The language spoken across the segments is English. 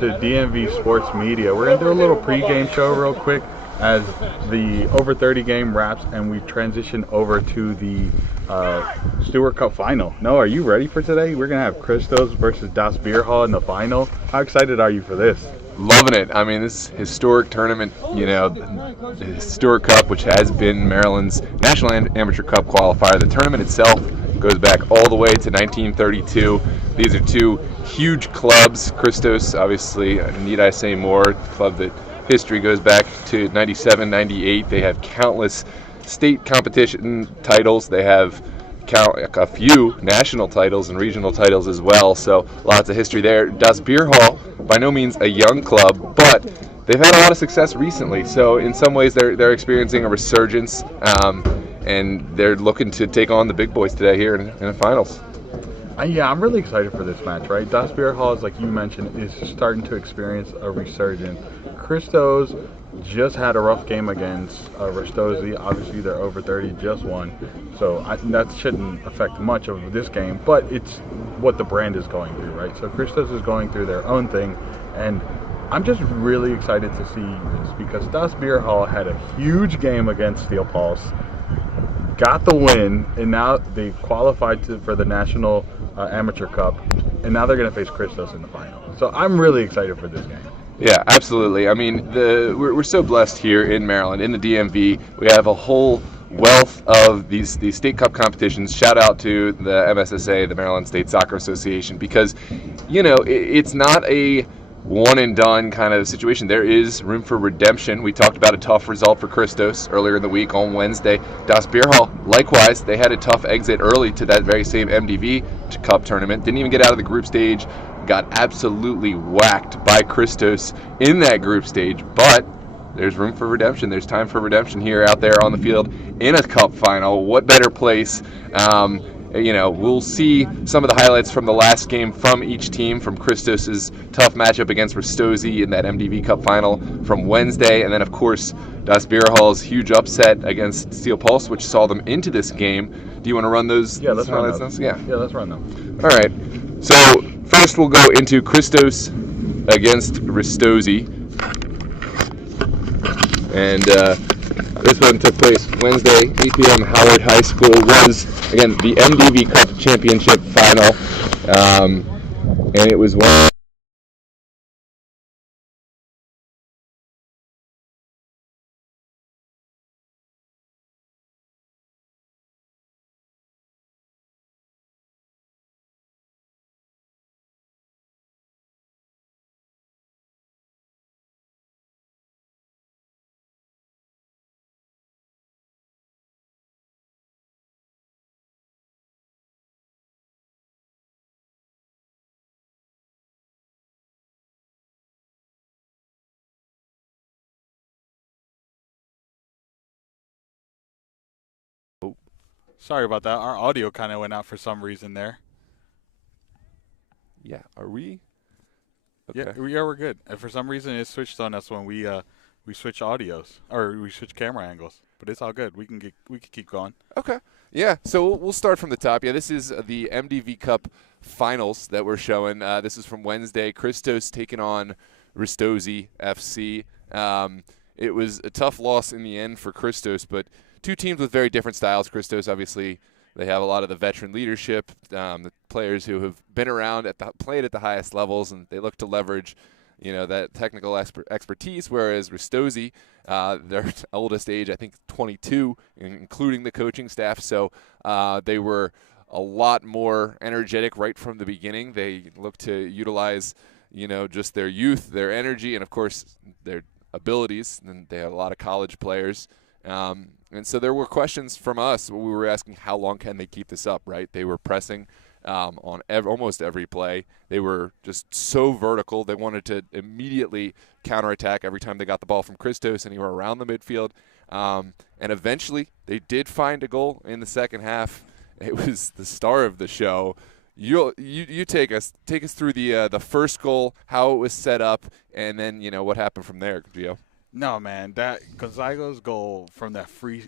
to DMV Sports Media. We're going to do a little pregame show real quick as the over 30 game wraps and we transition over to the Stewart Cup final. Noah, are you ready for today? We're going to have Christos versus Das Bierhalle in the final. How excited are you for this? Loving it. I mean, this historic tournament, the Stewart Cup, which has been Maryland's National Amateur Cup qualifier. The tournament itself goes back all the way to 1932. These are two huge clubs. Christos, obviously, need I say more, club that history goes back to 97, 98. They have countless state competition titles. They have a few national titles and regional titles as well, so lots of history there. Das Bierhalle, by no means a young club, but they've had a lot of success recently, so in some ways they're experiencing a resurgence, and they're looking to take on the big boys today here in the finals. Yeah, I'm really excited for this match, right? Das Bierhalle, like you mentioned, is starting to experience a resurgence. Christos just had a rough game against Ristosi. Obviously, they're over 30, just won. So that shouldn't affect much of this game, but it's what the brand is going through, right? So Christos is going through their own thing, and I'm just really excited to see this because Das Bierhalle had a huge game against Steel Pulse, got the win, and now they qualified for the National Amateur Cup, and now they're going to face Christos in the final. So I'm really excited for this game. Yeah, absolutely. I mean, we're so blessed here in Maryland, in the DMV. We have a whole wealth of these state cup competitions. Shout out to the MSSA, the Maryland State Soccer Association, because, it's not a one and done kind of situation. There is room for redemption. We talked about a tough result for Christos earlier in the week on Wednesday. Das Bierhalle, likewise, they had a tough exit early to that very same MDV Cup tournament. Didn't even get out of the group stage. Got absolutely whacked by Christos in that group stage, but there's room for redemption. There's time for redemption here out there on the field in a cup final. What better place? We'll see some of the highlights from the last game from each team, from Christos's tough matchup against Ristosi in that MDV Cup final from Wednesday, and then of course Das Bierhalle's huge upset against Steel Pulse, which saw them into this game. Do you want to run those? Yeah, let's run those. Yeah, let's run them. All right. So first we'll go into Christos against Ristosi, and this one took place Wednesday, 8 p.m. Howard High School. Was, again, the MDV Cup Championship final, and it was one. Sorry about that. Our audio kind of went out for some reason there. Yeah, are we? Okay. Yeah, we're good. And for some reason, it switched on us when we switch audios or we switch camera angles. But it's all good. We can keep going. Okay. Yeah. So we'll start from the top. Yeah, this is the MDV Cup finals that we're showing. This is from Wednesday. Christos taking on Ristosi FC. It was a tough loss in the end for Christos, but two teams with very different styles. Christos, obviously, they have a lot of the veteran leadership, the players who have been around played at the highest levels, and they look to leverage, that technical expertise. Whereas Ristosi, their oldest age, I think 22, including the coaching staff. So they were a lot more energetic right from the beginning. They look to utilize, just their youth, their energy, and of course their abilities. And they had a lot of college players. And so there were questions from us. We were asking how long can they keep this up, right? They were pressing on almost every play. They were just so vertical. They wanted to immediately counterattack every time they got the ball from Christos anywhere around the midfield. And eventually they did find a goal in the second half. It was the star of the show. You take us through the first goal, how it was set up, and then what happened from there, Gio. No, man, that Gonzalo's goal from that free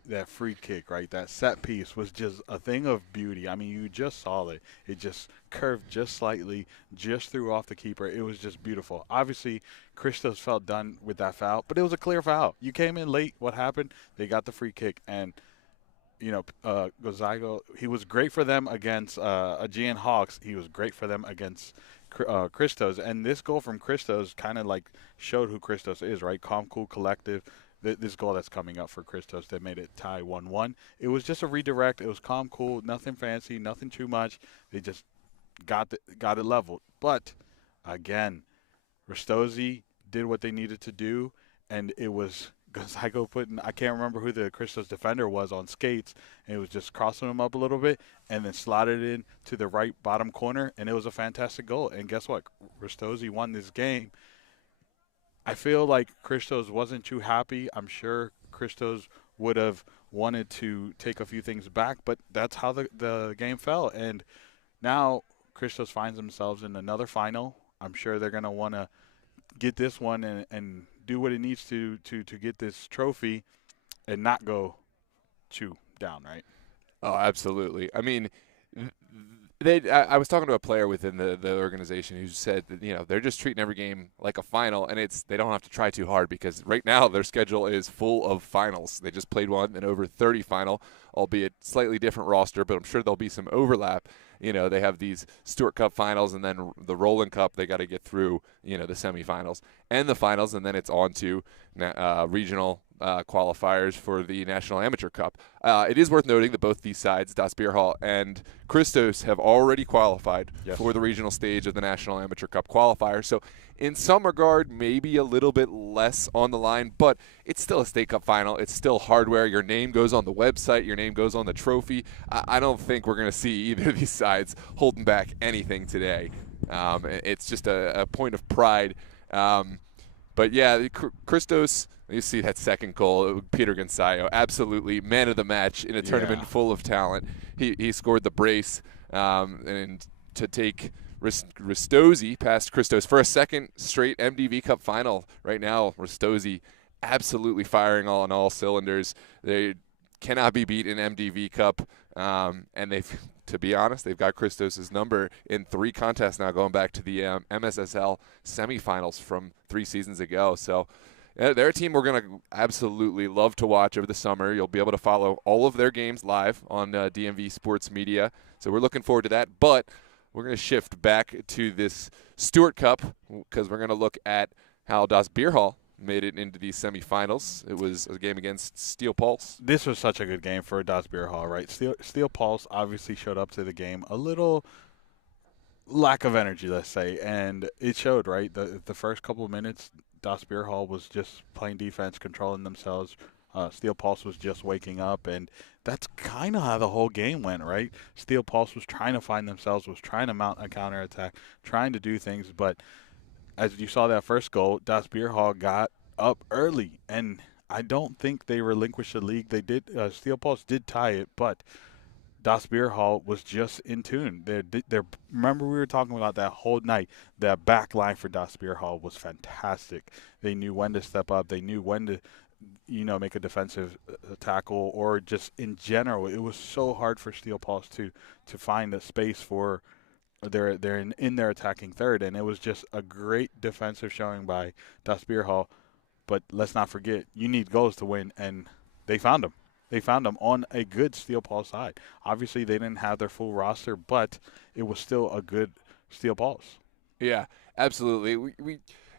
kick, right? That set piece was just a thing of beauty. I mean, you just saw it. It just curved just slightly, just threw off the keeper. It was just beautiful. Obviously, Christos felt done with that foul, but it was a clear foul. You came in late. What happened? They got the free kick, and Gonzaga, he was great for them against Aegean Hawks. He was great for them against Christos. And this goal from Christos kind of like showed who Christos is, right? Calm, cool, collective. This goal that's coming up for Christos that made it tie 1-1. It was just a redirect. It was calm, cool, nothing fancy, nothing too much. They just got it leveled. But again, Ristosi did what they needed to do, and it was Gonzaga putting, I can't remember who the Christos defender was, on skates, and it was just crossing him up a little bit and then slotted in to the right bottom corner, and it was a fantastic goal. And guess what? Ristosi won this game. I feel like Christos wasn't too happy. I'm sure Christos would have wanted to take a few things back, but that's how the game fell. And now Christos finds themselves in another final. I'm sure they're going to want to get this one and do what it needs to get this trophy and not go two down, right? Oh, absolutely. I mean, I was talking to a player within the organization who said that they're just treating every game like a final, and they don't have to try too hard because right now their schedule is full of finals. They just played one, an over 30 final, albeit slightly different roster, but I'm sure there'll be some overlap. They have these Stewart Cup finals and then the Roland Cup. They got to get through the semifinals and the finals, and then it's on to regional qualifiers for the National Amateur Cup. It is worth noting that both these sides, Das Bierhalle and Christos, have already qualified for the regional stage of the National Amateur Cup qualifier. So in some regard, maybe a little bit less on the line, but it's still a state cup final. It's still hardware. Your name goes on the website. Your name goes on the trophy. I don't think we're going to see either of these sides holding back anything today. It's just a point of pride. But yeah, Christos, you see that second goal, Peter Gonzalo, absolutely man of the match in a tournament full of talent. He scored the brace, and to take Ristosi past Christos for a second straight MDV Cup final. Right now, Ristosi absolutely firing on all cylinders. They cannot be beat in MDV Cup, and to be honest, they've got Christos' number in 3 contests now, going back to the MSSL semifinals from 3 seasons ago. So they're a team we're going to absolutely love to watch over the summer. You'll be able to follow all of their games live on DMV Sports Media. So we're looking forward to that. But we're going to shift back to this Stewart Cup because we're going to look at how Das Bierhalle made it into these semifinals. It was a game against Steel Pulse. This was such a good game for Das Bierhalle, right? Steel Pulse obviously showed up to the game a little lack of energy, let's say, and it showed, right? The first couple of minutes, Das Bierhalle was just playing defense, controlling themselves. Steel Pulse was just waking up, and that's kind of how the whole game went, right? Steel Pulse was trying to find themselves, was trying to mount a counterattack, trying to do things, but as you saw that first goal, Das Bierhalle got up early, and I don't think they relinquished the league. They did. Steel Pulse did tie it, but Das Bierhalle was just in tune. Remember, we were talking about that whole night. That back line for Das Bierhalle was fantastic. They knew when to step up. They knew when to, make a defensive tackle, or just in general. It was so hard for Steel Pulse to find a space for they're in their attacking third, and it was just a great defensive showing by Das Bierhalle. But let's not forget, you need goals to win, and they found them. They found them on a good Steel Pulse side. Obviously, they didn't have their full roster, but it was still a good Steel Pulse. Yeah, absolutely.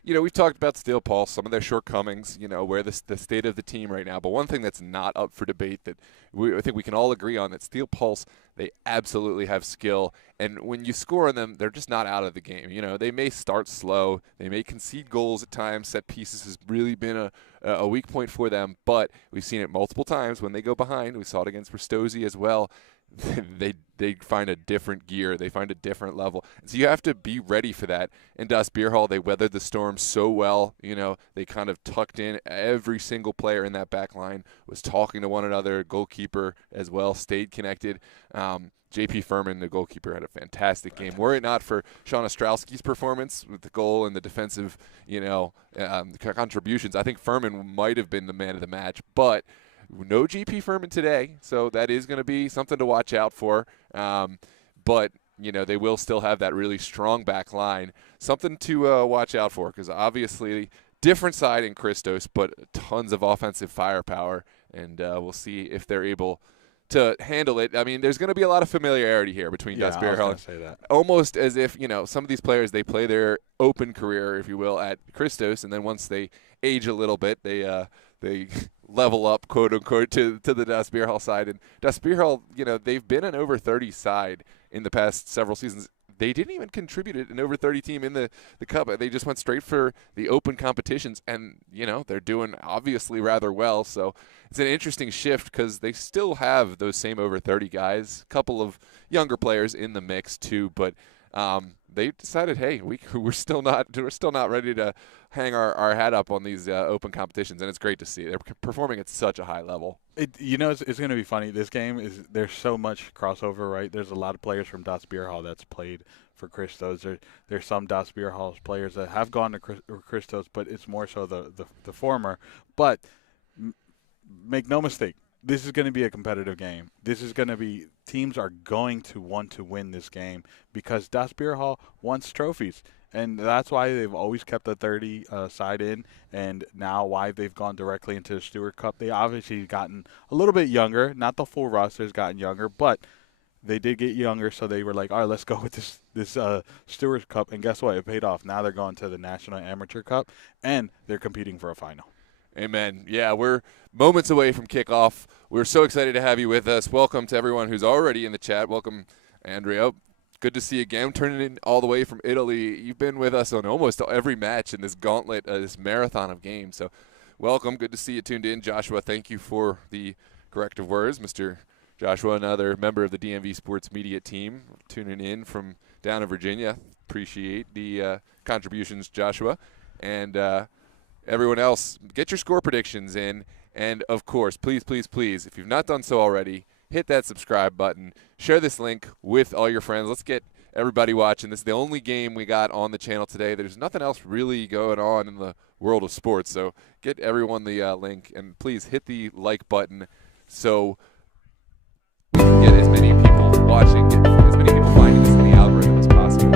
We've talked about Steel Pulse, some of their shortcomings, where the state of the team right now. But one thing that's not up for debate that I think we can all agree on, that Steel Pulse, they absolutely have skill. And when you score on them, they're just not out of the game. They may start slow. They may concede goals at times. Set pieces has really been a weak point for them. But we've seen it multiple times when they go behind. We saw it against Ristosi as well. they find a different gear. They find a different level. So you have to be ready for that. And Das Bierhalle, they weathered the storm so well. They kind of tucked in. Every single player in that back line was talking to one another. Goalkeeper as well stayed connected. J.P. Furman, the goalkeeper, had a fantastic game. Were it not for Sean Ostrowski's performance with the goal and the defensive, contributions, I think Furman might have been the man of the match. But no J.P. Furman today, so that is going to be something to watch out for. But they will still have that really strong back line. Something to watch out for, because obviously different side in Christos, but tons of offensive firepower, and we'll see if they're able to handle it. I mean, there's going to be a lot of familiarity here between Das Bierhalle. Almost as if, some of these players, they play their open career, if you will, at Christos, and then once they age a little bit, they level up, quote unquote, to the Das Bierhalle side. And Das Bierhalle, they've been an over 30 side in the past several seasons. They didn't even contribute an over 30 team in the Cup. They just went straight for the open competitions, and they're doing obviously rather well. So it's an interesting shift, because they still have those same over 30 guys, a couple of younger players in the mix too, but they decided, hey, we're still not ready to hang our hat up on these open competitions, and it's great to see. They're performing at such a high level. It's going to be funny. This game there's so much crossover, right? There's a lot of players from Das Bierhalle that's played for Christos. There's some Das Bierhalle players that have gone to Christos, but it's more so the former. But make no mistake, this is going to be a competitive game. This is going to be – teams are going to want to win this game, because Das Bierhalle wants trophies. And that's why they've always kept the 30 side in, and now why they've gone directly into the Stewart Cup. They obviously gotten a little bit younger. Not the full roster's gotten younger, but they did get younger, so they were like, all right, let's go with this Stewart Cup. And guess what? It paid off. Now they're going to the National Amateur Cup, and they're competing for a final. Amen. Yeah, we're moments away from kickoff. We're so excited to have you with us. Welcome to everyone who's already in the chat. Welcome, Andrea. Good to see you again. Turning in all the way from Italy. You've been with us on almost every match in this gauntlet, this marathon of games. So welcome. Good to see you tuned in. Joshua, thank you for the corrective words. Mr. Joshua, another member of the DMV Sports Media team, tuning in from down in Virginia. Appreciate the contributions, Joshua. And everyone else, get your score predictions in. And, of course, please, please, please, if you've not done so already, hit that subscribe button. Share this link with all your friends. Let's get everybody watching. This is the only game we got on the channel today. There's nothing else really going on in the world of sports. So get everyone the link, and please hit the like button so we can get as many people watching, get as many people finding this in the algorithm as possible.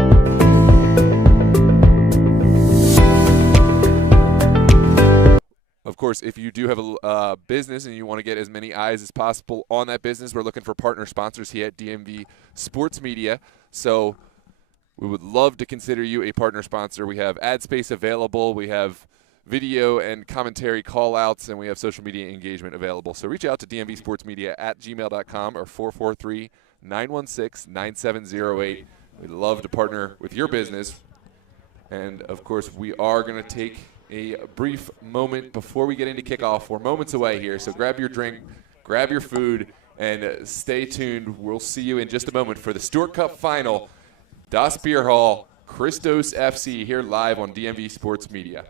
Of course, if you do have a business and you want to get as many eyes as possible on that business, we're looking for partner sponsors here at DMV Sports Media. So we would love to consider you a partner sponsor. We have ad space available. We have video and commentary call-outs, and we have social media engagement available. So reach out to dmvsportsmedia@gmail.com or 443-916-9708. We'd love to partner with your business. And, of course, we are going to take a brief moment before we get into kickoff. We're moments away here, so grab your drink, grab your food, and stay tuned. We'll see you in just a moment for the Stewart Cup final. Das Bierhalle, Christos FC here live on DMV Sports Media.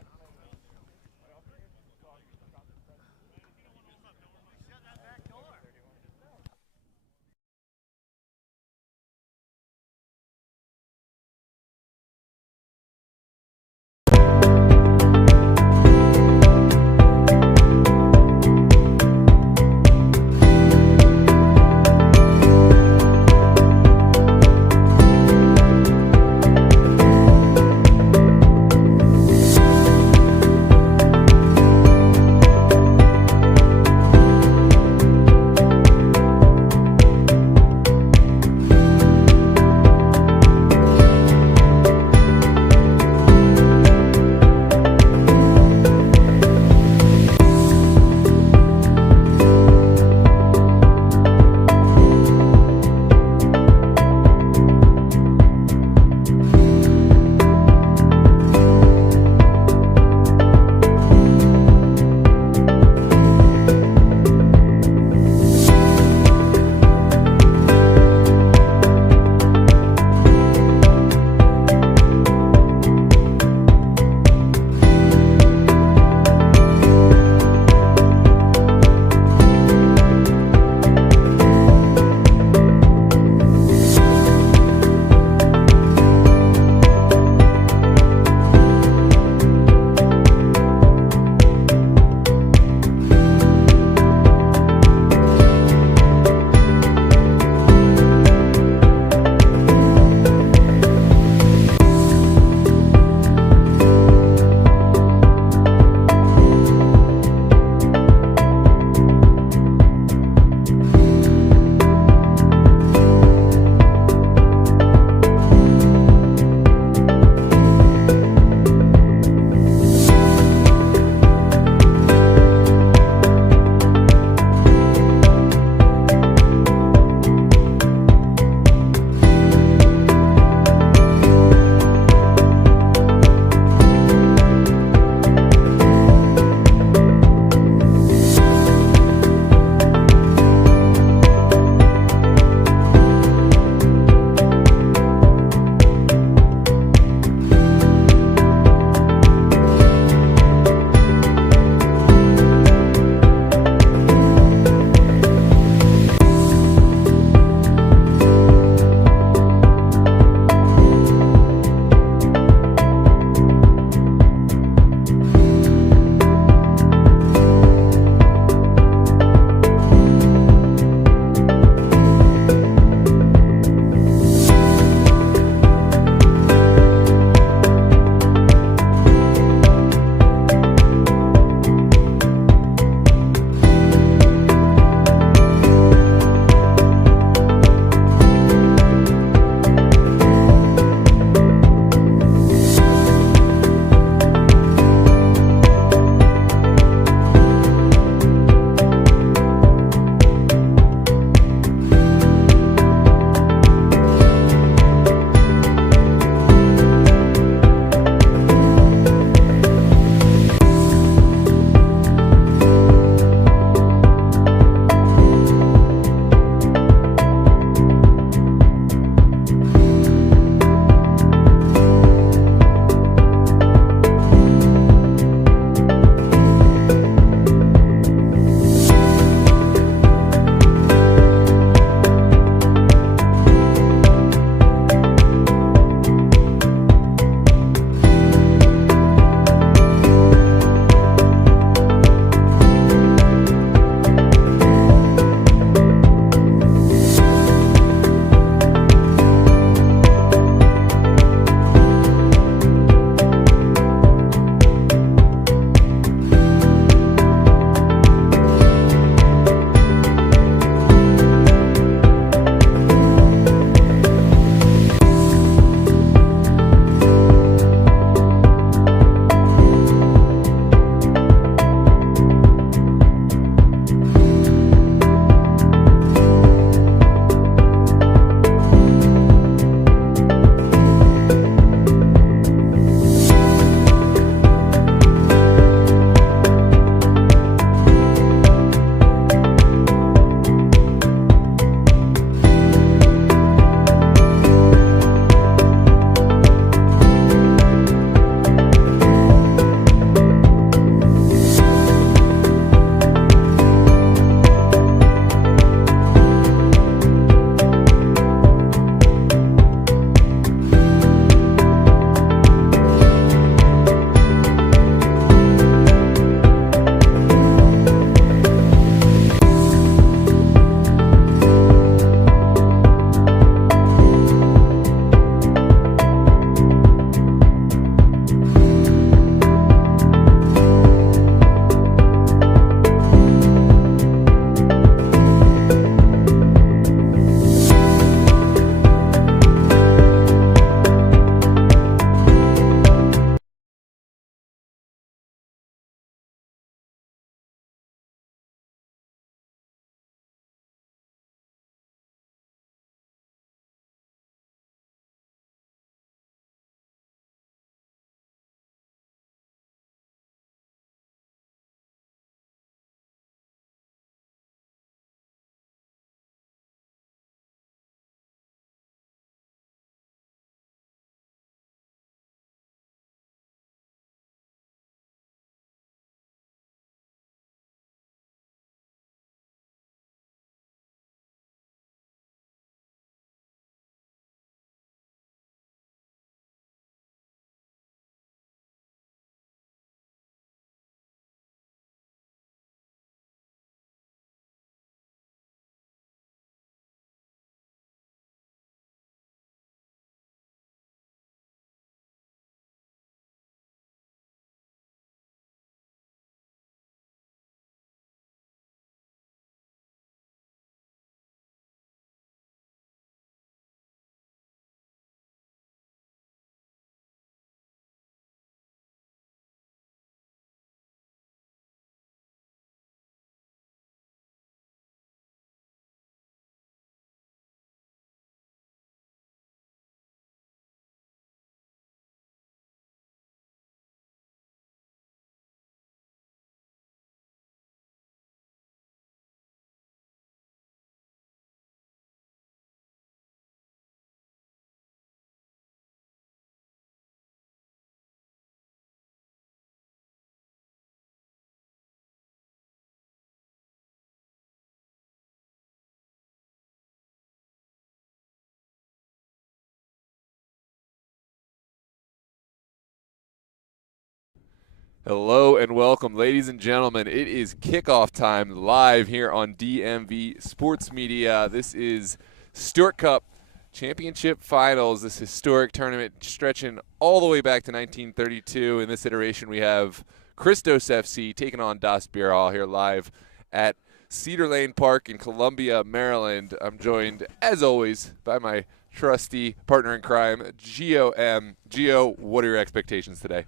Hello and welcome, ladies and gentlemen. It is kickoff time live here on DMV Sports Media. This is Stewart Cup Championship Finals, this historic tournament stretching all the way back to 1932. In this iteration, we have Christos FC taking on Das Bierhalle here live at Cedar Lane Park in Columbia, Maryland. I'm joined, as always, by my trusty partner in crime, Gio M. Gio, what are your expectations today?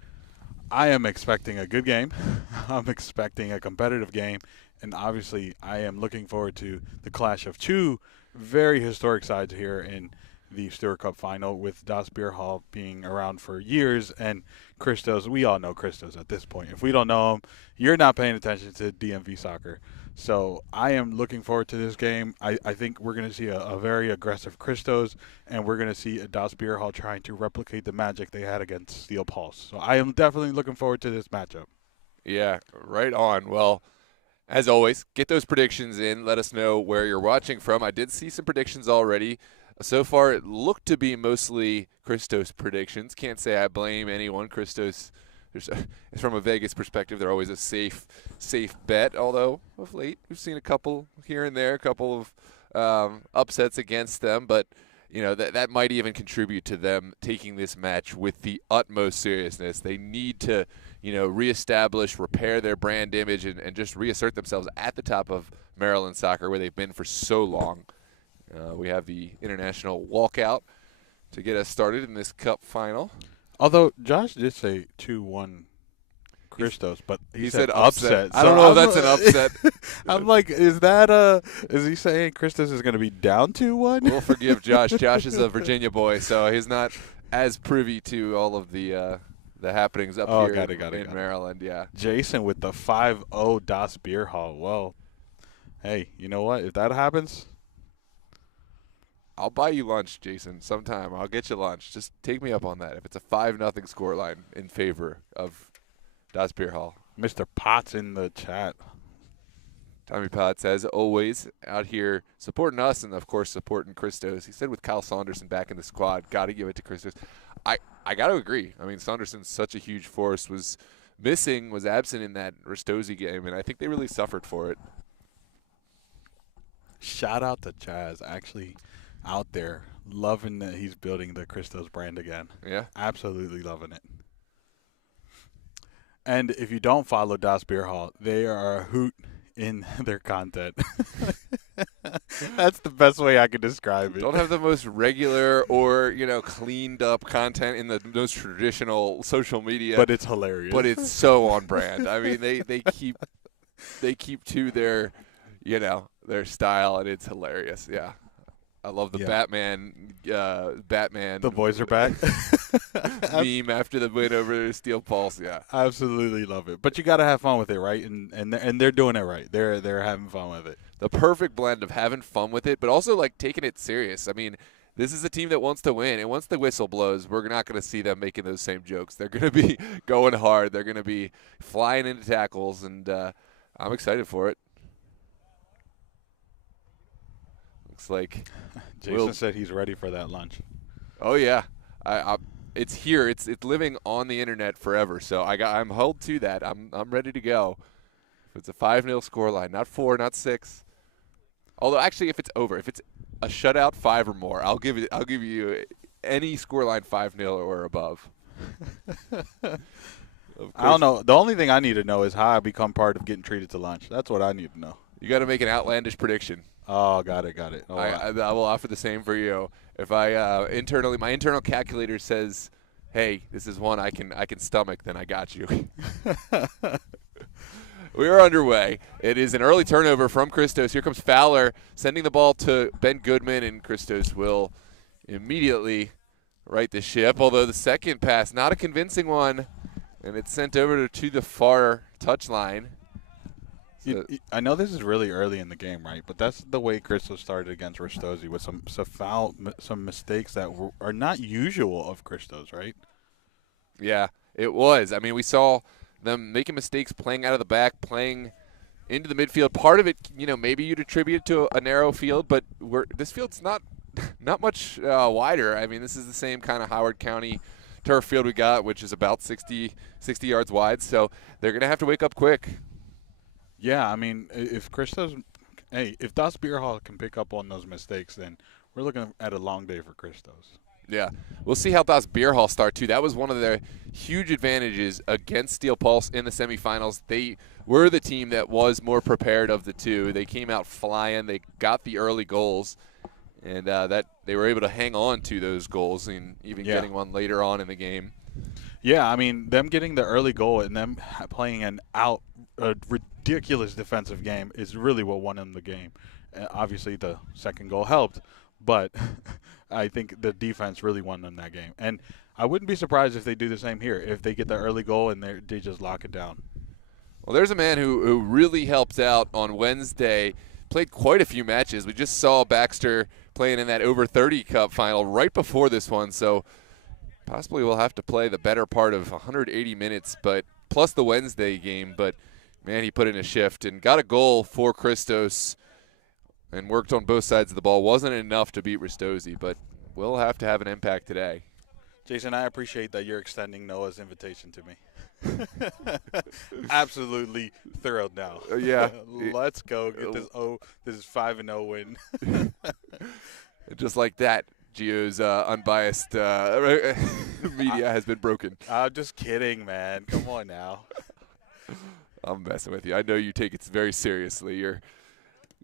I am expecting a good game. I'm expecting a competitive game. And obviously, I am looking forward to the clash of two very historic sides here in the Stewart Cup final, with Das Bierhalle being around for years and Christos. We all know Christos at this point. If we don't know him, you're not paying attention to DMV soccer. So I am looking forward to this game. I think we're going to see a very aggressive Christos, and we're going to see a Das Bierhalle trying to replicate the magic they had against Steel Pulse. So I am definitely looking forward to this matchup. Yeah, right on. Well, as always, get those predictions in. Let us know where you're watching from. I did see some predictions already. So far, it looked to be mostly Christos predictions. Can't say I blame anyone. Christos, from a Vegas perspective, they're always a safe bet. Although of late, we've seen a couple here and there, a couple of upsets against them. But you know that might even contribute to them taking this match with the utmost seriousness. They need to, reestablish, repair their brand image, and just reassert themselves at the top of Maryland soccer, where they've been for so long. We have the international walkout to get us started in this cup final. Although Josh did say 2-1 Christos, but he said upset. I don't know if that's an upset. I'm like, is he saying Christos is going to be down 2-1? We'll forgive Josh. Josh is a Virginia boy, so he's not as privy to all of the happenings up here in Maryland. Yeah. Jason with the 5-0 Das Bierhalle. Well, hey, you know what? If that happens, I'll buy you lunch, Jason, sometime. I'll get you lunch. Just take me up on that. If it's a 5-0 scoreline in favor of Das Bierhalle. Mr. Potts in the chat. Tommy Potts, as always, out here supporting us and, of course, supporting Christos. He said with Kyle Saunderson back in the squad, got to give it to Christos. I got to agree. I mean, Saunderson's such a huge force, was absent in that Ristosi game, and I think they really suffered for it. Shout out to Chaz, actually out there, loving that he's building the Christos brand again. Yeah. Absolutely loving it. And if you don't follow Das Bierhalle, they are a hoot in their content. That's the best way I could describe it. Don't have the most regular or, cleaned up content in the most traditional social media. But it's hilarious. But it's so on brand. I mean, they keep to their, their style, and it's hilarious. Yeah. I love the Batman. The boys are back. Meme after the win over Steel Pulse. Yeah, absolutely love it. But you got to have fun with it, right? And they're doing it right. They're having fun with it. The perfect blend of having fun with it, but also taking it serious. I mean, this is a team that wants to win, and once the whistle blows, we're not going to see them making those same jokes. They're going to be going hard. They're going to be flying into tackles, and I'm excited for it. Like Jason said he's ready for that lunch. Oh yeah, it's here. It's living on the internet forever. So I'm held to that. I'm ready to go. If it's a 5-0 scoreline, not 4, not 6. Although actually, if it's over, if it's a shutout 5 or more, I'll give you any scoreline 5-0 or above. I don't know. The only thing I need to know is how I become part of getting treated to lunch. That's what I need to know. You got to make an outlandish prediction. Oh, got it. Oh, I will offer the same for you. If I my internal calculator says, "Hey, this is one I can stomach," then I got you. We are underway. It is an early turnover from Christos. Here comes Fowler sending the ball to Ben Goodman, and Christos will immediately right the ship. Although the second pass, not a convincing one, and it's sent over to the far touchline. I know this is really early in the game, right? But that's the way Christos started against Ristosi, with some mistakes that are not usual of Christos, right? Yeah, it was. I mean, we saw them making mistakes, playing out of the back, playing into the midfield. Part of it, maybe you'd attribute it to a narrow field, but this field's not much wider. I mean, this is the same kind of Howard County turf field we got, which is about 60 yards wide. So they're going to have to wake up quick. Yeah, I mean, if Christos, if Das Bierhalle can pick up on those mistakes, then we're looking at a long day for Christos. Yeah, we'll see how Das Bierhalle start too. That was one of their huge advantages against Steel Pulse in the semifinals. They were the team that was more prepared of the two. They came out flying. They got the early goals, and that they were able to hang on to those goals and even getting one later on in the game. Yeah, I mean, them getting the early goal and them playing a ridiculous defensive game is really what won them the game. Obviously, the second goal helped, but I think the defense really won them that game. And I wouldn't be surprised if they do the same here, if they get the early goal and they just lock it down. Well, there's a man who really helped out on Wednesday, played quite a few matches. We just saw Baxter playing in that over 30 Cup final right before this one, so possibly we'll have to play the better part of 180 minutes, but plus the Wednesday game. But, man, he put in a shift and got a goal for Christos and worked on both sides of the ball. Wasn't enough to beat Ristosi, but we'll have to have an impact today. Jason, I appreciate that you're extending Noah's invitation to me. Absolutely thrilled now. Yeah. Let's go get this 5-0 win. Just like that, Gio's unbiased media has been broken. I'm just kidding, man. Come on now. I'm messing with you. I know you take it very seriously.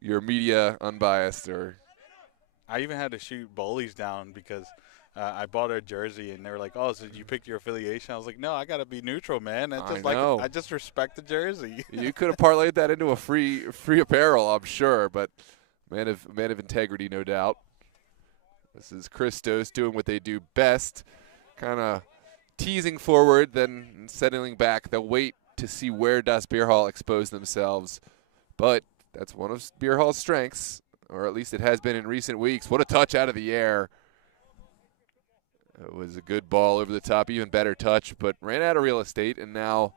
You're media unbiased, or I even had to shoot Bullies down because I bought a jersey and they were like, "Oh, so you picked your affiliation?" I was like, "No, I got to be neutral, man. I just respect the jersey." You could have parlayed that into a free apparel, I'm sure, but man of integrity, no doubt. This is Christos doing what they do best, kind of teasing forward, then settling back. They'll wait to see where Das Bierhalle expose themselves, but that's one of Bierhalle's strengths, or at least it has been in recent weeks. What a touch out of the air. It was a good ball over the top, even better touch, but ran out of real estate, and now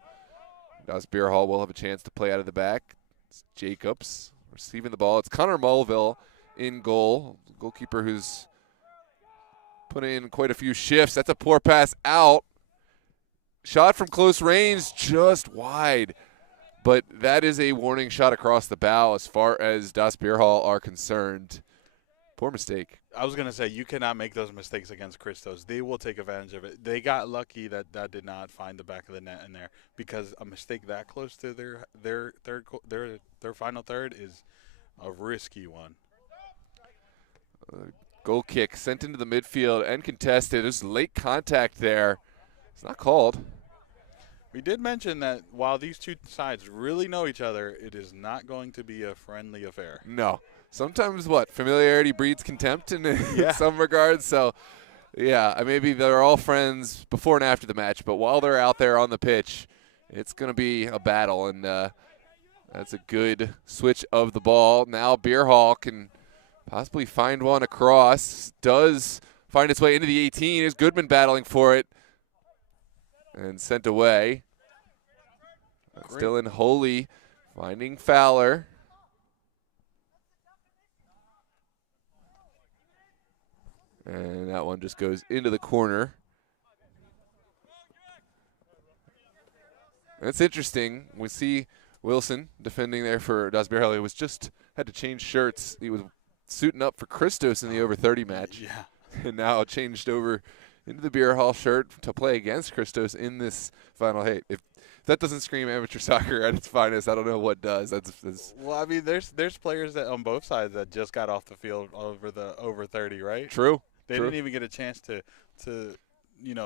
Das Bierhalle will have a chance to play out of the back. It's Jacobs receiving the ball. It's Connor Mulville in goal, goalkeeper who's put in quite a few shifts. That's a poor pass out. Shot from close range, just wide. But that is a warning shot across the bow as far as Das Bierhalle are concerned. Poor mistake. I was going to say, you cannot make those mistakes against Christos. They will take advantage of it. They got lucky that did not find the back of the net in there, because a mistake that close to their final third is a risky one. Goal kick sent into the midfield and contested. There's late contact there. It's not called. We did mention that while these two sides really know each other, it is not going to be a friendly affair. No. Sometimes familiarity breeds contempt in some regards. So, yeah, maybe they're all friends before and after the match, but while they're out there on the pitch, it's going to be a battle. And that's a good switch of the ball. Now Bierhalle can possibly find one across. Does find its way into the 18. Is Goodman battling for it and sent away. Still in Holy, finding Fowler. And that one just goes into the corner. That's interesting. We see Wilson defending there for Das Bierhalle. He was just had to change shirts. He was suiting up for Christos in the over 30 match. Yeah. And now changed over into the Bierhalle shirt to play against Christos in this final. Hey, if that doesn't scream amateur soccer at its finest, I don't know what does. That's well, I mean, there's players that on both sides that just got off the field over the over 30, right? True. They didn't even get a chance to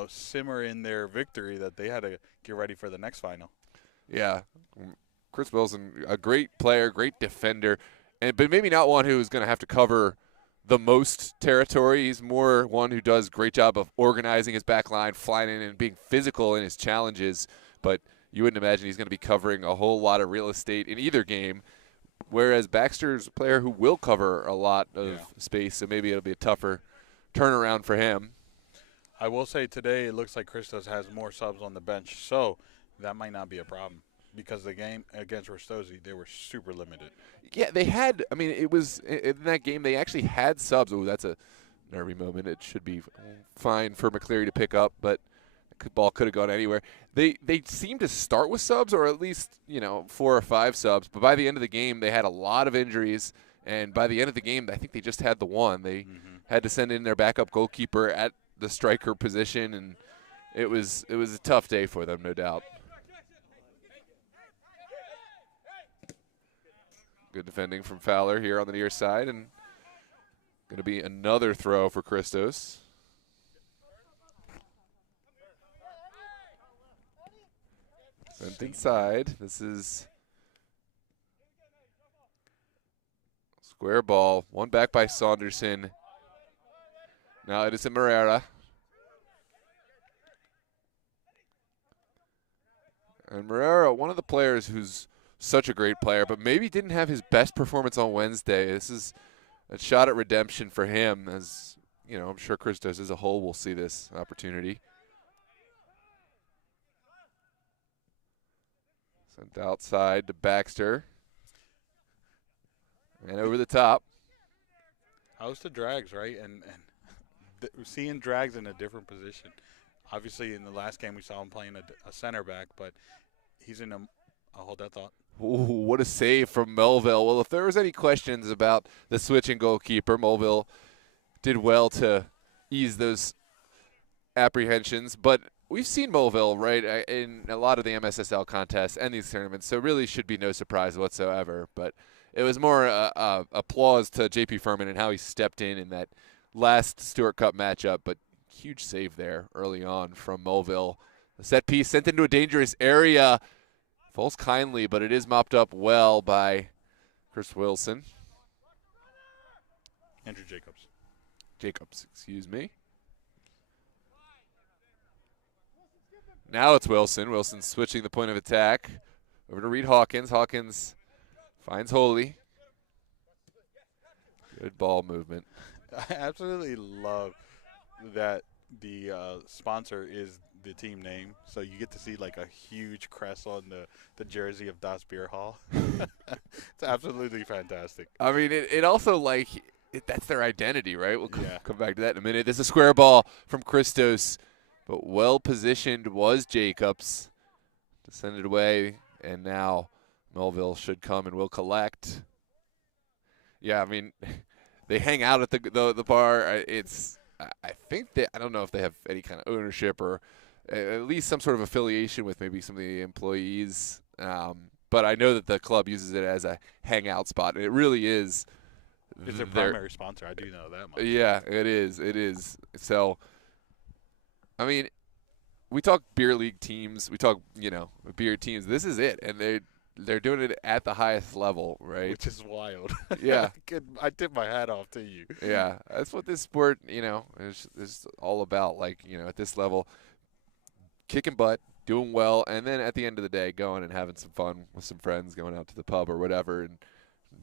simmer in their victory, that they had to get ready for the next final. Yeah. Chris Wilson, a great player, great defender, but maybe not one who is going to have to cover the most territory. He's more one who does a great job of organizing his back line, flying in and being physical in his challenges, but you wouldn't imagine he's going to be covering a whole lot of real estate in either game, whereas Baxter's a player who will cover a lot of space, so maybe it'll be a tougher turnaround for him. I will say today it looks like Christos has more subs on the bench, so that might not be a problem, because the game against Ristosi, they were super limited. Yeah, they had – I mean, it was – in that game they actually had subs. Oh, that's a nervy moment. It should be fine for McCleary to pick up, but ball could have gone anywhere. They seemed to start with subs, or at least 4 or 5 subs. But by the end of the game, they had a lot of injuries. And by the end of the game, I think they just had the one. They had to send in their backup goalkeeper at the striker position, and it was a tough day for them, no doubt. Good defending from Fowler here on the near side, and going to be another throw for Christos. Sent inside. This is square ball. One back by Saunderson. Now it is in Moreira. And Moreira, one of the players who's such a great player, but maybe didn't have his best performance on Wednesday. This is a shot at redemption for him, as I'm sure Christos as a whole will see this opportunity. Sent outside to Baxter. And over the top. How's the drags, right? And seeing drags in a different position. Obviously, in the last game, we saw him playing a center back, but he's in I'll hold that thought. Ooh, what a save from Melville. Well, if there was any questions about the switching goalkeeper, Melville did well to ease those apprehensions. But we've seen Melville, right, in a lot of the MSSL contests and these tournaments, so really should be no surprise whatsoever. But it was more applause to J.P. Furman and how he stepped in that last Stewart Cup matchup. But huge save there early on from Melville. The set piece sent into a dangerous area. Falls kindly, but it is mopped up well by Chris Wilson. Andrew Jacobs. Jacobs, excuse me. Now it's Wilson. Wilson switching the point of attack. Over to Reed Hawkins. Hawkins finds Holy. Good ball movement. I absolutely love that the sponsor is the team name, so you get to see like a huge crest on the jersey of Das Bierhalle. It's absolutely fantastic. I mean, it also that's their identity, right? We'll come back to that in a minute. There's a square ball from Christos, but well positioned was Jacobs to send it away, and now Melville should come and will collect. Yeah, I mean, they hang out at the bar. I think I don't know if they have any kind of ownership or at least some sort of affiliation with maybe some of the employees. But I know that the club uses it as a hangout spot, and it really is. It's their primary sponsor. I do know that much. Yeah, it is. It is. So, I mean, we talk beer league teams. We talk, beer teams. This is it, and they're doing it at the highest level, right? Which is wild. Yeah. I tip my hat off to you. Yeah, that's what this sport, is all about. At this level, kicking butt, doing well, and then at the end of the day, going and having some fun with some friends, going out to the pub or whatever. And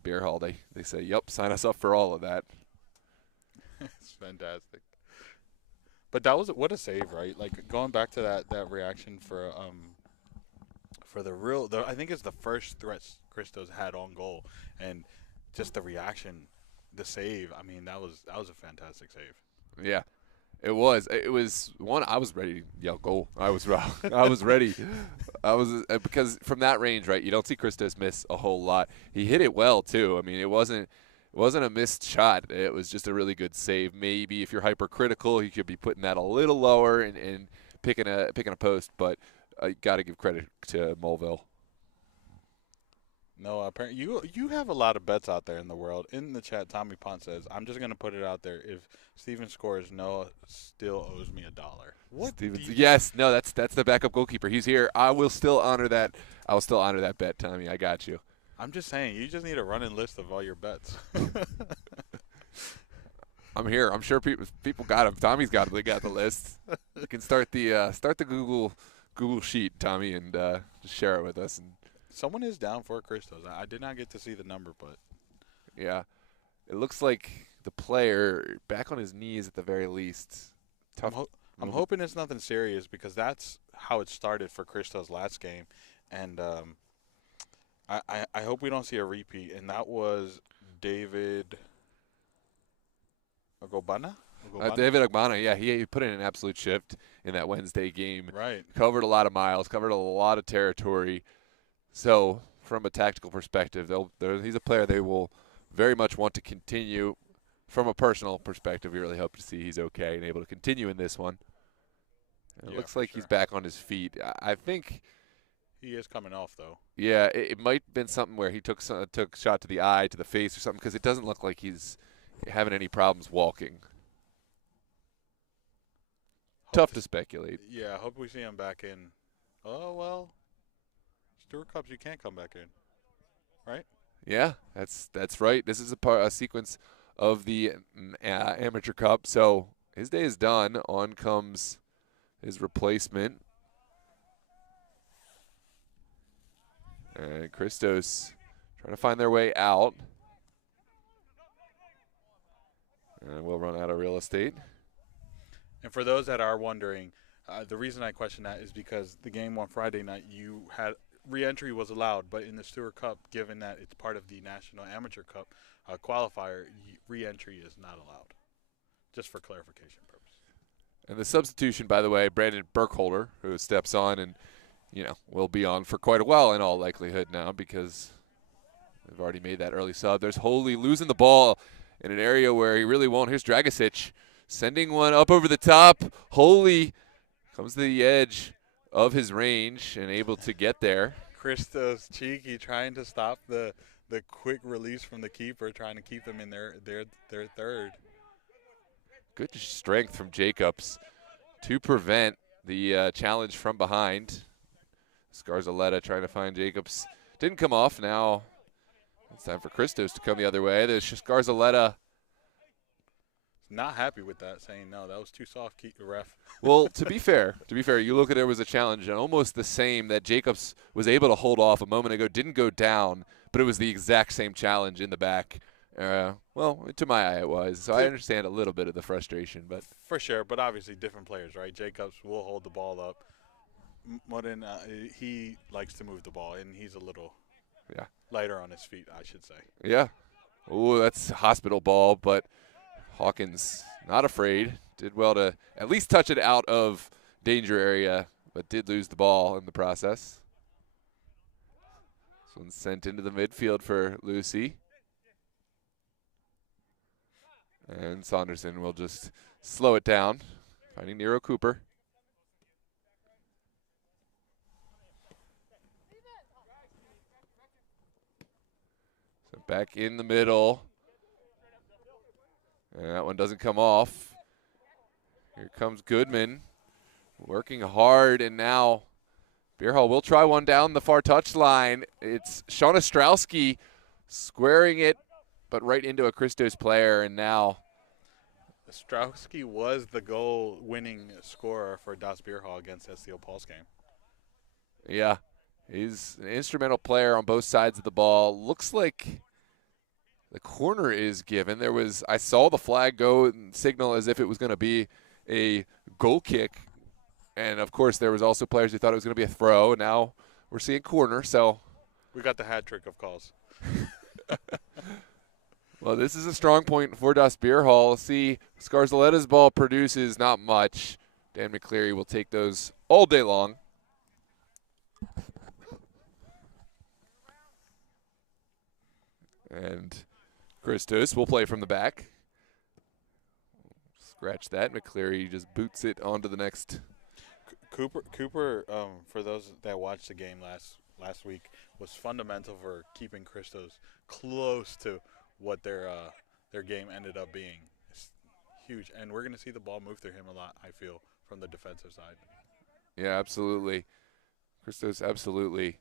beer hall, they say, yep, sign us up for all of that. It's fantastic. But what a save, right? Like going back to that reaction for I think it's the first threat Christos had on goal, and just the reaction, the save. I mean, that was a fantastic save. Yeah, it was. It was one. I was ready to yell goal. I was ready. Because from that range, right? You don't see Christos miss a whole lot. He hit it well too. I mean, it wasn't a missed shot. It was just a really good save. Maybe if you're hypercritical, you could be putting that a little lower and picking a post, but. You got to give credit to Mulville. No, apparently you have a lot of bets out there in the world. In the chat, Tommy Pont says, "I'm just gonna put it out there. If Steven scores, Noah still owes me $1." What? Yes, no, that's the backup goalkeeper. He's here. I will still honor that. I will still honor that bet, Tommy. I got you. I'm just saying, you just need a running list of all your bets. I'm here. I'm sure people got him. Tommy's got him. They got the list. You can start the Google sheet, Tommy, and just share it with us. And someone is down for Christos. I did not get to see the number, but yeah, it looks like the player back on his knees at the very least. Tough. I'm hoping it's nothing serious, because that's how it started for Christos last game, and I hope we don't see a repeat. And that was David Agobana. David Ogbonna, yeah, he put in an absolute shift in that Wednesday game. Right. Covered a lot of miles, covered a lot of territory. So from a tactical perspective, he's a player they will very much want to continue. From a personal perspective, we really hope to see he's okay and able to continue in this one. It looks like he's back on his feet. I think he is coming off, though. Yeah, it might have been something where he took a shot to the eye, to the face or something, because it doesn't look like he's having any problems walking. Tough to speculate. Yeah, I hope we see him back in. Oh, well, Stewart Cups, you can't come back in, right? Yeah, that's right. This is a sequence of the Amateur Cup. So his day is done. On comes his replacement. And Christos trying to find their way out. And we'll run out of real estate. And for those that are wondering, the reason I question that is because the game on Friday night, you had re-entry was allowed, but in the Stewart Cup, given that it's part of the National Amateur Cup qualifier, re-entry is not allowed, just for clarification purposes. And the substitution, by the way, Brandon Burkholder, who steps on and, will be on for quite a while in all likelihood now because they've already made that early sub. There's Holy losing the ball in an area where he really won't. Here's Dragicic sending one up over the top. Holy comes to the edge of his range and able to get there. Christos cheeky trying to stop the quick release from the keeper, trying to keep them in their third. Good strength from Jacobs to prevent the challenge from behind. Scarzaletta trying to find Jacobs. Didn't come off. Now it's time for Christos to come the other way. There's Scarzaletta. Not happy with that, saying, no, that was too soft, keep the ref. Well, to be fair, you look at there was a challenge and almost the same that Jacobs was able to hold off a moment ago. Didn't go down, but it was the exact same challenge in the back. Well, to my eye it was. So I understand a little bit of the frustration. But for sure, but obviously different players, right? Jacobs will hold the ball up. Modern, he likes to move the ball, and he's a little lighter on his feet, I should say. Yeah. Oh, that's a hospital ball, but Hawkins not afraid. Did well to at least touch it out of danger area, but did lose the ball in the process. This one's sent into the midfield for Lucy. And Saunderson will just slow it down, finding Nero Cooper. So back in the middle. And that one doesn't come off. Here comes Goodman, working hard, and now Bierhalle will try one down the far touchline. It's Sean Ostrowski squaring it, but right into a Christos player, and now Ostrowski was the goal-winning scorer for Das Bierhalle against SCO Paul's game. Yeah, he's an instrumental player on both sides of the ball. Looks like the corner is given. I saw the flag go and signal as if it was going to be a goal kick. And, of course, there was also players who thought it was going to be a throw. And now we're seeing corner, so. We got the hat trick of calls. Well, this is a strong point for Das Bierhalle. See, Scarzaletta's ball produces not much. Dan McCleary will take those all day long. And Christos will play from the back. Scratch that. McCleary just boots it onto the next. Cooper, for those that watched the game last week, was fundamental for keeping Christos close to what their game ended up being. It's huge, and we're going to see the ball move through him a lot, I feel, from the defensive side. Yeah, absolutely. Christos absolutely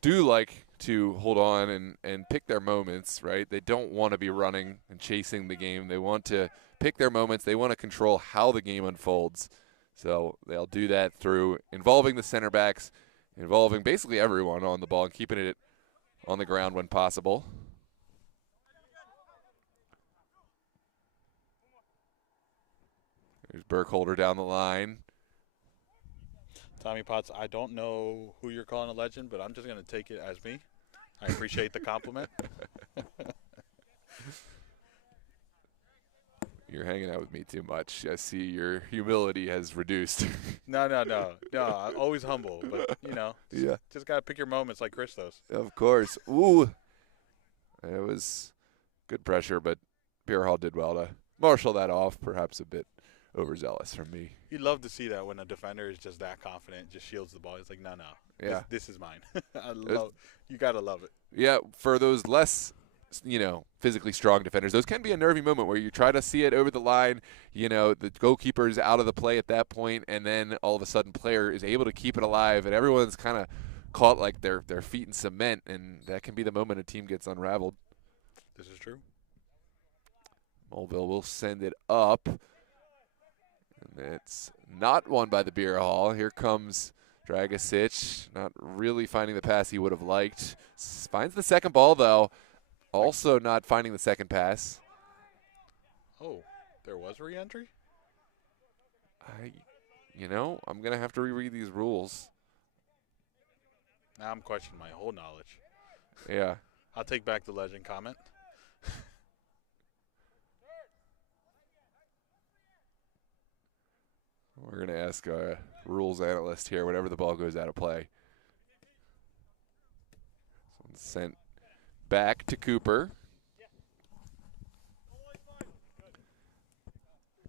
do like to hold on and pick their moments, right? They don't want to be running and chasing the game. They want to pick their moments. They want to control how the game unfolds. So they'll do that through involving the center backs, involving basically everyone on the ball and keeping it on the ground when possible. There's Burkholder down the line. Tommy Potts, I don't know who you're calling a legend, but I'm just going to take it as me. I appreciate the compliment. You're hanging out with me too much. I see your humility has reduced. No. I'm always humble, but Yeah. just gotta pick your moments like Christos. Of course. Ooh. It was good pressure, but Bierhalle did well to marshal that off. Perhaps a bit overzealous from me. You'd love to see that when a defender is just that confident, just shields the ball. It's like, no. Yeah. This is mine. You gotta love it. Yeah, for those less, physically strong defenders, those can be a nervy moment where you try to see it over the line. The goalkeeper's out of the play at that point, and then all of a sudden, player is able to keep it alive, and everyone's kind of caught like their feet in cement, and that can be the moment a team gets unraveled. This is true. Mulville will send it up, and it's not won by the Bierhalle. Here comes Dragicic, not really finding the pass he would have liked. Finds the second ball, though. Also not finding the second pass. Oh, there was re-entry? I'm going to have to reread these rules. Now I'm questioning my whole knowledge. Yeah. I'll take back the legend comment. We're going to ask a rules analyst here whenever the ball goes out of play. Sent back to Cooper.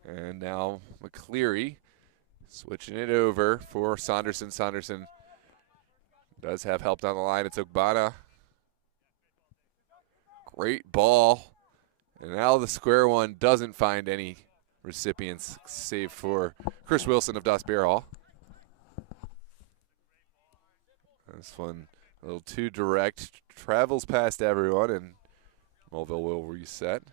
And now McCleary switching it over for Saunderson. Saunderson does have help down the line. It's Ogbonna. Great ball. And now the square one doesn't find any recipients, save for Chris Wilson of Das Bierhalle. This one a little too direct. Travels past everyone, and Mulville will reset.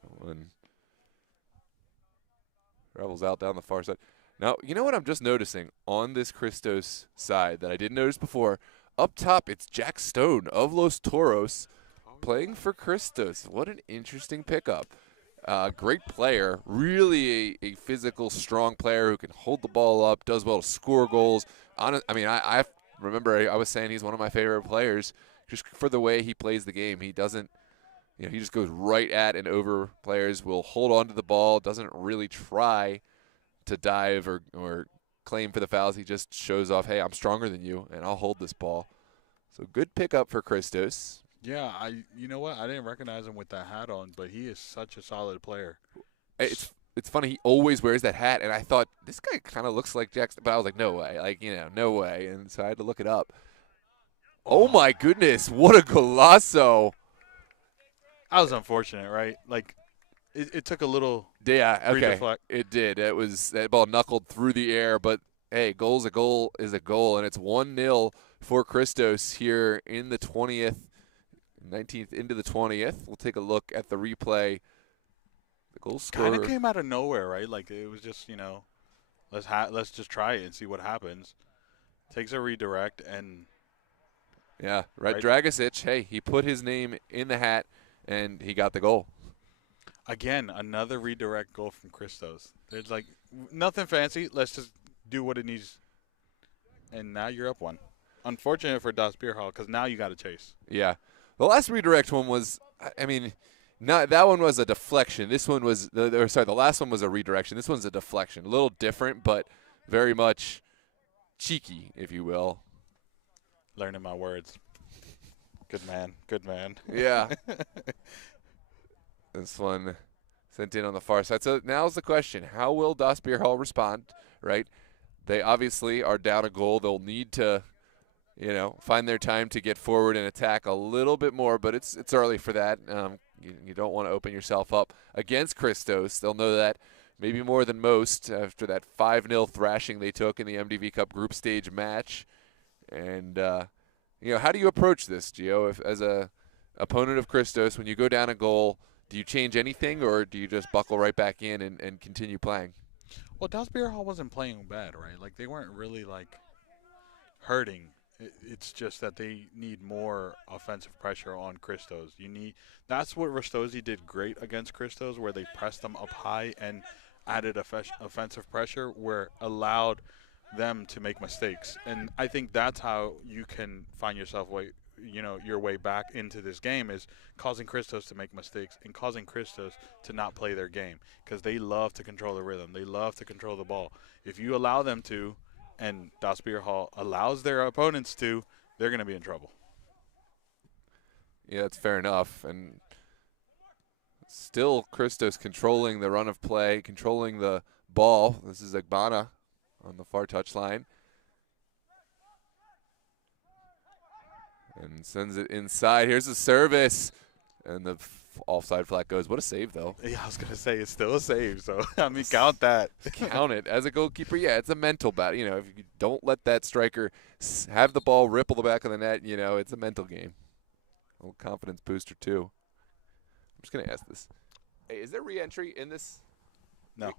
One travels out down the far side. Now, you know what I'm just noticing on this Christos side that I didn't notice before? Up top, it's Jack Stone of Los Toros playing for Christos. What an interesting pickup. Great player, really a physical, strong player who can hold the ball up, does well to score goals. I remember I was saying he's one of my favorite players just for the way he plays the game. He doesn't, he just goes right at and over players, will hold on to the ball, doesn't really try to dive or claim for the fouls. He just shows off, hey, I'm stronger than you, and I'll hold this ball. So good pickup for Christos. Yeah, you know what? I didn't recognize him with that hat on, but he is such a solid player. It's funny. He always wears that hat, and I thought, this guy kind of looks like Jackson. But I was like, no way. No way. And so I had to look it up. Oh, my goodness. What a golazo. That was unfortunate, right? It took a little okay. It did. That ball knuckled through the air, but hey, a goal is a goal, and it's 1-0 for Christos here in the 20th, 19th into the 20th. We'll take a look at the replay. The goal scorer kind of came out of nowhere, right? It was just, let's just try it and see what happens. Takes a redirect and yeah, right. Dragicic, hey, he put his name in the hat and he got the goal. Again, another redirect goal from Christos. There's nothing fancy. Let's just do what it needs. And now you're up one. Unfortunate for Das Bierhalle because now you got to chase. Yeah. The last redirect one was, that one was a deflection. This one was, the last one was a redirection. This one's a deflection. A little different, but very much cheeky, if you will. Learning my words. Good man. Good man. Yeah. This one sent in on the far side. So now's the question. How will Das Bierhalle respond, right? They obviously are down a goal. They'll need to, find their time to get forward and attack a little bit more, but it's early for that. You don't want to open yourself up against Christos. They'll know that maybe more than most after that 5-0 thrashing they took in the MDV Cup group stage match. And, how do you approach this, Gio? As a opponent of Christos, when you go down a goal, do you change anything or do you just buckle right back in and continue playing? Well, Das Bierhalle wasn't playing bad, right? They weren't really, hurting. It's just that they need more offensive pressure on Christos. That's what Rastosi did great against Christos, where they pressed them up high and added offensive pressure, where allowed them to make mistakes. And I think that's how you can find yourself your way back into this game is causing Christos to make mistakes and causing Christos to not play their game because they love to control the rhythm. They love to control the ball. If you allow them to, and Das Bierhalle allows their opponents to, they're going to be in trouble. Yeah, that's fair enough. And still Christos controlling the run of play, controlling the ball. This is Agbana on the far touchline. And sends it inside. Here's a service. And the offside flag goes. What a save, though. Yeah, I was going to say it's still a save. So, I mean, count that. Count it. As a goalkeeper, yeah, it's a mental battle. You know, if you don't let that striker have the ball ripple the back of the net, you know, it's a mental game. A little confidence booster, too. I'm just going to ask this. Hey, is there re-entry in this? No.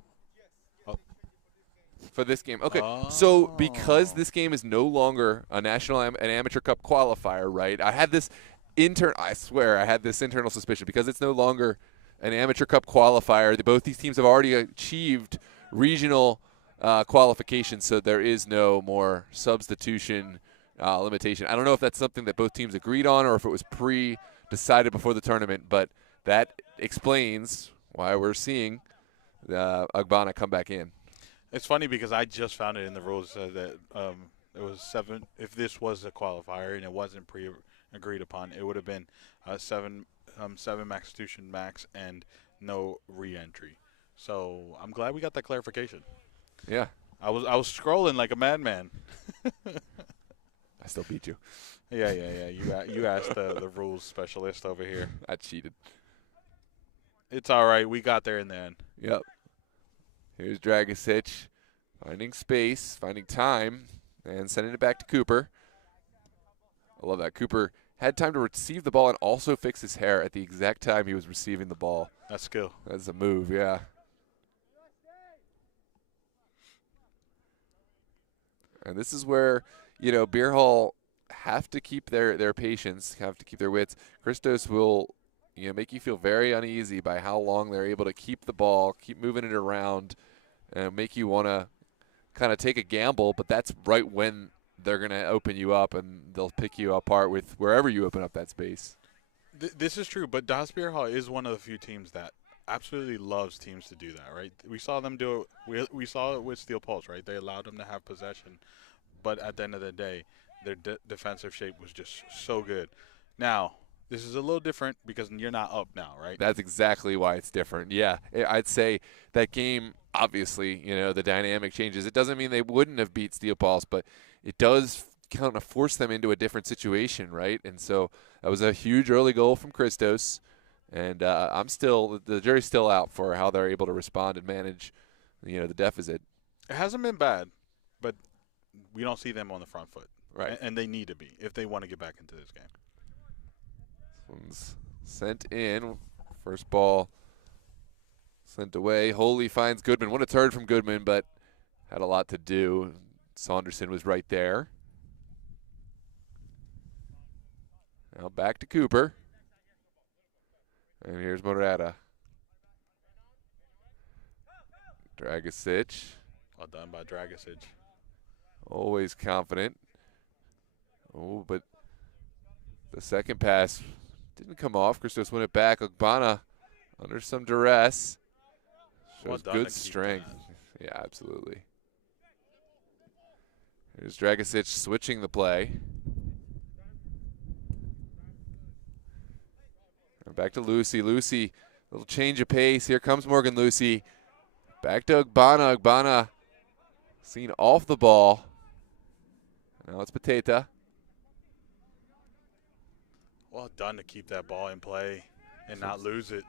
For this game. Okay, so because this game is no longer a national an amateur cup qualifier, right? I had this I swear I had this internal suspicion because it's no longer an amateur cup qualifier. Both these teams have already achieved regional qualification, so there is no more substitution limitation. I don't know if that's something that both teams agreed on or if it was pre-decided before the tournament, but that explains why we're seeing Agbana come back in. It's funny because I just found it in the rules that it was 7. If this was a qualifier and it wasn't pre-agreed upon, it would have been 7 substitution max and no re-entry. So I'm glad we got that clarification. Yeah, I was scrolling like a madman. I still beat you. Yeah. You asked the rules specialist over here. I cheated. It's all right. We got there in the end. Yep. Here's Dragicic finding space, finding time, and sending it back to Cooper. I love that. Cooper had time to receive the ball and also fix his hair at the exact time he was receiving the ball. That's skill. That's a move, yeah. And this is where, you know, Bierhalle have to keep their patience, have to keep their wits. Christos will, you know, make you feel very uneasy by how long they're able to keep the ball, keep moving it around, and make you want to kind of take a gamble, but that's right when they're going to open you up and they'll pick you apart with wherever you open up that space. This is true, but Das Bierhalle is one of the few teams that absolutely loves teams to do that, right? We saw them do it. We saw it with Steel Pulse, right? They allowed them to have possession, but at the end of the day, their defensive shape was just so good. Now, this is a little different because you're not up now, right? That's exactly why it's different. Yeah, I'd say that game, obviously, you know, the dynamic changes. It doesn't mean they wouldn't have beat Steel Pulse, but it does kind of force them into a different situation, right? And so that was a huge early goal from Christos, and the jury's still out for how they're able to respond and manage, you know, the deficit. It hasn't been bad, but we don't see them on the front foot, right? And they need to be if they want to get back into this game. One's sent in. First ball sent away. Holy finds Goodman. What a turn from Goodman, but had a lot to do. Saunderson was right there. Now back to Cooper. And here's Morata. Dragicic. Well done by Dragicic. Always confident. Oh, but the second pass didn't come off. Christos won it back. Agbana under some duress. Shows good strength. Yeah, absolutely. Here's Dragicic switching the play. And back to Lucy. Lucy, little change of pace. Here comes Morgan Lucy. Back to Agbana. Agbana seen off the ball. Now it's Pateta. Well done to keep that ball in play and not lose it.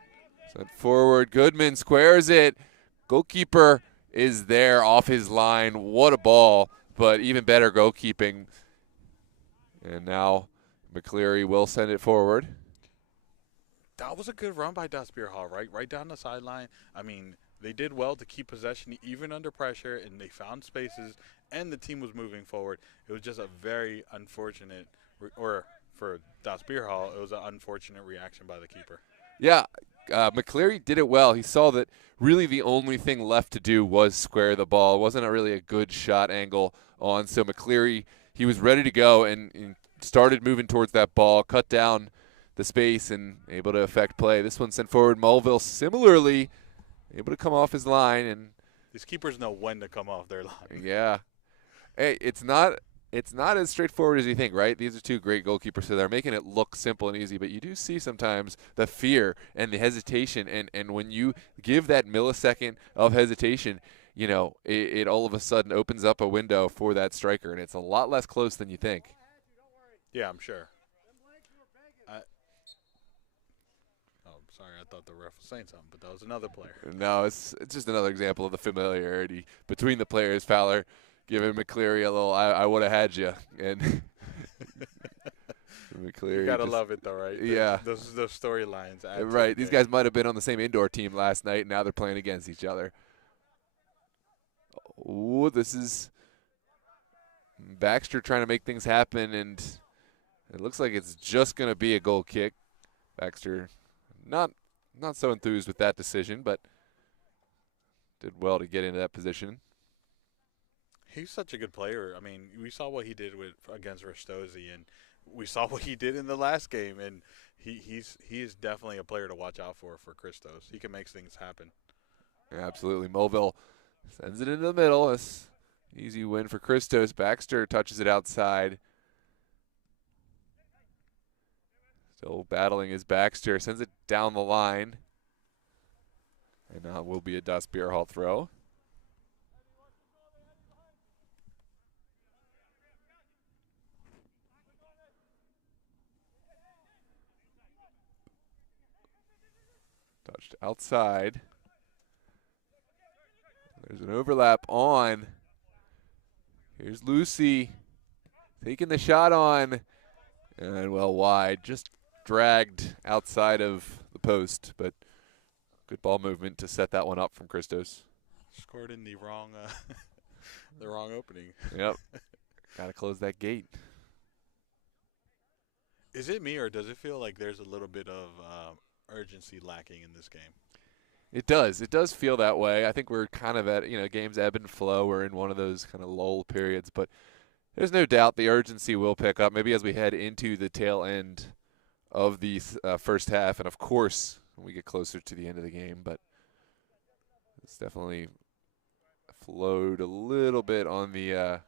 Sent forward. Goodman squares it. Goalkeeper is there off his line. What a ball, but even better goalkeeping. And now McCleary will send it forward. That was a good run by Das Bierhalle, right? Right down the sideline. I mean, they did well to keep possession even under pressure, and they found spaces, and the team was moving forward. It was just a very unfortunate, or for Das Bierhalle, it was an unfortunate reaction by the keeper. Yeah, McCleary did it well. He saw that really the only thing left to do was square the ball. It wasn't really a good shot angle on, so McCleary, he was ready to go and started moving towards that ball, cut down the space, and able to affect play. This one sent forward. Mulville similarly able to come off his line, and These keepers know when to come off their line. yeah. Hey, it's not as straightforward as you think, right? These are two great goalkeepers, so they're making it look simple and easy, but you do see sometimes the fear and the hesitation, and when you give that millisecond of hesitation, it all of a sudden opens up a window for that striker, and it's a lot less close than you think. Yeah, I'm sure. Sorry, I thought the ref was saying something, but that was another player. No, it's just another example of the familiarity between the players. Fowler giving McCleary a little, I would have had you, and McCleary. You gotta love it though, right? Yeah. Those storylines. Right. These guys might have been on the same indoor team last night, and now they're playing against each other. Ooh, this is Baxter trying to make things happen, and it looks like it's just going to be a goal kick. Baxter not so enthused with that decision, but did well to get into that position. He's such a good player. I mean, we saw what he did against Rastosi, and we saw what he did in the last game, and he is definitely a player to watch out for Christos. He can make things happen. Yeah, absolutely. Mulville sends it into the middle. It's easy win for Christos. Baxter touches it outside. Still battling as Baxter sends it down the line. And now it will be a Das Bierhalle throw. Touched outside. There's an overlap on. Here's Lucy taking the shot on. And well wide. Just dragged outside of the post. But good ball movement to set that one up from Christos. Scored in the wrong the wrong opening. Yep. Got to close that gate. Is it me, or does it feel like there's a little bit of urgency lacking in this game? It does. It does feel that way. I think we're kind of at, games ebb and flow. We're in one of those kind of lull periods. But there's no doubt the urgency will pick up, maybe as we head into the tail end of the first half. And, of course, when we get closer to the end of the game. But it's definitely flowed a little bit on the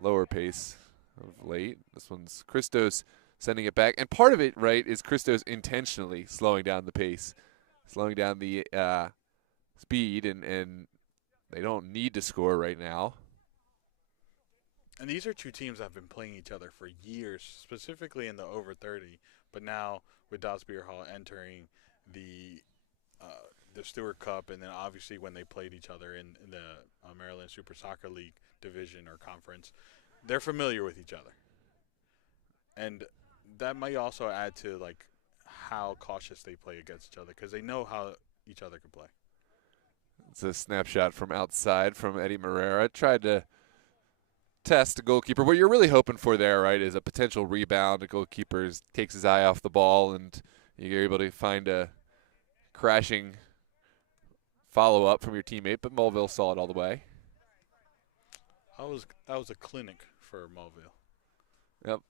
lower pace of late. This one's Christos sending it back. And part of it, right, is Christos intentionally slowing down the pace, slowing down the speed, and they don't need to score right now. And these are two teams that have been playing each other for years, specifically in the over 30. But now with Das Bierhalle entering the Stewart Cup, and then obviously when they played each other in the Maryland Super Soccer League division or conference, they're familiar with each other. And that might also add to like how cautious they play against each other, because they know how each other can play. It's a snapshot from outside from Eddie Moreira. Tried to test the goalkeeper. What you're really hoping for there, right, is a potential rebound. The goalkeeper takes his eye off the ball, and you're able to find a crashing follow-up from your teammate, but Mulville saw it all the way. That was a clinic for Mulville. Yep.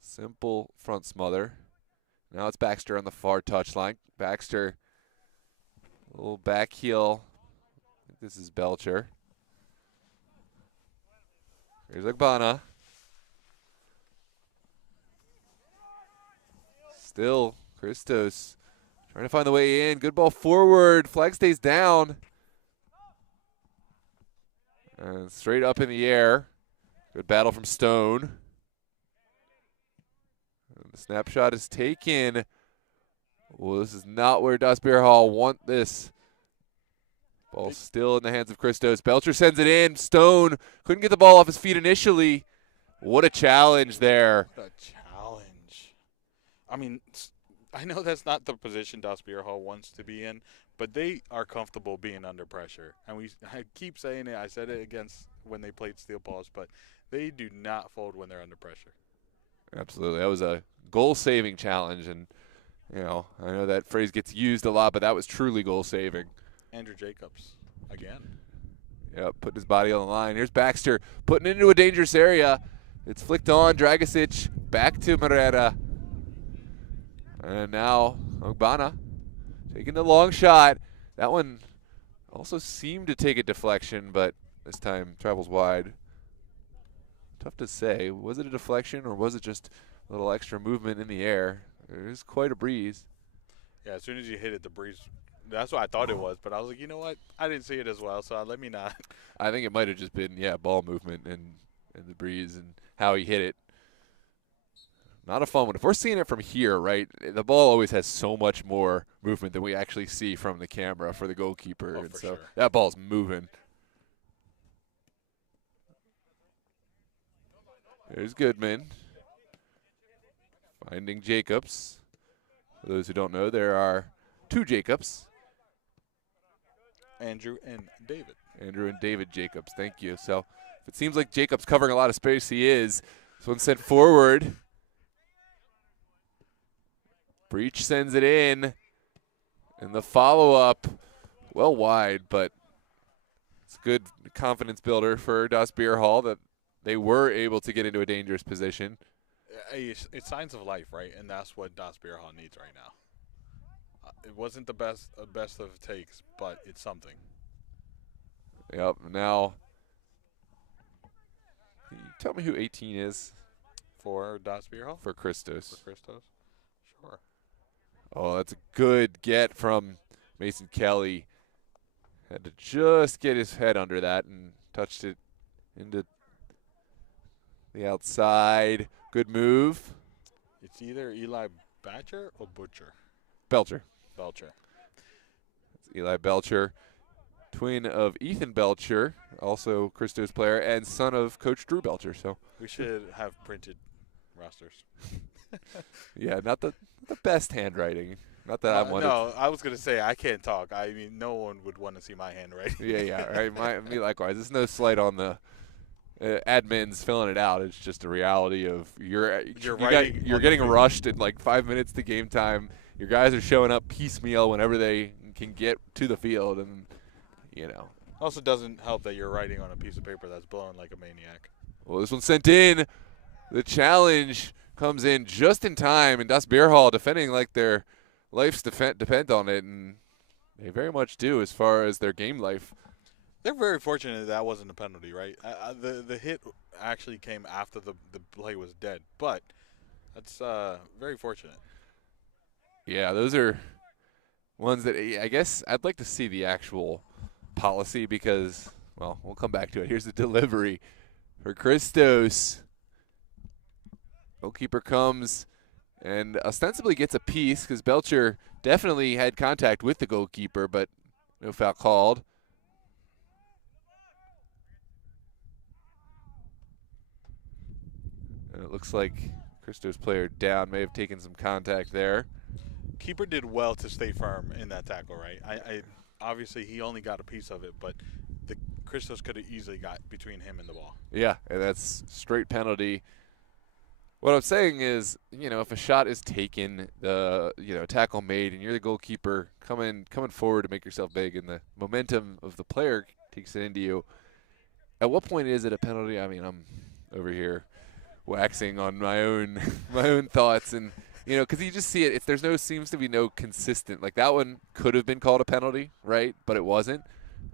Simple front smother. Now it's Baxter on the far touchline. Baxter, a little back heel. I think this is Belcher. Here's Agbana. Still, Christos trying to find the way in. Good ball forward. Flag stays down. And straight up in the air. Good battle from Stone. And the snapshot is taken. Well, this is not where Das Bierhalle want this. Ball still in the hands of Christos. Belcher sends it in. Stone couldn't get the ball off his feet initially. What a challenge there. What a challenge. I mean, I know that's not the position Das Bierhalle wants to be in, but they are comfortable being under pressure. And I keep saying it. I said it against when they played Steel Paws, but they do not fold when they're under pressure. Absolutely. That was a goal-saving challenge, and You know, I know that phrase gets used a lot, but that was truly goal saving. Andrew Jacobs again. Yep, putting his body on the line. Here's Baxter putting it into a dangerous area. It's flicked on. Dragicic back to Morera. And now Ogbana taking the long shot. That one also seemed to take a deflection, but this time travels wide. Tough to say. Was it a deflection or was it just a little extra movement in the air? It is quite a breeze. Yeah, as soon as you hit it, the breeze. That's what I thought it was, but I was like, you know what? I didn't see it as well, so let me not. I think it might have just been, ball movement and the breeze and how he hit it. Not a fun one. If we're seeing it from here, right, the ball always has so much more movement than we actually see from the camera for the goalkeeper. Oh, and for so sure. that ball's moving. There's Goodman. Finding Jacobs. For those who don't know, there are two Jacobs. Andrew and David. Andrew and David Jacobs. Thank you. So if it seems like Jacobs covering a lot of space, he is. This one sent forward. Breach sends it in. And the follow-up, well wide, but it's a good confidence builder for Das Bierhalle that they were able to get into a dangerous position. It's signs of life, right? And that's what Das Bierhalle needs right now. It wasn't the best of takes, but it's something. Yep. Now, can you tell me who 18 is? For Das Bierhalle? For Christos. For Christos? Sure. Oh, that's a good get from Mason Kelly. Had to just get his head under that and touched it into the outside. Good move. It's either Eli Batcher or Butcher. Belcher. Belcher. It's Eli Belcher, twin of Ethan Belcher, also Christos player, and son of Coach Drew Belcher. So we should have printed rosters. Yeah, not the best handwriting. Not that I'm one. No, I was gonna say I can't talk. I mean, no one would want to see my handwriting. Yeah, right. Me likewise. There's no slight on the admins filling it out. It's just a reality of you're getting rushed in like 5 minutes to game time. Your guys are showing up piecemeal whenever they can get to the field, and Also, doesn't help that you're writing on a piece of paper that's blowing like a maniac. Well, this one's sent in. The challenge comes in just in time, and Das Bierhalle defending like their lives depend on it, and they very much do as far as their game life. They're very fortunate that wasn't a penalty, right? The hit actually came after the play was dead, but that's very fortunate. Yeah, those are ones that I guess I'd like to see the actual policy because, well, we'll come back to it. Here's the delivery for Christos. Goalkeeper comes and ostensibly gets a piece because Belcher definitely had contact with the goalkeeper, but no foul called. And it looks like Christos' player down may have taken some contact there. Keeper did well to stay firm in that tackle, right? I obviously he only got a piece of it, but the Christos could have easily got between him and the ball. Yeah, and that's straight penalty. What I'm saying is, if a shot is taken, the tackle made, and you're the goalkeeper coming forward to make yourself big, and the momentum of the player takes it into you. At what point is it a penalty? I mean, I'm over here waxing on my own thoughts, and because you just see it. Seems to be no consistent. Like that one could have been called a penalty, right? But it wasn't.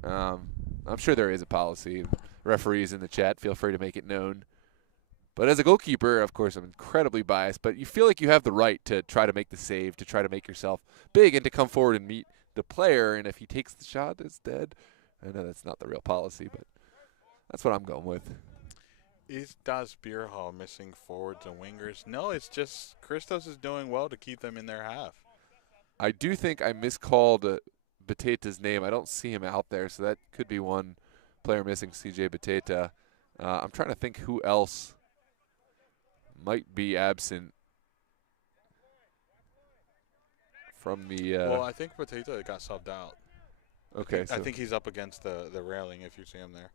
I'm sure there is a policy. Referees in the chat, feel free to make it known. But as a goalkeeper, of course, I'm incredibly biased, but you feel like you have the right to try to make the save, to try to make yourself big, and to come forward and meet the player. And if he takes the shot, it's dead. I know that's not the real policy, but that's what I'm going with. Is Das Bierhalle missing forwards and wingers? No, it's just Christos is doing well to keep them in their half. I do think I miscalled Bateta's name. I don't see him out there, so that could be one player missing, CJ Bateta. I'm trying to think who else might be absent from the well, I think Bateta got subbed out. Okay. I think he's up against the railing if you see him there.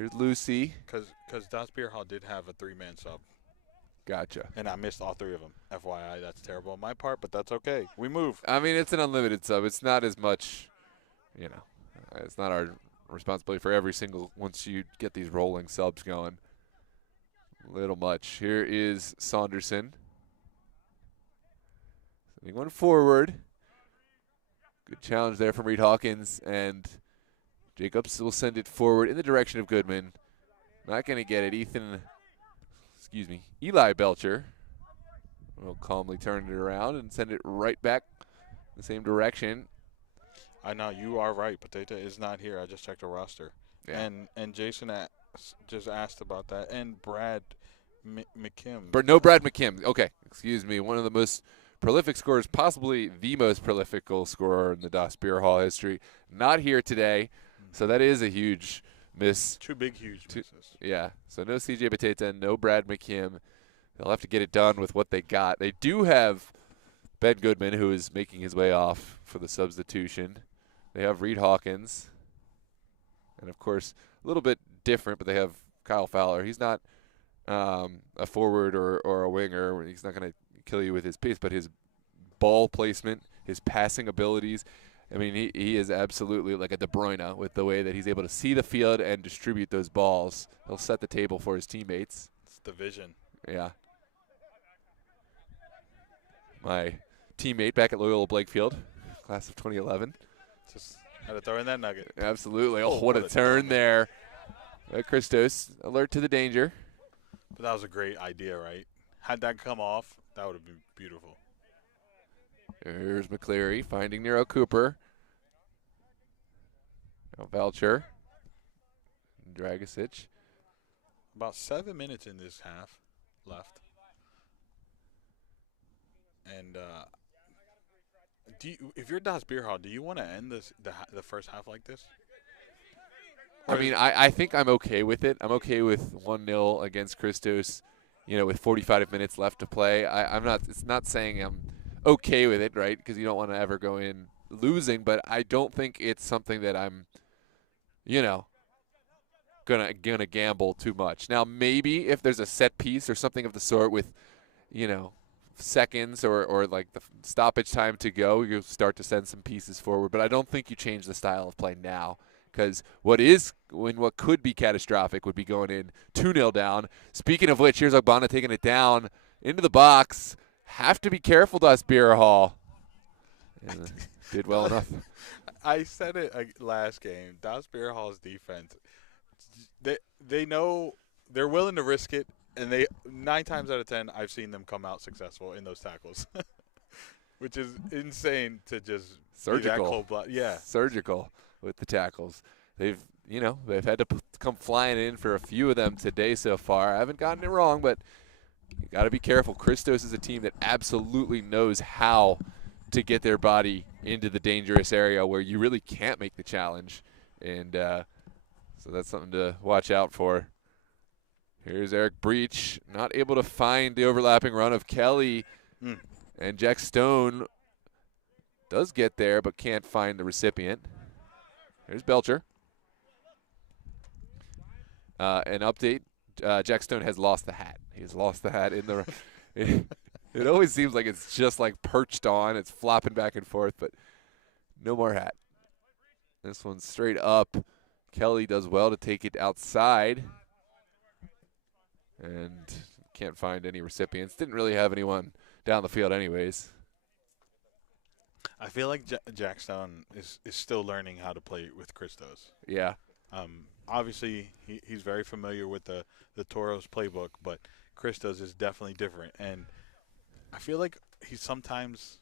Here's Lucy. Because Das Bierhalle did have a 3-man sub. Gotcha. And I missed all 3 of them. FYI, that's terrible on my part, but that's okay. We move. I mean, it's an unlimited sub. It's not as much, it's not our responsibility for every single, once you get these rolling subs going. Little much. Here is Saunderson. Sending one forward. Good challenge there from Reed Hawkins, and Jacobs will send it forward in the direction of Goodman. Not going to get it. Eli Belcher will calmly turn it around and send it right back the same direction. I know, you are right. Potato is not here. I just checked the roster. Yeah. And Jason just asked about that. And Brad McKim. But no Brad McKim. Okay, excuse me. One of the most prolific scorers, possibly the most prolific goal scorer in the Das Bierhalle history. Not here today. So that is a huge miss. 2 big, huge misses. Yeah. So no CJ Bateta, no Brad McKim. They'll have to get it done with what they got. They do have Ben Goodman, who is making his way off for the substitution. They have Reed Hawkins. And, of course, a little bit different, but they have Kyle Fowler. He's not a forward or a winger. He's not going to kill you with his pace, but his ball placement, his passing abilities, I mean, he is absolutely like a De Bruyne with the way that he's able to see the field and distribute those balls. He'll set the table for his teammates. It's the vision. Yeah. My teammate back at Loyola Blakefield, class of 2011. Just had to throw in that nugget. Absolutely. Oh, what a turn there. Christos, alert to the danger. But that was a great idea, right? Had that come off, that would have been beautiful. Here's McCleary finding Nero Cooper. Now Belcher. Dragicic. About 7 minutes in this half left. And if you're Das Bierhalle, do you want to end the first half like this? I mean, I think I'm okay with it. I'm okay with 1-0 against Christos, with 45 minutes left to play. I'm not. It's not saying I'm okay with it, right? Because you don't want to ever go in losing. But I don't think it's something that I'm, gonna gamble too much. Now maybe if there's a set piece or something of the sort with, seconds or like the stoppage time to go, you'll start to send some pieces forward. But I don't think you change the style of play now. Because what could be catastrophic would be going in 2-0 down. Speaking of which, here's Ogbonna taking it down into the box. Have to be careful, Das Bierhalle. Did well enough. I said it last game. Das Bierhalle's defense, they know they're willing to risk it, and 9 times out of 10 I've seen them come out successful in those tackles, which is insane to just surgical. Be that cold-blooded. Yeah, surgical with the tackles. They've had to come flying in for a few of them today so far. I haven't gotten it wrong, but you got to be careful. Christos is a team that absolutely knows how to get their body into the dangerous area where you really can't make the challenge. And so that's something to watch out for. Here's Eric Breach, not able to find the overlapping run of Kelly. And Jack Stone does get there but can't find the recipient. Here's Belcher. An update, Jack Stone has lost the hat. He's lost the hat in the it always seems like it's just like perched on. It's flopping back and forth, but no more hat. This one's straight up. Kelly does well to take it outside. And can't find any recipients. Didn't really have anyone down the field anyways. I feel like Jack Stone is still learning how to play with Christos. Yeah. Obviously, he's very familiar with the Toros playbook, but Christos is definitely different. And I feel like he's sometimes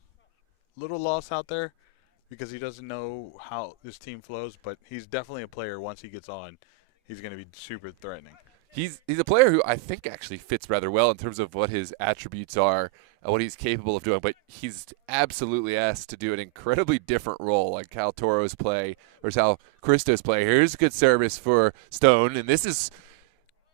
a little lost out there because he doesn't know how this team flows, but he's definitely a player. Once he gets on, he's going to be super threatening. He's a player who I think actually fits rather well in terms of what his attributes are, what he's capable of doing. But he's absolutely asked to do an incredibly different role, like how Toros play versus how Christos play. Here's a good service for Stone, and this is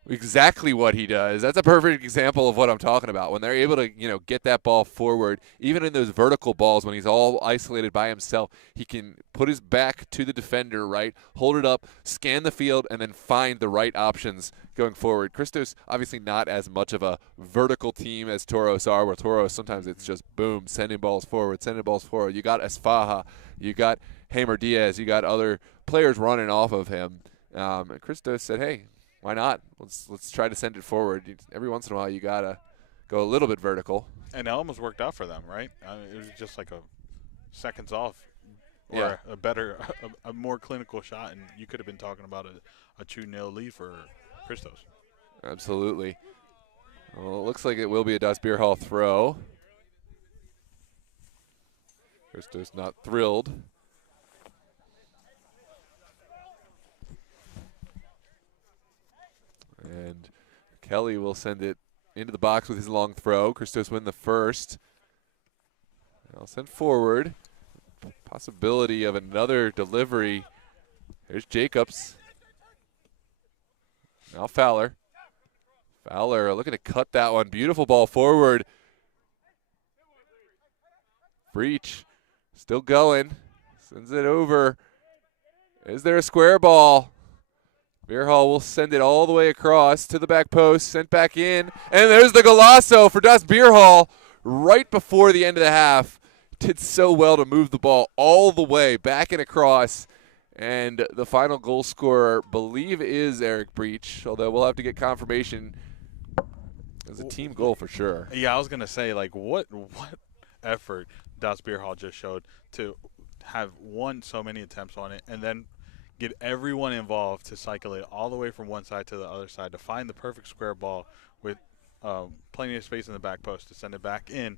exactly what he does. That's a perfect example of what I'm talking about. When they're able to, get that ball forward, even in those vertical balls, when he's all isolated by himself, he can put his back to the defender, right? Hold it up, scan the field, and then find the right options going forward. Christos, obviously not as much of a vertical team as Toros are, where Toros, sometimes it's just boom, sending balls forward. You got Esfaha, you got Hamer Diaz, you got other players running off of him. And Christos said, hey, why not? Let's try to send it forward. Every once in a while, you gotta go a little bit vertical. And it almost worked out for them, right? It was just like a seconds off, or a better, a more clinical shot, and you could have been talking about a 2-0 lead for Christos. Absolutely. Well, it looks like it will be a Das Bierhalle throw. Christos not thrilled. And Kelly will send it into the box with his long throw. Christos win the first. I'll send forward. Possibility of another delivery. Here's Jacobs. Now Fowler. Fowler looking to cut that one. Beautiful ball forward. Breach still going. Sends it over. Is there a square ball? Bierhalle will send it all the way across to the back post, sent back in, and there's the golazo for Das Bierhalle right before the end of the half. Did so well to move the ball all the way back and across, and the final goal scorer, believe, is Eric Breach, although we'll have to get confirmation. It was a team goal for sure. Yeah, I was gonna say, like, what effort Das Bierhalle just showed to have won so many attempts on it, and then get everyone involved to cycle it all the way from one side to the other side to find the perfect square ball with plenty of space in the back post to send it back in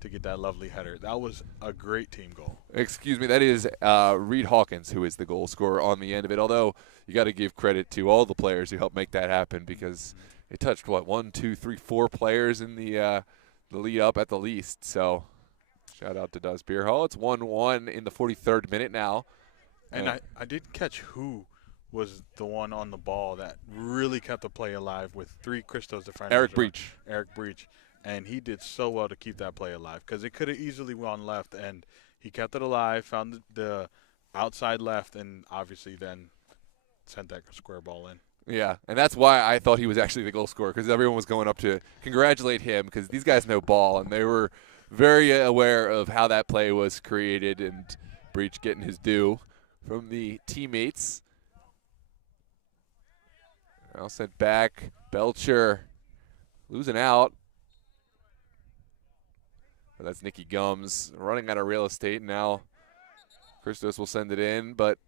to get that lovely header. That was a great team goal. Excuse me, that is Reed Hawkins who is the goal scorer on the end of it, although you got to give credit to all the players who helped make that happen because it touched, 1, 2, 3, 4 players in the lead up at the least. So shout out to Das Bierhalle. It's 1-1 in the 43rd minute now. And I didn't catch who was the one on the ball that really kept the play alive with 3 Christos defenders. Eric Breach. Eric Breach. And he did so well to keep that play alive because it could have easily gone left, and he kept it alive, found the outside left, and obviously then sent that square ball in. Yeah, and that's why I thought he was actually the goal scorer, because everyone was going up to congratulate him because these guys know ball, and they were very aware of how that play was created, and Breach getting his due from the teammates. Now sent back. Belcher losing out. But that's Nicky Gums running out of real estate. Now Christos will send it in, but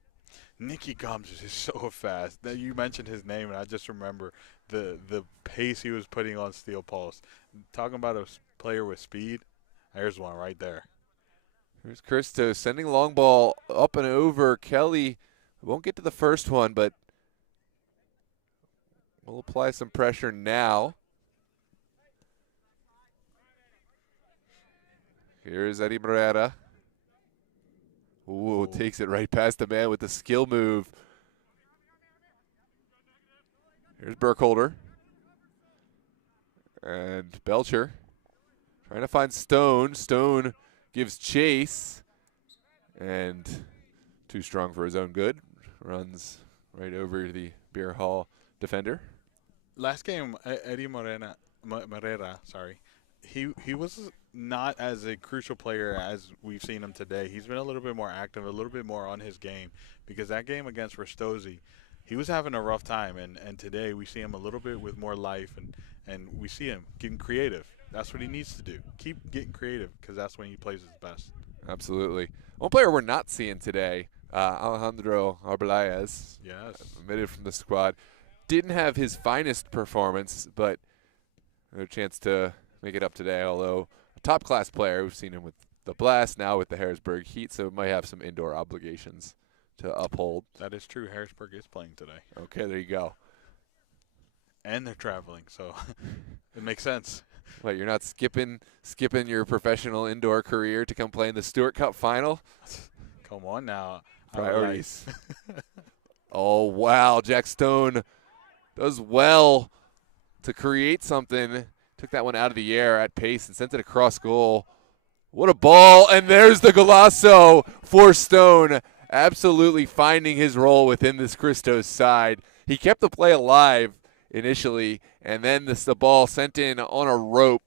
Nicky Gums is so fast. Now, you mentioned his name, and I just remember the pace he was putting on steel post. Talking about a player with speed, there's one right there. Here's Christos sending long ball up and over. Kelly won't get to the first one, but we'll apply some pressure now. Here's Eddie Morera. Ooh, takes it right past the man with the skill move. Here's Burkholder. And Belcher trying to find Stone. Stone gives chase. And too strong for his own good. Runs right over the Bierhalle defender. Last game, Eddie Morera, he was not as a crucial player as we've seen him today. He's been a little bit more active, a little bit more on his game, because that game against Rastosi, he was having a rough time, and today we see him a little bit with more life, and we see him getting creative. That's what he needs to do. Keep getting creative, because that's when he plays his best. Absolutely. One player we're not seeing today, Alejandro Arbeláez, omitted from the squad. Didn't have his finest performance, but no chance to make it up today, although a top-class player. We've seen him with the Blast, now with the Harrisburg Heat, so might have some indoor obligations to uphold. That is true. Harrisburg is playing today. Okay, there you go. And they're traveling, so it makes sense. Wait, you're not skipping your professional indoor career to come play in the Stewart Cup final? Come on now. Priorities. Oh, wow. Jack Stone does well to create something. Took that one out of the air at pace and sent it across goal. What a ball, and there's the golazo for Stone, absolutely finding his role within this Christos side. He kept the play alive initially, and then the ball sent in on a rope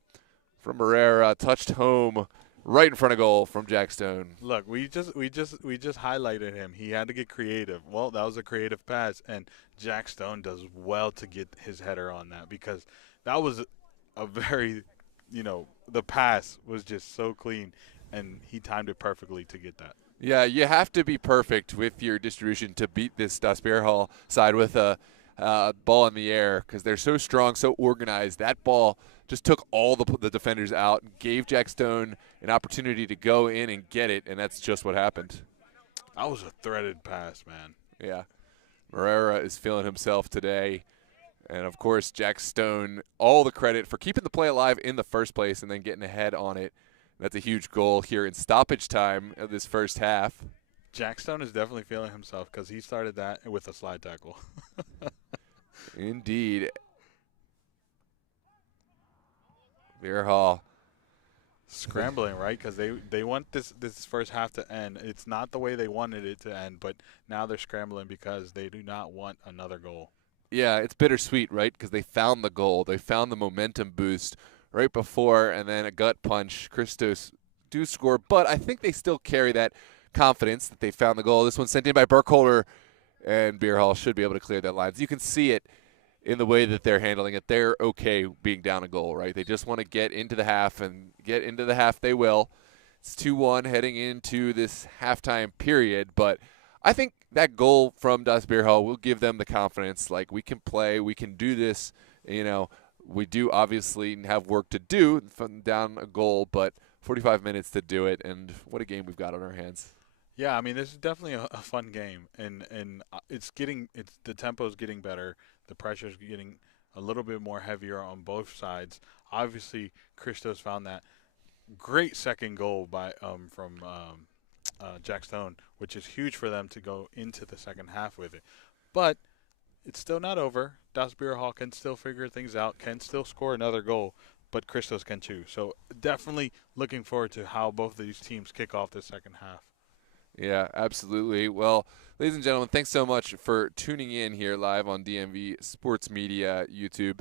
from Herrera, touched home right in front of goal from Jack Stone. Look, we just highlighted him. He had to get creative. Well, that was a creative pass, and Jack Stone does well to get his header on that because that was a very, the pass was just so clean, and he timed it perfectly to get that. Yeah, you have to be perfect with your distribution to beat this Das Bierhalle side with a ball in the air because they're so strong, so organized. That ball just took all the defenders out, gave Jack Stone an opportunity to go in and get it, and that's just what happened. That was a threaded pass, man. Yeah. Herrera is feeling himself today. And, of course, Jack Stone, all the credit for keeping the play alive in the first place and then getting ahead on it. That's a huge goal here in stoppage time of this first half. Jack Stone is definitely feeling himself because he started that with a slide tackle. Indeed. Bierhalle scrambling, right? Because they want this first half to end. It's not the way they wanted it to end, but now they're scrambling because they do not want another goal. Yeah, it's bittersweet, right? Because they found the goal. They found the momentum boost right before, and then a gut punch. Christos do score, but I think they still carry that confidence that they found the goal. This one sent in by Burkholder, and Bierhalle should be able to clear that line. So you can see it in the way that they're handling it. They're okay being down a goal, right? They just want to get into the half, and get into the half they will. It's 2-1 heading into this halftime period, but I think that goal from Das Bierhalle will give them the confidence, like we can play, we can do this. We do obviously have work to do from down a goal, but 45 minutes to do it, and what a game we've got on our hands. Yeah, I mean, this is definitely a fun game, and the tempo is getting better. The pressure is getting a little bit more heavier on both sides. Obviously, Christos found that great second goal from Jack Stone, which is huge for them to go into the second half with it. But it's still not over. Das Bierhalle can still figure things out, can still score another goal, but Christos can too. So definitely looking forward to how both of these teams kick off the second half. Yeah, absolutely. Well, ladies and gentlemen, thanks so much for tuning in here live on DMV Sports Media YouTube.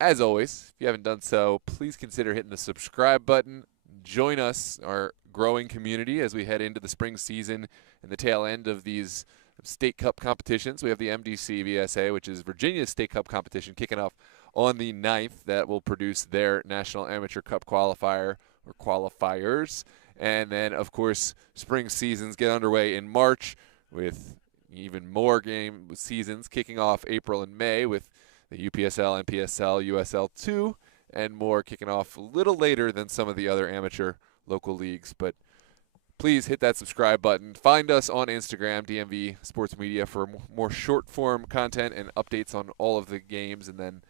As always, if you haven't done so, please consider hitting the subscribe button. Join us, our growing community, as we head into the spring season and the tail end of these State Cup competitions. We have the MDC VSA, which is Virginia's State Cup competition, kicking off on the 9th. That will produce their National Amateur Cup qualifier, or qualifiers. And then, of course, spring seasons get underway in March with even more game seasons kicking off April and May with the UPSL, NPSL, USL2, and more kicking off a little later than some of the other amateur local leagues. But please hit that subscribe button. Find us on Instagram, DMV Sports Media, for more short-form content and updates on all of the games. And then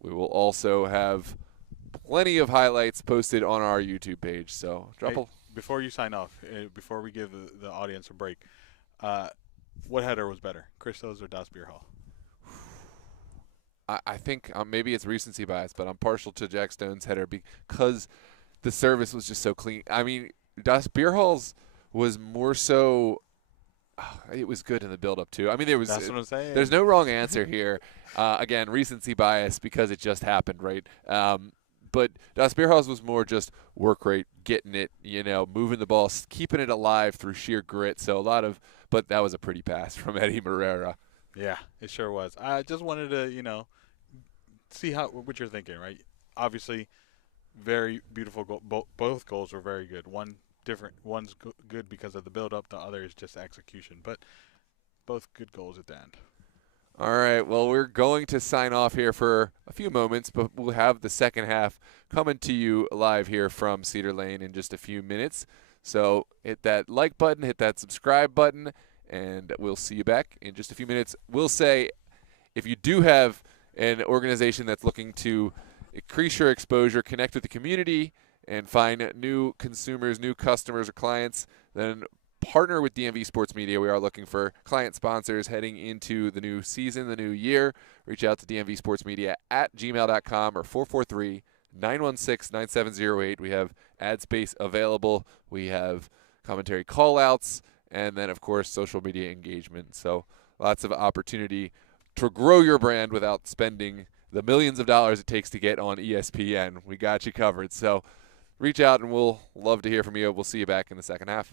we will also have plenty of highlights posted on our YouTube page. So before you sign off, before we give the audience a break, what header was better, Christos or Das Bierhalle? I think maybe it's recency bias, but I'm partial to Jack Stone's header because the service was just so clean. I mean, Das Bierhalle's was more so. It was good in the build-up too. I mean, That's what I'm saying. There's no wrong answer here. Again, recency bias because it just happened, right? But Das Bierhalle's was more just work rate, getting it, moving the ball, keeping it alive through sheer grit. So but that was a pretty pass from Eddie Herrera. Yeah, it sure was. I just wanted to, see what you're thinking, right? Obviously, very beautiful goal. Both goals were very good. One's good because of the build-up. The other is just execution. But both good goals at the end. All right, well, we're going to sign off here for a few moments, but we'll have the second half coming to you live here from Cedar Lane in just a few minutes. So hit that like button, hit that subscribe button, and we'll see you back in just a few minutes. We'll say if you do have an organization that's looking to increase your exposure, connect with the community, and find new consumers, new customers or clients, then partner with DMV Sports Media. We are looking for client sponsors heading into the new season, the new year. Reach out to dmvsportsmedia at gmail.com or 443-916-9708. We have ad space available. We have commentary call-outs, and then, of course, social media engagement. So lots of opportunity to grow your brand without spending the millions of dollars it takes to get on ESPN. We got you covered. So reach out, and we'll love to hear from you. We'll see you back in the second half.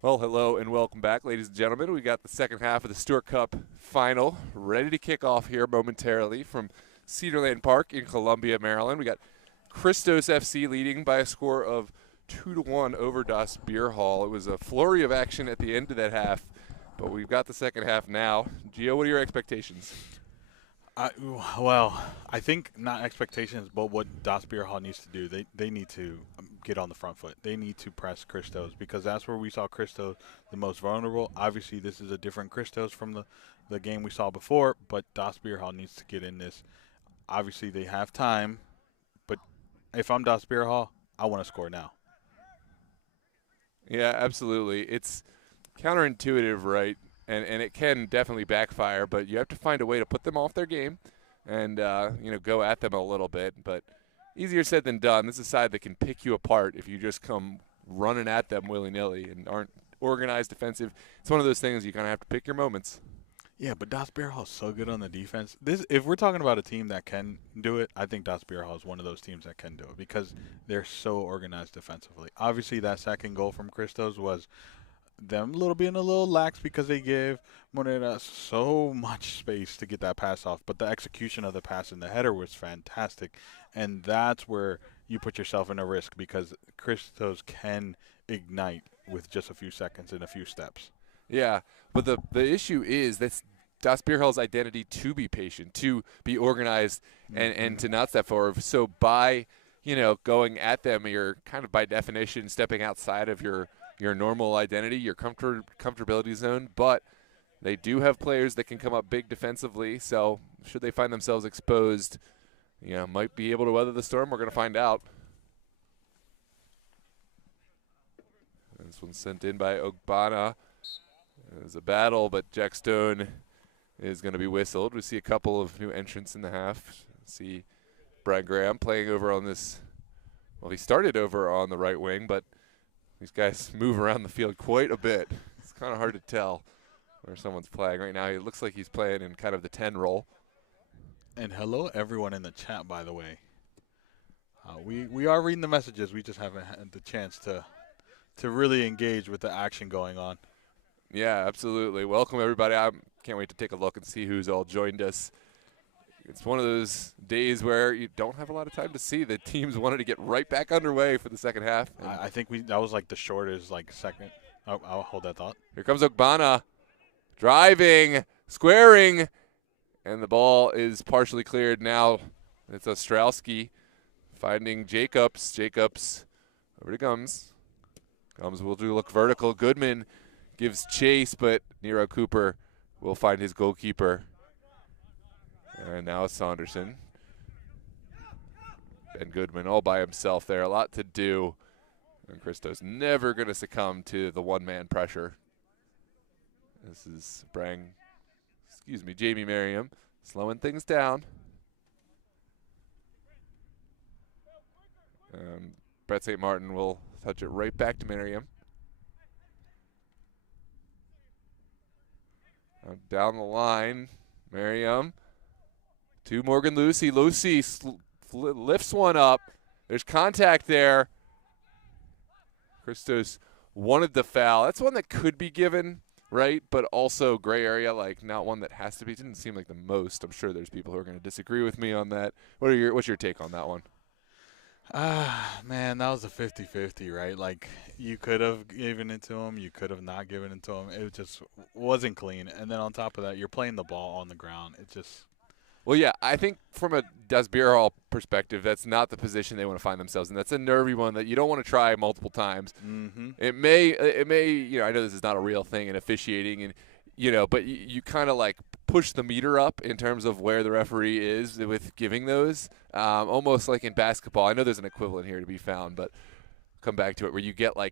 Well, hello and welcome back, ladies and gentlemen. We got the second half of the Stewart Cup final ready to kick off here momentarily from Cedarland Park in Columbia, Maryland. We got Christos FC leading by a score of 2-1 over Das Bierhalle. It was a flurry of action at the end of that half, but we've got the second half now. Gio, what are your expectations? Well, I think not expectations, but what Das Bierhalle needs to do. They need to get on the front foot. They need to press Christos because that's where we saw Christos the most vulnerable. Obviously, this is a different Christos from the game we saw before, but Das Bierhalle needs to get in this. Obviously, they have time, but if I'm Das Bierhalle, I want to score now. Yeah, absolutely. It's counterintuitive, right? And it can definitely backfire, but you have to find a way to put them off their game and, go at them a little bit. But easier said than done. This is a side that can pick you apart if you just come running at them willy-nilly and aren't organized, defensive. It's one of those things you kind of have to pick your moments. Yeah, but Das Bierhalle is so good on the defense. If we're talking about a team that can do it, I think Das Bierhalle is one of those teams that can do it because they're so organized defensively. Obviously, that second goal from Christos was them being a little lax because they gave Moneda so much space to get that pass off. But the execution of the pass and the header was fantastic. And that's where you put yourself in a risk because Christos can ignite with just a few seconds and a few steps. Yeah, but the issue is that's Das Bierhalle's identity to be patient, to be organized, and to not step forward. So by, going at them, you're kind of by definition stepping outside of your normal identity, your comfortability zone, but they do have players that can come up big defensively, so should they find themselves exposed, might be able to weather the storm. We're going to find out. This one's sent in by Ogbonna. There's a battle, but Jack Stone is going to be whistled. We see a couple of new entrants in the half. See Brian Graham playing over on this. Well, he started over on the right wing, but these guys move around the field quite a bit. It's kind of hard to tell where someone's playing right now. It looks like he's playing in kind of the 10 role. And hello, everyone in the chat, by the way. We are reading the messages. We just haven't had the chance to really engage with the action going on. Yeah, absolutely. Welcome, everybody. I can't wait to take a look and see who's all joined us. It's one of those days where you don't have a lot of time to see. The teams wanted to get right back underway for the second half. I think that was like the shortest second. I'll hold that thought. Here comes Ogbonna, driving, squaring, and the ball is partially cleared now. It's Ostrowski finding Jacobs. Jacobs over to Gums. Gums will look vertical. Goodman gives chase, but Nero Cooper will find his goalkeeper. And now it's Saunderson. Ben Goodman all by himself there. A lot to do. And Christos never going to succumb to the one-man pressure. This is Jamie Merriam slowing things down. Brett St. Martin will touch it right back to Merriam. Down the line, Merriam to Morgan Lucy. Lucy lifts one up. There's contact there. Christos wanted the foul. That's one that could be given, right? But also gray area, not one that has to be. It didn't seem like the most. I'm sure there's people who are going to disagree with me on that. What's your take on that one? Man, that was a 50-50, right? You could have given it to him. You could have not given it to him. It just wasn't clean. And then on top of that, you're playing the ball on the ground. It just – Well, yeah, I think from a Das Bierhalle perspective, that's not the position they want to find themselves in. That's a nervy one that you don't want to try multiple times. Mm-hmm. It may, I know this is not a real thing in officiating, and but you kind of push the meter up in terms of where the referee is with giving those, almost like in basketball. I know there's an equivalent here to be found, but come back to it where you get I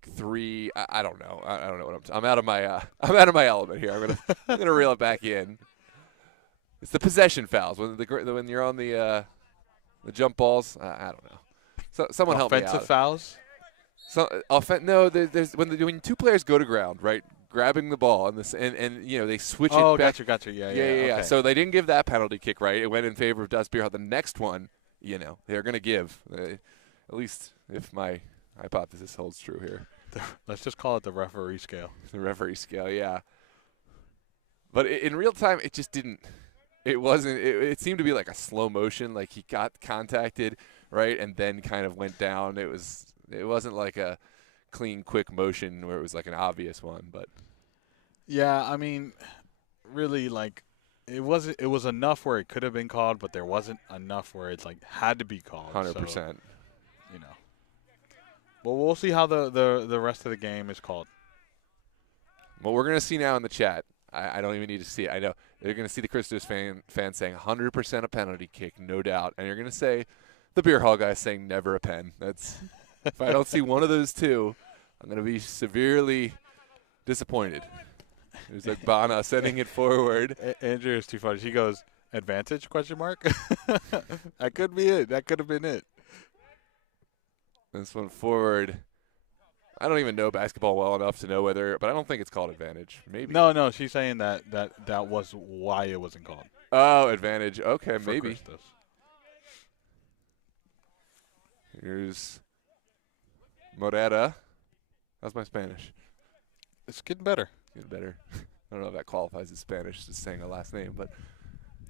don't know. I don't know what I'm out of my element here. I'm gonna reel it back in. It's the possession fouls when you're on the jump balls. I don't know. So someone help me out. Offensive fouls? There's when two players go to ground, right? Grabbing the ball and they switch it back. Oh, gotcha. Yeah. Okay. So they didn't give that penalty kick, right? It went in favor of Das Bierhalle. The next one, they're going to give. At least if my hypothesis holds true here. Let's just call it the referee scale. The referee scale, yeah. But in real time, it just didn't. It wasn't. It seemed to be like a slow motion. He got contacted, right, and then kind of went down. It wasn't like a clean, quick motion where it was an obvious one, but. Yeah, I mean, really, it was enough where it could have been called, but there wasn't enough where it's had to be called. 100%. So, Well, we'll see how the rest of the game is called. What we're going to see now in the chat, I don't even need to see it. I know they're going to see the Christos fans saying 100% a penalty kick, no doubt. And you're going to say the Bierhalle guy saying never a pen. That's if I don't see one of those two, I'm going to be severely disappointed. There's Ogbonna sending it forward. Andrea is too funny. She goes, advantage, question mark? That could be it. That could have been it. This one forward. I don't even know basketball well enough to know whether, but I don't think it's called advantage. Maybe. No. She's saying that was why it wasn't called. Oh, advantage. Okay, for maybe. Christos. Here's Morera. How's my Spanish? It's getting better. Getting better. I don't know if that qualifies as Spanish, just saying a last name, but.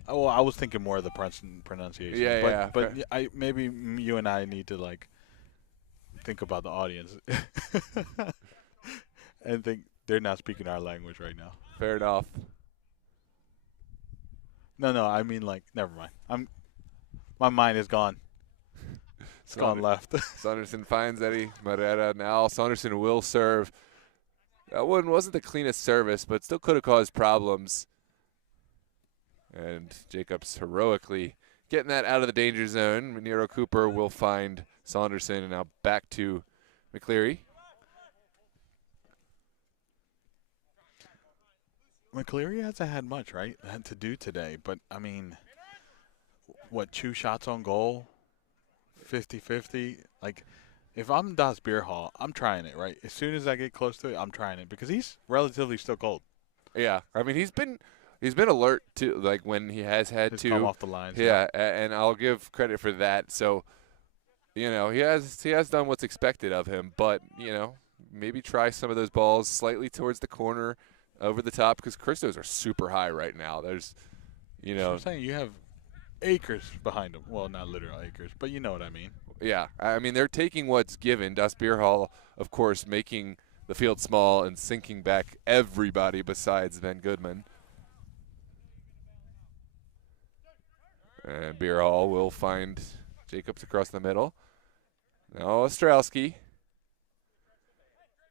Oh, well, I was thinking more of the pronunciation. Yeah. But maybe you and I need to think about the audience and think they're not speaking our language right now. Fair enough. No, I mean never mind. My mind is gone. It's gone left. Saunderson finds Eddie Morera now. Saunderson will serve. That one wasn't the cleanest service, but still could have caused problems. And Jacobs heroically getting that out of the danger zone. Nero Cooper will find Saunderson, and now back to McCleary. McCleary hasn't had much, right, to do today. But, I mean, what, 2 shots on goal, 50-50? Like, if I'm Das Bierhalle, I'm trying it, right? As soon as I get close to it, I'm trying it because he's relatively still cold. Yeah, I mean he's been alert to like when he has had His to come off the lines. Yeah, and I'll give credit for that. So, he has done what's expected of him, but maybe try some of those balls slightly towards the corner, over the top, because Christos are super high right now. There's, So I'm saying you have acres behind them. Well, not literal acres, but you know what I mean. Yeah, I mean they're taking what's given. Das Bierhalle, of course, making the field small and sinking back everybody besides Van Goodman. And Bierhalle will find Jacobs across the middle. Now Ostrowski.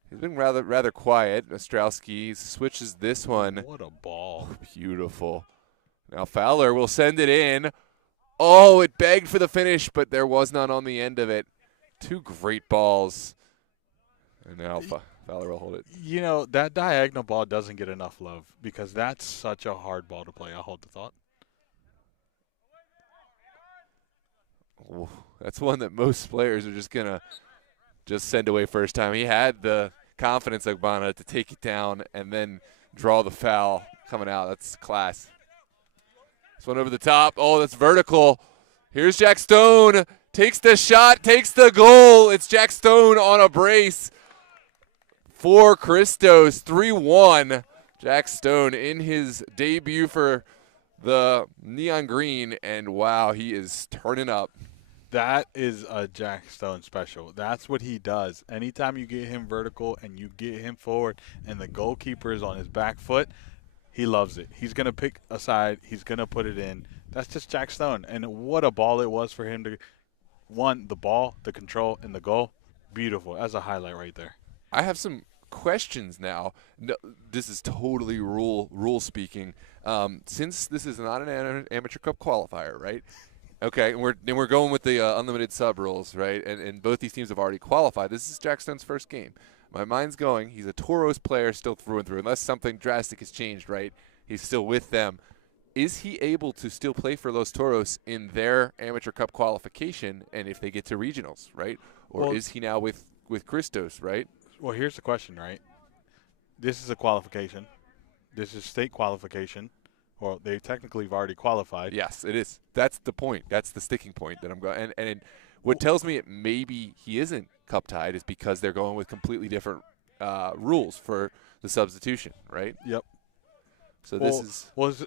He's been rather quiet. Ostrowski switches this one. What a ball. Beautiful. Now Fowler will send it in. Oh, it begged for the finish, but there was none on the end of it. 2 great balls. And now Fowler will hold it. That diagonal ball doesn't get enough love because that's such a hard ball to play. I'll hold the thought. Ooh, that's one that most players are just going to send away first time. He had the confidence, Ogbonna, to take it down and then draw the foul coming out. That's class. This one over the top. Oh, that's vertical. Here's Jack Stone. Takes the shot, takes the goal. It's Jack Stone on a brace for Christos. 3-1. Jack Stone in his debut for the Neon Green, and wow, he is turning up. That is a Jack Stone special. That's what he does. Anytime you get him vertical and you get him forward and the goalkeeper is on his back foot, he loves it. He's going to pick a side. He's going to put it in. That's just Jack Stone. And what a ball it was for him to the ball, the control, and the goal. Beautiful. That's a highlight right there. I have some questions now. No, this is totally rule speaking. Since this is not an amateur cup qualifier, right? Okay, and we're going with the unlimited sub rules, right? And both these teams have already qualified. This is Jack Stone's first game. My mind's going. He's a Toros player still through and through. Unless something drastic has changed, right? He's still with them. Is he able to still play for Los Toros in their amateur cup qualification and if they get to regionals, right? Or is he now with Christos, right? Well, here's the question, right? This is a qualification. This is state qualification. Well, they technically have already qualified. Yes, it is. That's the point. That's the sticking point that I'm going. And what tells me it maybe he isn't cup tied is because they're going with completely different rules for the substitution, right? Yep. So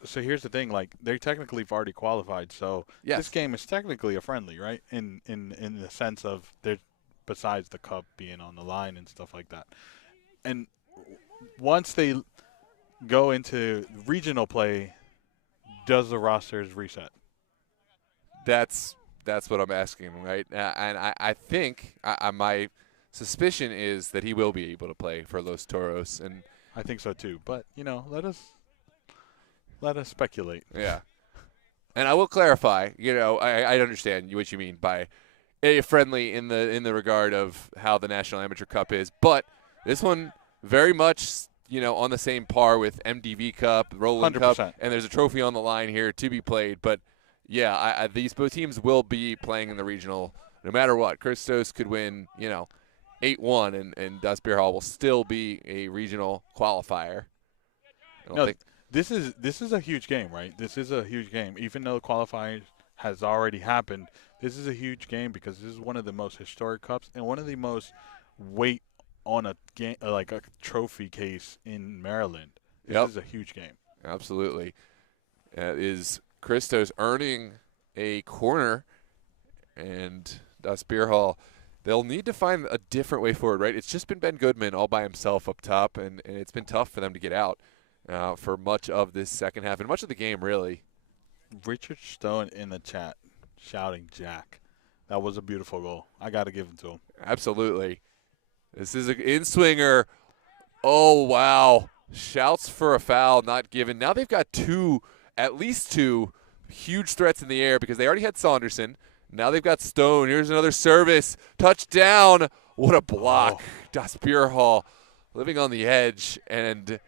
so here's the thing. Like they technically have already qualified. So this game is technically a friendly, right? In the sense of besides the cup being on the line and stuff like that. And once they go into regional play, does the rosters reset? That's what I'm asking, right? And I think my suspicion is that he will be able to play for Los Toros, and I think so too. But let us speculate. Yeah, and I will clarify. I understand what you mean by a friendly in the regard of how the National Amateur Cup is, but this one very much on the same par with MDV Cup, Roland 100%. Cup, and there's a trophy on the line here to be played. But, yeah, these both teams will be playing in the regional no matter what. Christos could win, 8-1, and Das Bierhalle will still be a regional qualifier. This is a huge game, right? This is a huge game. Even though qualifying has already happened, this is a huge game because this is one of the most historic cups and one of the most weight on a game, like a trophy case in Maryland. This is a huge game. Absolutely. Is Christos earning a corner, and Das Bierhalle, they'll need to find a different way forward, right? It's just been Ben Goodman all by himself up top, and it's been tough for them to get out for much of this second half and much of the game, really. Richard Stone in the chat shouting Jack. That was a beautiful goal. I got to give it to him. Absolutely. This is an in-swinger. Oh, wow. Shouts for a foul, not given. Now they've got at least two huge threats in the air because they already had Saunderson. Now they've got Stone. Here's another service. Touchdown. What a block. Das Bierhalle living on the edge. And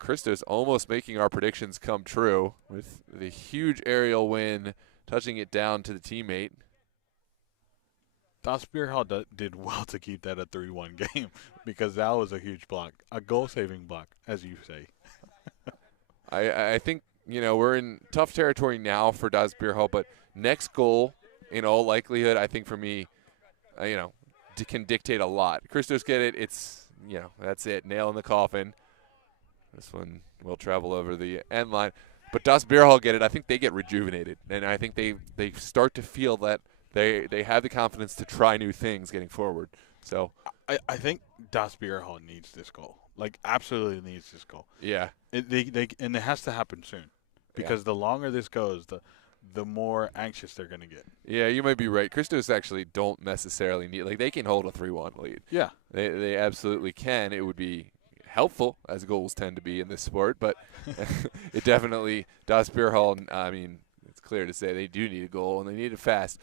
Christos almost making our predictions come true with the huge aerial win, touching it down to the teammate. Das Bierhalle did well to keep that a 3-1 game because that was a huge block, a goal-saving block, as you say. I think, we're in tough territory now for Das Bierhalle, but next goal, in all likelihood, I think for me, can dictate a lot. Christos get it. It's, that's it. Nail in the coffin. This one will travel over the end line. But Das Bierhalle get it. I think they get rejuvenated. And I think they start to feel that they have the confidence to try new things getting forward. So I think Das Bierhalle needs this goal. Like, absolutely needs this goal. Yeah. And it has to happen soon. Because the longer this goes, the more anxious they're going to get. Yeah, you might be right. Christos actually don't necessarily need – like, they can hold a 3-1 lead. Yeah. They absolutely can. It would be helpful, as goals tend to be in this sport, but it definitely – Das Bierhalle, I mean, it's clear to say they do need a goal, and they need it fast.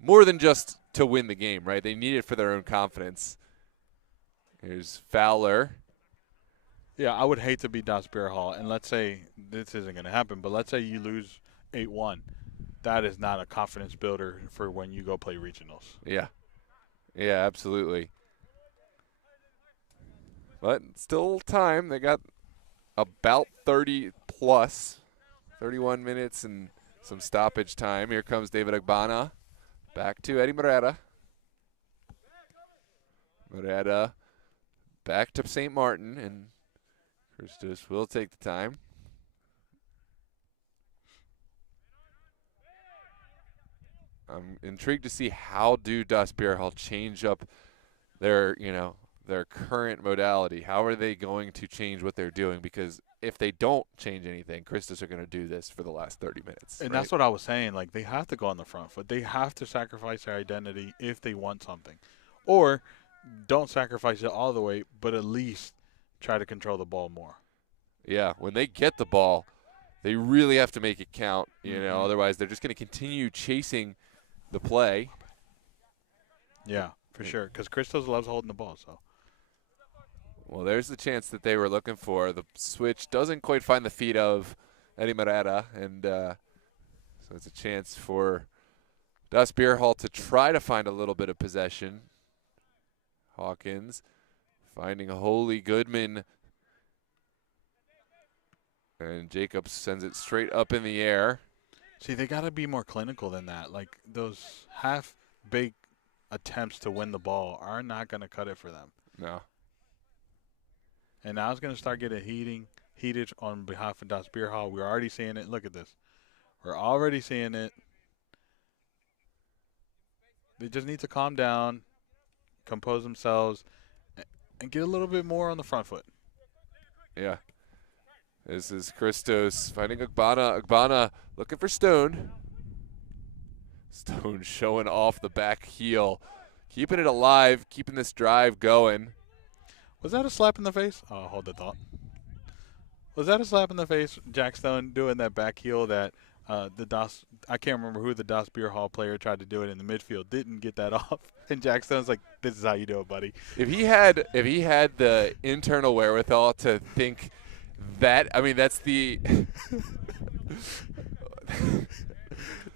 More than just to win the game, right? They need it for their own confidence. Here's Fowler. Yeah, I would hate to be Das Bierhalle, and let's say this isn't going to happen, but let's say you lose 8-1. That is not a confidence builder for when you go play regionals. Yeah. Yeah, absolutely. But still time. They got about 30 plus, 31 minutes and some stoppage time. Here comes David Agbana. Back to Eddie Morera. Morera back to St. Martin, and Christos will take the time. I'm intrigued to see how do Das Bierhalle change up their current modality. How are they going to change what they're doing? Because if they don't change anything, Christos are going to do this for the last 30 minutes. And right? that's what I was saying. Like, they have to go on the front foot. They have to sacrifice their identity if they want something. Or don't sacrifice it all the way, but at least try to control the ball more. Yeah, when they get the ball, they really have to make it count. Otherwise they're just going to continue chasing the play. Yeah, for sure. Because Christos loves holding the ball. So. Well, there's the chance that they were looking for. The switch doesn't quite find the feet of Eddie Morera, and so it's a chance for Das Bierhalle to try to find a little bit of possession. Hawkins finding Holy Goodman. And Jacobs sends it straight up in the air. See, they got to be more clinical than that. Like, those half-baked attempts to win the ball are not going to cut it for them. No. And now it's going to start getting heated on behalf of Das Bierhalle. We're already seeing it. Look at this. We're already seeing it. They just need to calm down, compose themselves, and get a little bit more on the front foot. Yeah. This is Christos finding Agbana. Agbana looking for Stone. Stone showing off the back heel. Keeping it alive, keeping this drive going. Was that a slap in the face? Oh, hold the thought. Was that a slap in the face, Jack Stone doing that back heel that I can't remember who the Das Bierhalle player tried to do it in the midfield, didn't get that off. And Jack Stone's like, this is how you do it, buddy. If he had the internal wherewithal to think that, I mean, that's the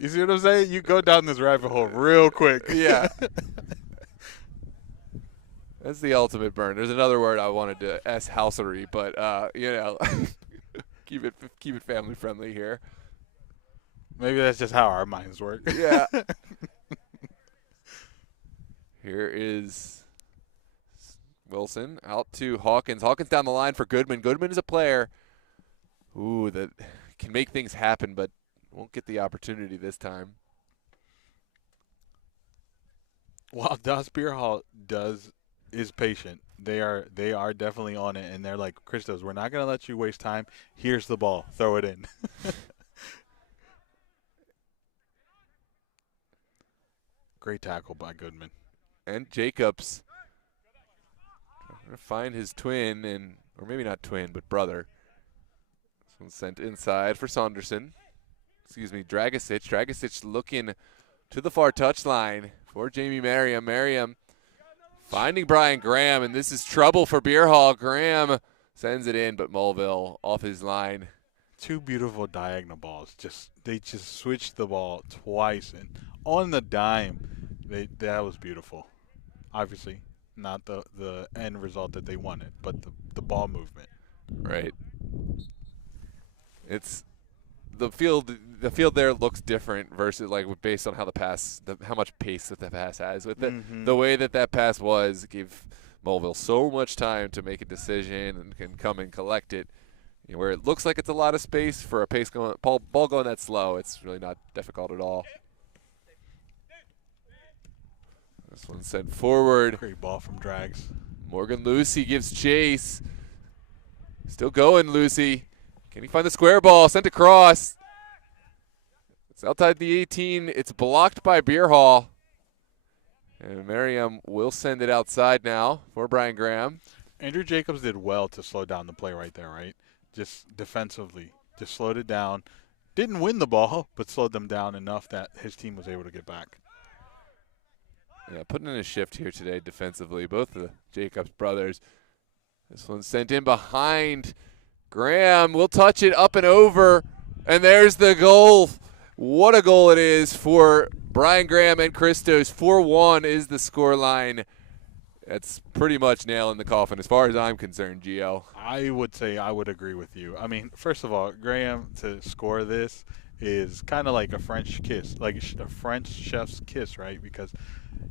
You see what I'm saying? You go down this rabbit hole real quick. Yeah. That's the ultimate burn. There's another word I wanted to housery, but keep it family friendly here. Maybe that's just how our minds work. Yeah. Here is Wilson out to Hawkins. Hawkins down the line for Goodman. Goodman is a player that can make things happen, but won't get the opportunity this time. While Das Bierhalle is patient, they are definitely on it, and they're like, Christos, we're not going to let you waste time. Here's the ball. Throw it in. Great tackle by Goodman. And Jacobs trying to find his twin, or maybe not twin, but brother. This one's sent inside for Saunderson. Dragicic. Dragicic looking to the far touchline for Jamie Merriam. Merriam finding Brian Graham, and this is trouble for Bierhalle. Graham sends it in, but Mulville off his line. Two beautiful diagonal balls. They just switched the ball twice, and on the dime, that was beautiful. Obviously, not the end result that they wanted, but the ball movement. Right. It's the field. The field there looks different versus like based on how how much pace that the pass has. With the way that pass was, gave Mulville so much time to make a decision and can come and collect it. You know, where it looks like it's a lot of space for a ball going that slow, it's really not difficult at all. This one's sent forward. Great ball from Drags. Morgan Lucy gives chase. Still going, Lucy. Can he find the square ball? Sent across. It's outside the 18. It's blocked by Bierhalle. And Merriam will send it outside now for Brian Graham. Andrew Jacobs did well to slow down the play right there, right? Just defensively. Just slowed it down. Didn't win the ball, but slowed them down enough that his team was able to get back. Yeah, putting in a shift here today defensively, both the Jacobs brothers. This one's sent in behind. Graham will touch it up and over, and there's the goal. What a goal it is for Brian Graham and Christos. 4-1 is the scoreline. That's pretty much nail in the coffin as far as I'm concerned, Gio. I would say I would agree with you. I mean, first of all, Graham to score this is kind of like a French kiss, like a French chef's kiss, right? Because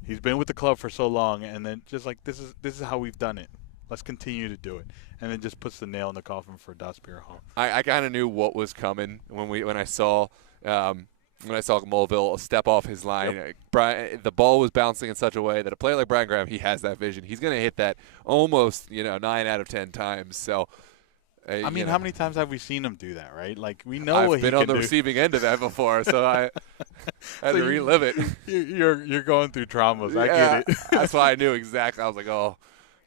he's been with the club for so long, and then just like this is how we've done it. Let's continue to do it, and then just puts the nail in the coffin for Das Bierhalle. I kind of knew what was coming when I saw Mulville step off his line. Yep. The ball was bouncing in such a way that a player like Brian Graham, he has that vision. He's going to hit that almost 9 out of 10 times. So. I mean, how many times have we seen him do that, right? Like, we know what he can do. I've been on the receiving end of that before, so I had to relive it. You're going through traumas. I get it. That's why I knew exactly. I was like, oh,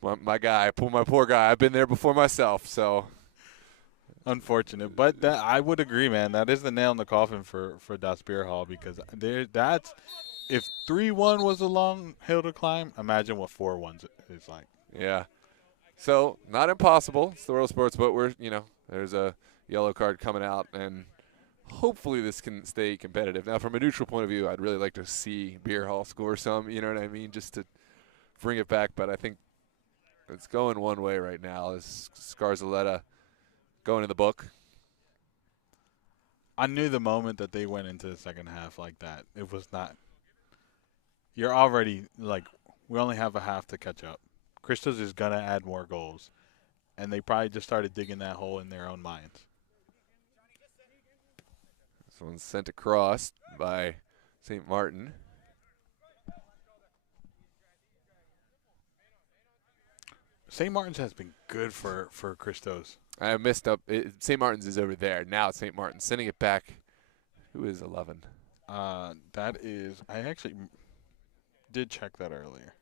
my poor guy. I've been there before myself, so. Unfortunate. But I would agree, man. That is the nail in the coffin for Das Bierhalle, because if 3-1 was a long hill to climb, imagine what 4-1 is like. Yeah. So, not impossible. It's the world of sports, but there's a yellow card coming out, and hopefully this can stay competitive. Now, from a neutral point of view, I'd really like to see Bierhalle score some, you know what I mean, just to bring it back. But I think it's going one way right now. Is Scarzaletta going in the book? I knew the moment that they went into the second half like that, it was not – you're already like, we only have a half to catch up. Christos is going to add more goals, and they probably just started digging that hole in their own minds. This one's sent across by St. Martin. St. Martin's has been good for Christos. I messed up. St. Martin's is over there. Now it's St. Martin. Sending it back. Who is 11? That is – I actually did check that earlier.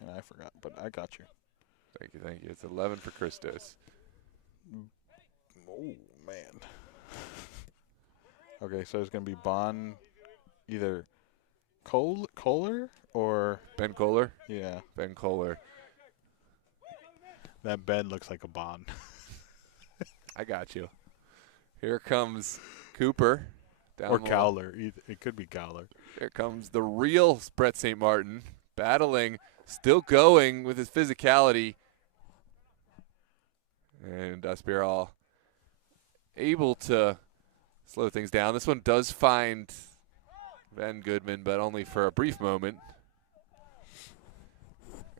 And I forgot, but I got you. Thank you. It's 11 for Christos. Oh, man. Okay, so it's going to be either Kohler or – Ben Kohler? Yeah. Ben Kohler. That Ben looks like a Bond. I got you. Here comes Cooper. Or Cowler. It could be Cowler. Here comes the real Brett St. Martin, battling – still going with his physicality. And Das Bierhalle able to slow things down. This one does find Van Goodman, but only for a brief moment.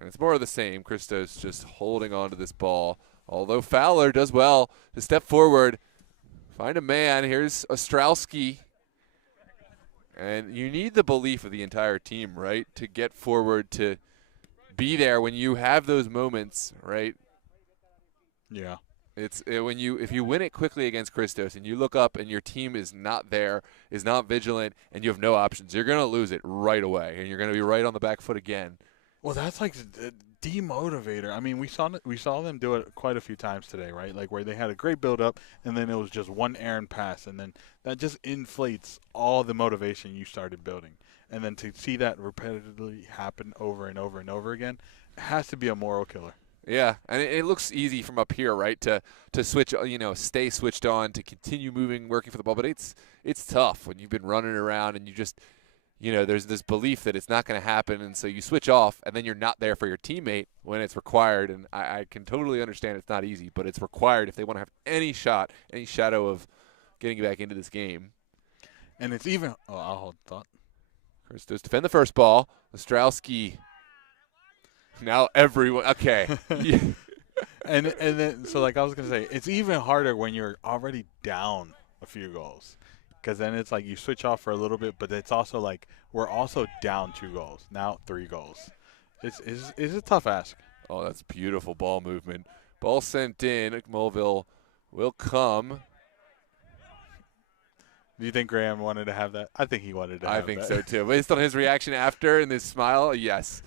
And it's more of the same. Christos just holding on to this ball. Although Fowler does well to step forward, find a man. Here's Ostrowski. And you need the belief of the entire team, right, to get forward, to be there when you have those moments, right? Yeah. It's if you win it quickly against Christos and you look up and your team is not there, is not vigilant, and you have no options, you're going to lose it right away, and you're going to be right on the back foot again. Well, that's like a demotivator. I mean, we saw them do it quite a few times today, right? Like where they had a great build-up, and then it was just one errant pass, and then that just inflates all the motivation you started building. And then to see that repetitively happen over and over and over again, it has to be a moral killer. Yeah, and it looks easy from up here, right? To switch, stay switched on, to continue moving, working for the ball. But it's tough when you've been running around and you just, there's this belief that it's not going to happen, and so you switch off, and then you're not there for your teammate when it's required. And I can totally understand it's not easy, but it's required if they want to have any shot, any shadow of getting back into this game. And it's even. Oh, I'll hold the thought. Christos defend the first ball. Ostrowski. Now everyone. Okay. and then so like I was gonna say, it's even harder when you're already down a few goals, because then it's like you switch off for a little bit, but it's also like we're also down 2 goals now, 3 goals. It's a tough ask. Oh, that's beautiful ball movement. Ball sent in. Mulville will come. Do you think Graham wanted to have that? I think he wanted to have that. I think so too. Based on his reaction after and his smile, yes.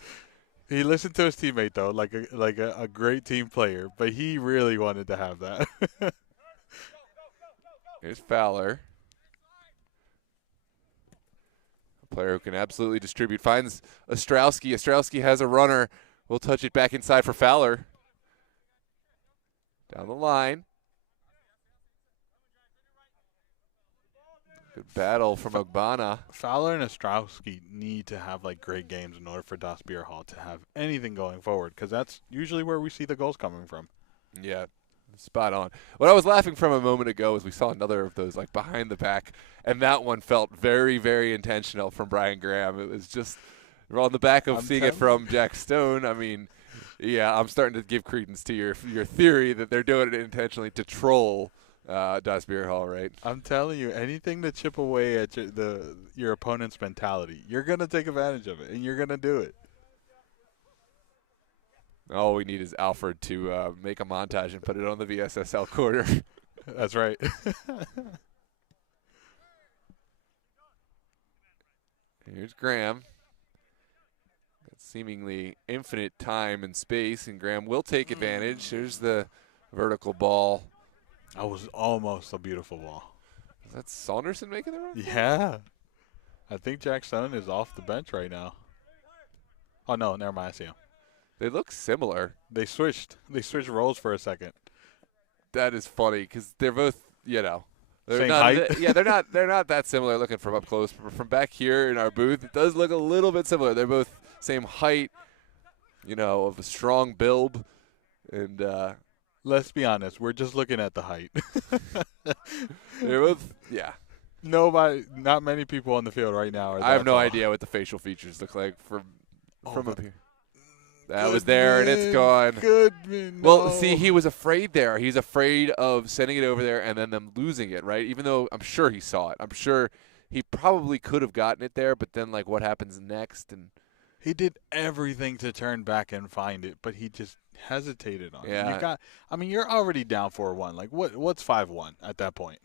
He listened to his teammate though, like a great team player, but he really wanted to have that. Here's Fowler. A player who can absolutely distribute. Finds Ostrowski. Ostrowski has a runner. We'll touch it back inside for Fowler. Down the line. Good battle from Ogbonna. Fowler and Ostrowski need to have like great games in order for Das Bierhalle to have anything going forward, because that's usually where we see the goals coming from. Yeah, spot on. What I was laughing from a moment ago is we saw another of those like behind the back, and that one felt very, very intentional from Brian Graham. It was just on the back of seeing it from Jack Stone. I mean, yeah, I'm starting to give credence to your theory that they're doing it intentionally to troll Das Bierhalle, right? I'm telling you, anything to chip away at your opponent's mentality, you're gonna take advantage of it, and you're gonna do it. All we need is Alfred to make a montage and put it on the VSSL quarter. That's right. Here's Graham. That's seemingly infinite time and space, and Graham will take advantage. There's the vertical ball. That was almost a beautiful ball. Is that Saunderson making the run? Yeah. I think Jack Stone is off the bench right now. Oh, no, never mind. I see him. They look similar. They switched roles for a second. That is funny because they're both, they're same not, height. they're not that similar looking from up close. From back here in our booth, it does look a little bit similar. They're both same height, of a strong build, and let's be honest, we're just looking at the height. they're both, yeah. Not many people on the field right now. I have no idea what the facial features look like from up here. That was there, and it's gone. Goodman, well, no. see, he was afraid there. He's afraid of sending it over there and then them losing it, right? Even though I'm sure he saw it. I'm sure he probably could have gotten it there, but then, like, what happens next? And he did everything to turn back and find it, but he just hesitated on it. Yeah. You're already down 4-1. Like, what's 5-1 at that point?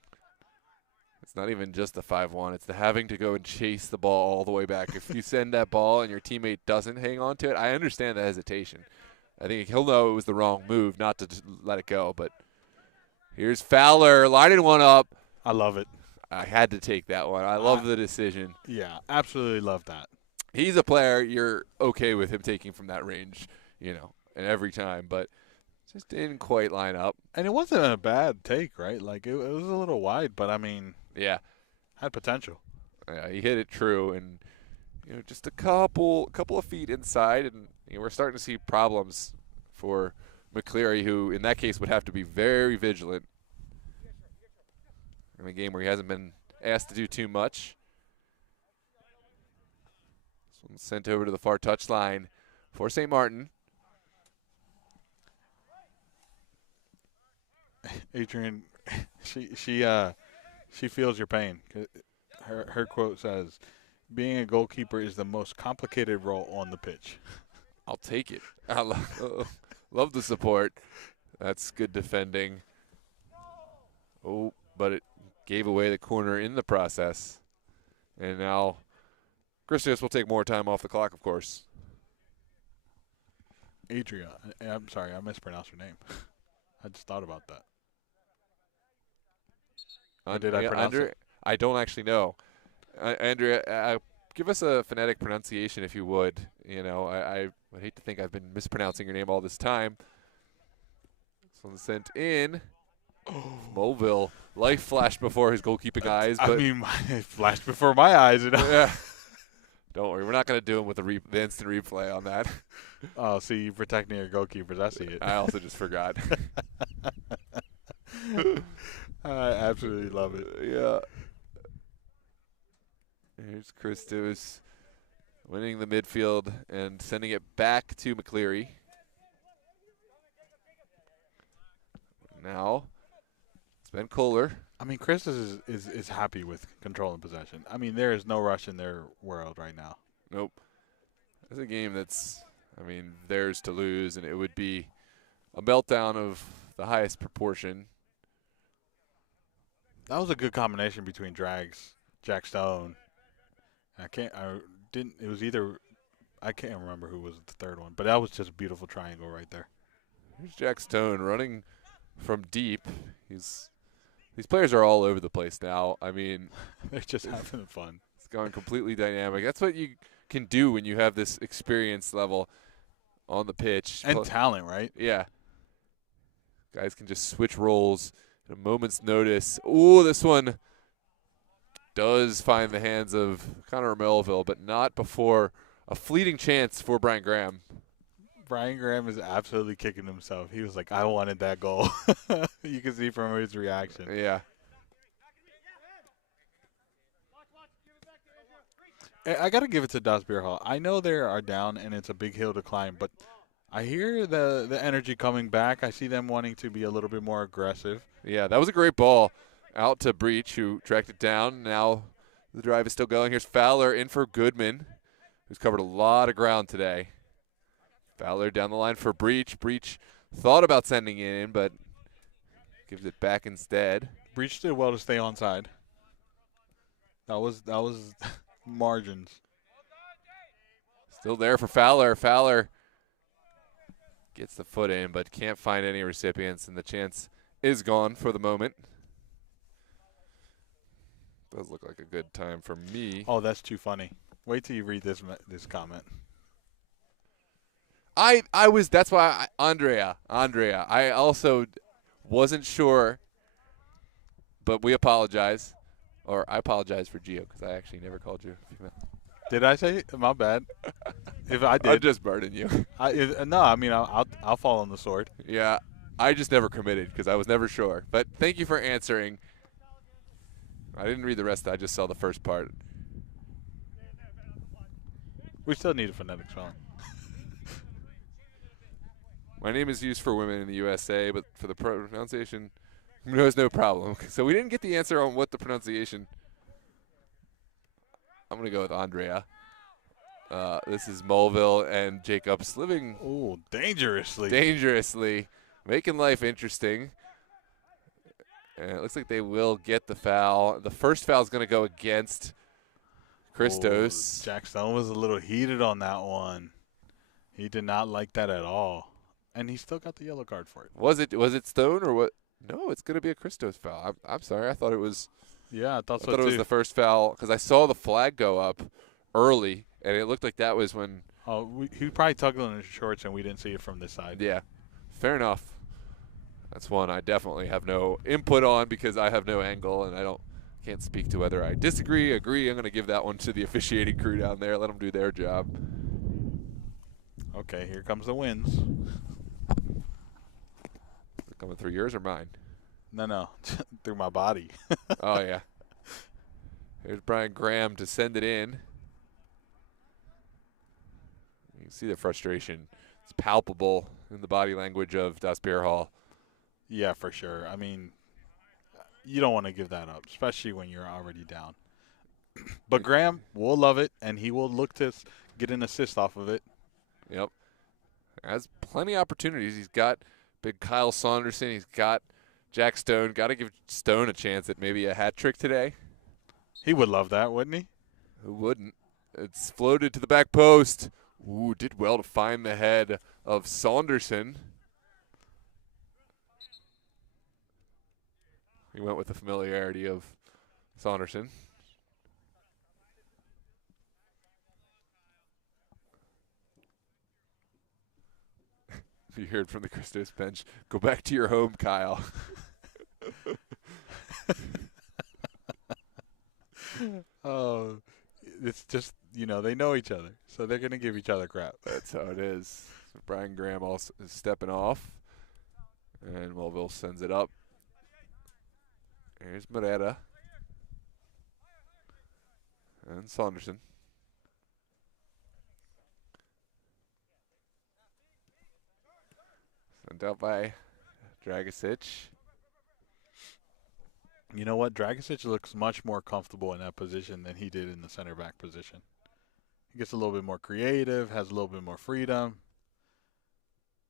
It's not even just the 5-1. It's the having to go and chase the ball all the way back. If you send that ball and your teammate doesn't hang on to it, I understand the hesitation. I think he'll know it was the wrong move not to just let it go. But here's Fowler lining one up. I love it. I had to take that one. I love the decision. Yeah, absolutely love that. He's a player you're okay with him taking from that range, and every time. But just didn't quite line up. And it wasn't a bad take, right? Like, it was a little wide, but, yeah, had potential. Yeah, he hit it true, and just a couple of feet inside, and we're starting to see problems for McCleary, who in that case would have to be very vigilant in a game where he hasn't been asked to do too much. This one's sent over to the far touchline for St. Martin. Adrian, she feels your pain. Her quote says, "Being a goalkeeper is the most complicated role on the pitch." I'll take it. I love the support. That's good defending. Oh, but it gave away the corner in the process. And now Christos will take more time off the clock, of course. Adria, I'm sorry, I mispronounced her name. I just thought about that. Did I pronounce it? I don't actually know. Andrea, give us a phonetic pronunciation if you would. I would hate to think I've been mispronouncing your name all this time. This one's sent in. Mulville. Life flashed before his goalkeeping eyes. But I mean, it flashed before my eyes. Yeah. Don't worry. We're not going to do him with the instant replay on that. Oh, see, you protecting your goalkeepers. I see it. I also just forgot. I absolutely love it. Yeah. Here's Christos winning the midfield and sending it back to McCleary. Now, it's Ben Kohler. I mean, Christos is happy with controlling possession. I mean, there is no rush in their world right now. Nope. It's a game that's, I mean, theirs to lose, and it would be a meltdown of the highest proportion. That was a good combination between Jack Stone. It was either, I can't remember who was the third one, but that was just a beautiful triangle right there. Here's Jack Stone running from deep. These players are all over the place now. I mean, they're just having fun. It's going completely dynamic. That's what you can do when you have this experience level on the pitch. And talent, right? Yeah. Guys can just switch roles at a moment's notice. Ooh, this one does find the hands of Connor Melville, but not before a fleeting chance for Brian Graham. Brian Graham is absolutely kicking himself. He was like, I wanted that goal. You can see from his reaction. Yeah. I got to give it to Das Bierhalle. I know they are down, and it's a big hill to climb, but I hear the energy coming back. I see them wanting to be a little bit more aggressive. Yeah, that was a great ball out to Breach, who tracked it down. Now the drive is still going. Here's Fowler in for Goodman, who's covered a lot of ground today. Fowler down the line for Breach. Breach thought about sending it in, but gives it back instead. Breach did well to stay onside. That was margins. Still there for Fowler. Fowler gets the foot in, but can't find any recipients, and the chance is gone for the moment. Does look like a good time for me. Oh, that's too funny. Wait till you read this comment. That's why Andrea, I also wasn't sure, but we apologize. Or I apologize for Gio, because I actually never called you female. Did I say it? My bad. If I did. I'm just burning you. No, I mean, I'll fall on the sword. Yeah, I just never committed because I was never sure. But thank you for answering. I didn't read the rest. I just saw the first part. We still need a phonetic spelling. My name is used for women in the USA, but for the pronunciation, there's no problem. So we didn't get the answer on what the pronunciation. I'm going to go with Andrea. This is Mulville and Jacobs living. Oh, dangerously. Dangerously. Making life interesting. And it looks like they will get the foul. The first foul is going to go against Christos. Jack Stone was a little heated on that one. He did not like that at all. And he still got the yellow card for it. Was it Stone or what? No, it's going to be a Christos foul. I'm sorry. I thought it was. Yeah, I thought so I thought it was the first foul because I saw the flag go up early, and it looked like that was when. Oh, he probably tugged on his shorts, and we didn't see it from this side. Yeah, fair enough. That's one I definitely have no input on because I have no angle, and can't speak to whether I disagree, agree. I'm going to give that one to the officiating crew down there. Let them do their job. Okay, here comes the wins. Coming through yours or mine? No, through my body. Oh, yeah. Here's Brian Graham to send it in. You can see the frustration. It's palpable in the body language of Das Bierhalle. Yeah, for sure. I mean, you don't want to give that up, especially when you're already down. But Graham will love it, and he will look to get an assist off of it. Yep. Has plenty of opportunities. He's got big Kyle Saunderson. He's got Jack Stone. Got to give Stone a chance at maybe a hat trick today. He would love that, wouldn't he? Who wouldn't? It's floated to the back post. Ooh, did well to find the head of Saunderson. He went with the familiarity of Saunderson. You heard from the Christos bench. Go back to your home, Kyle. Oh, it's just, they know each other, so they're going to give each other crap. That's how it is. So Brian Graham also is stepping off, and Melville sends it up. Here's Moreta and Saunderson. Sent out by Dragicic. You know what? Dragicic looks much more comfortable in that position than he did in the center back position. He gets a little bit more creative, has a little bit more freedom.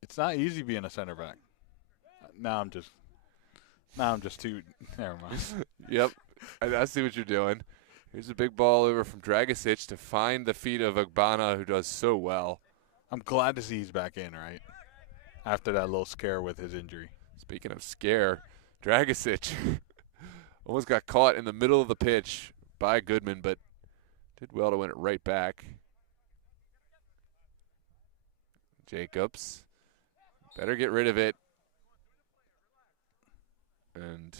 It's not easy being a center back. Now I'm just too. Never mind. Yep, I see what you're doing. Here's a big ball over from Dragicic to find the feet of Agbana, who does so well. I'm glad to see he's back in, right? After that little scare with his injury. Speaking of scare, Dragicic almost got caught in the middle of the pitch by Goodman, but did well to win it right back. Jacobs. Better get rid of it. And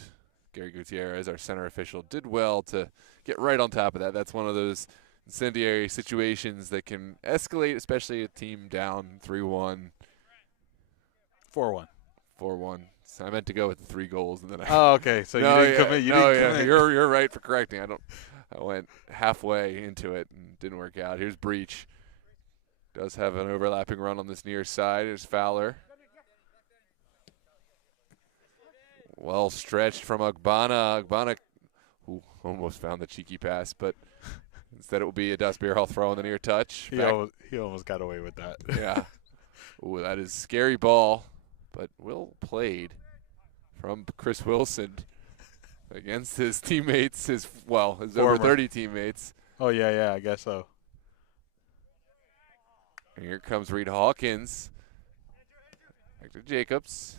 Gary Gutierrez, our center official, did well to get right on top of that. That's one of those incendiary situations that can escalate, especially a team down 3-1. 4-1. 4-1. So I meant to go with the 3 goals, and then Oh, okay. So you didn't commit. You didn't commit. You're right for correcting. I went halfway into it and didn't work out. Here's Breach. Does have an overlapping run on this near side. Here's Fowler. Well stretched from Agbana. Agbana, who almost found the cheeky pass, but instead it will be a Das Bierhalle throw on the near touch. He almost got away with that. Yeah. Ooh, that is scary ball, but well played from Chris Wilson against his teammates, his over 30 teammates. Oh, yeah, I guess so. And here comes Reed Hawkins. Back to Jacobs.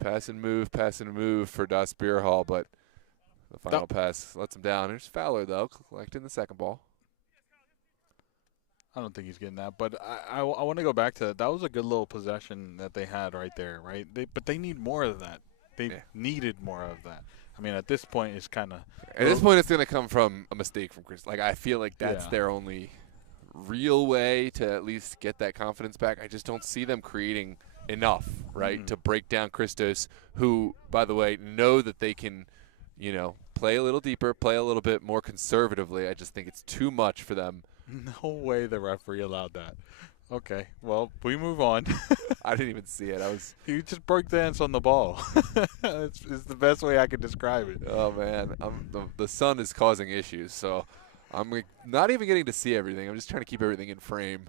Pass and move for Das Bierhalle, but the final pass lets him down. Here's Fowler, though, collecting the second ball. I don't think he's getting that, but I want to go back to that. That was a good little possession that they had right there, right? But they need more of that. They needed more of that. I mean, at this point, it's kind of – At this point, it's going to come from a mistake from Chris. Like, I feel like that's their only real way to at least get that confidence back. I just don't see them creating – enough, right, to break down Christos, who, by the way, know that they can, play a little deeper, play a little bit more conservatively. I just think it's too much for them. No way the referee allowed that. Okay, well, we move on. I didn't even see it. He just broke dance on the ball. it's the best way I could describe it. Oh, man. The sun is causing issues, so I'm not even getting to see everything. I'm just trying to keep everything in frame.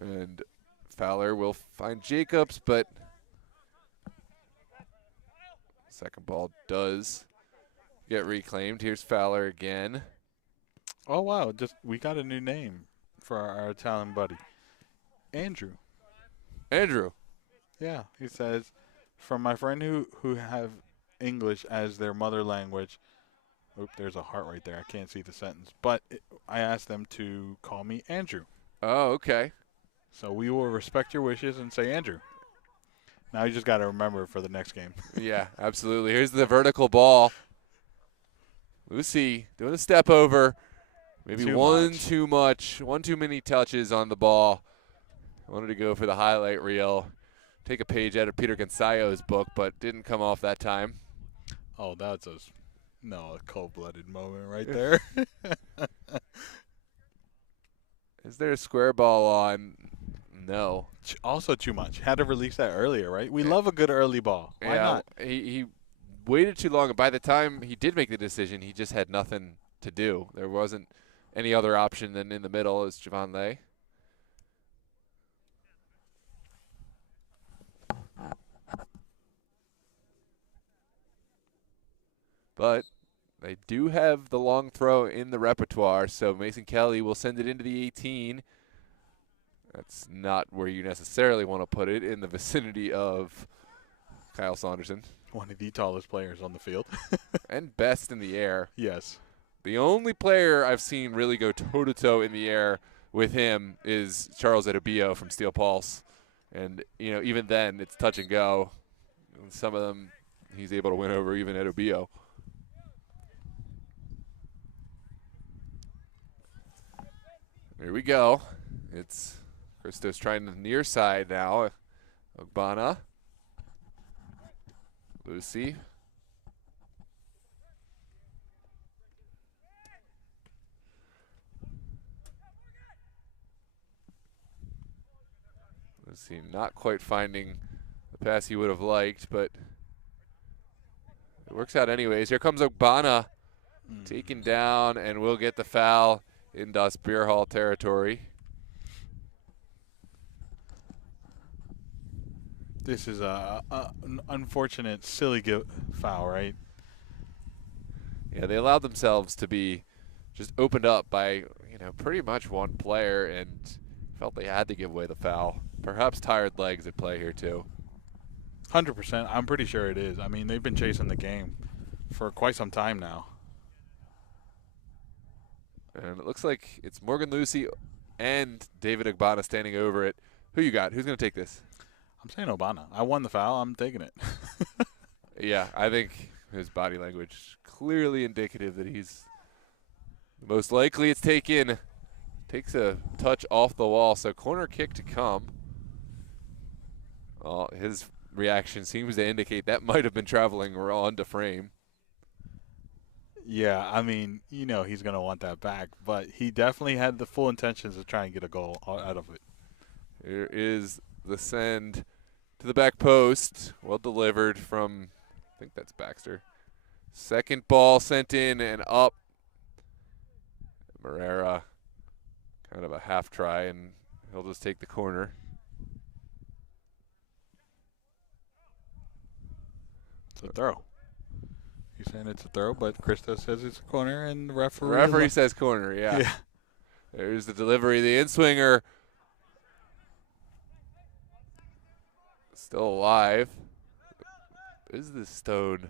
And Fowler will find Jacobs, but second ball does get reclaimed. Here's Fowler again. Oh, wow. We got a new name for our Italian buddy. Andrew. Yeah, he says, from my friend who have English as their mother language. Oop, there's a heart right there. I can't see the sentence. But I asked them to call me Andrew. Oh, okay. So we will respect your wishes and say Andrew. Now you just got to remember for the next game. Yeah, absolutely. Here's the vertical ball. Lucy doing a step over. Maybe too much. One too many touches on the ball. I wanted to go for the highlight reel. Take a page out of Peter Gonzalo's book, but didn't come off that time. Oh, that's a cold-blooded moment right there. Is there a square ball on? No. Also too much. Had to release that earlier, right? We love a good early ball. Why not? He waited too long. By the time he did make the decision, he just had nothing to do. There wasn't any other option than in the middle is Javon Lay. But they do have the long throw in the repertoire, so Mason Kelly will send it into the 18. That's not where you necessarily want to put it, in the vicinity of Kyle Saunderson. One of the tallest players on the field. And best in the air. Yes. The only player I've seen really go toe-to-toe in the air with him is Charles Edobio from Steel Pulse. And, even then, it's touch and go. And some of them he's able to win over even Edobio. Here we go. It's Christos trying the near side now. Ogbonna. Lucy. Lucy not quite finding the pass he would have liked, but it works out anyways. Here comes Ogbonna, taken down, and will get the foul in Das Bierhalle territory. This is an unfortunate, silly foul, right? Yeah, they allowed themselves to be just opened up by, pretty much one player and felt they had to give away the foul. Perhaps tired legs at play here too. 100%. I'm pretty sure it is. I mean, they've been chasing the game for quite some time now. And it looks like it's Morgan Lucy and David Ogbonna standing over it. Who you got? Who's going to take this? I'm saying Ogbonna. I won the foul. I'm taking it. Yeah, I think his body language clearly indicative that he's most likely it's taken. Takes a touch off the wall, so corner kick to come. His reaction seems to indicate that might have been traveling on to frame. Yeah, I mean, he's going to want that back, but he definitely had the full intentions of trying to get a goal out of it. Here is the send to the back post. Well delivered from, I think that's Baxter. Second ball sent in and up. Marrera, kind of a half try, and he'll just take the corner. It's a throw. He's saying it's a throw, but Christos says it's a corner, and the referee. The referee says corner, yeah. There's the delivery. The in-swinger still alive. Is this Stone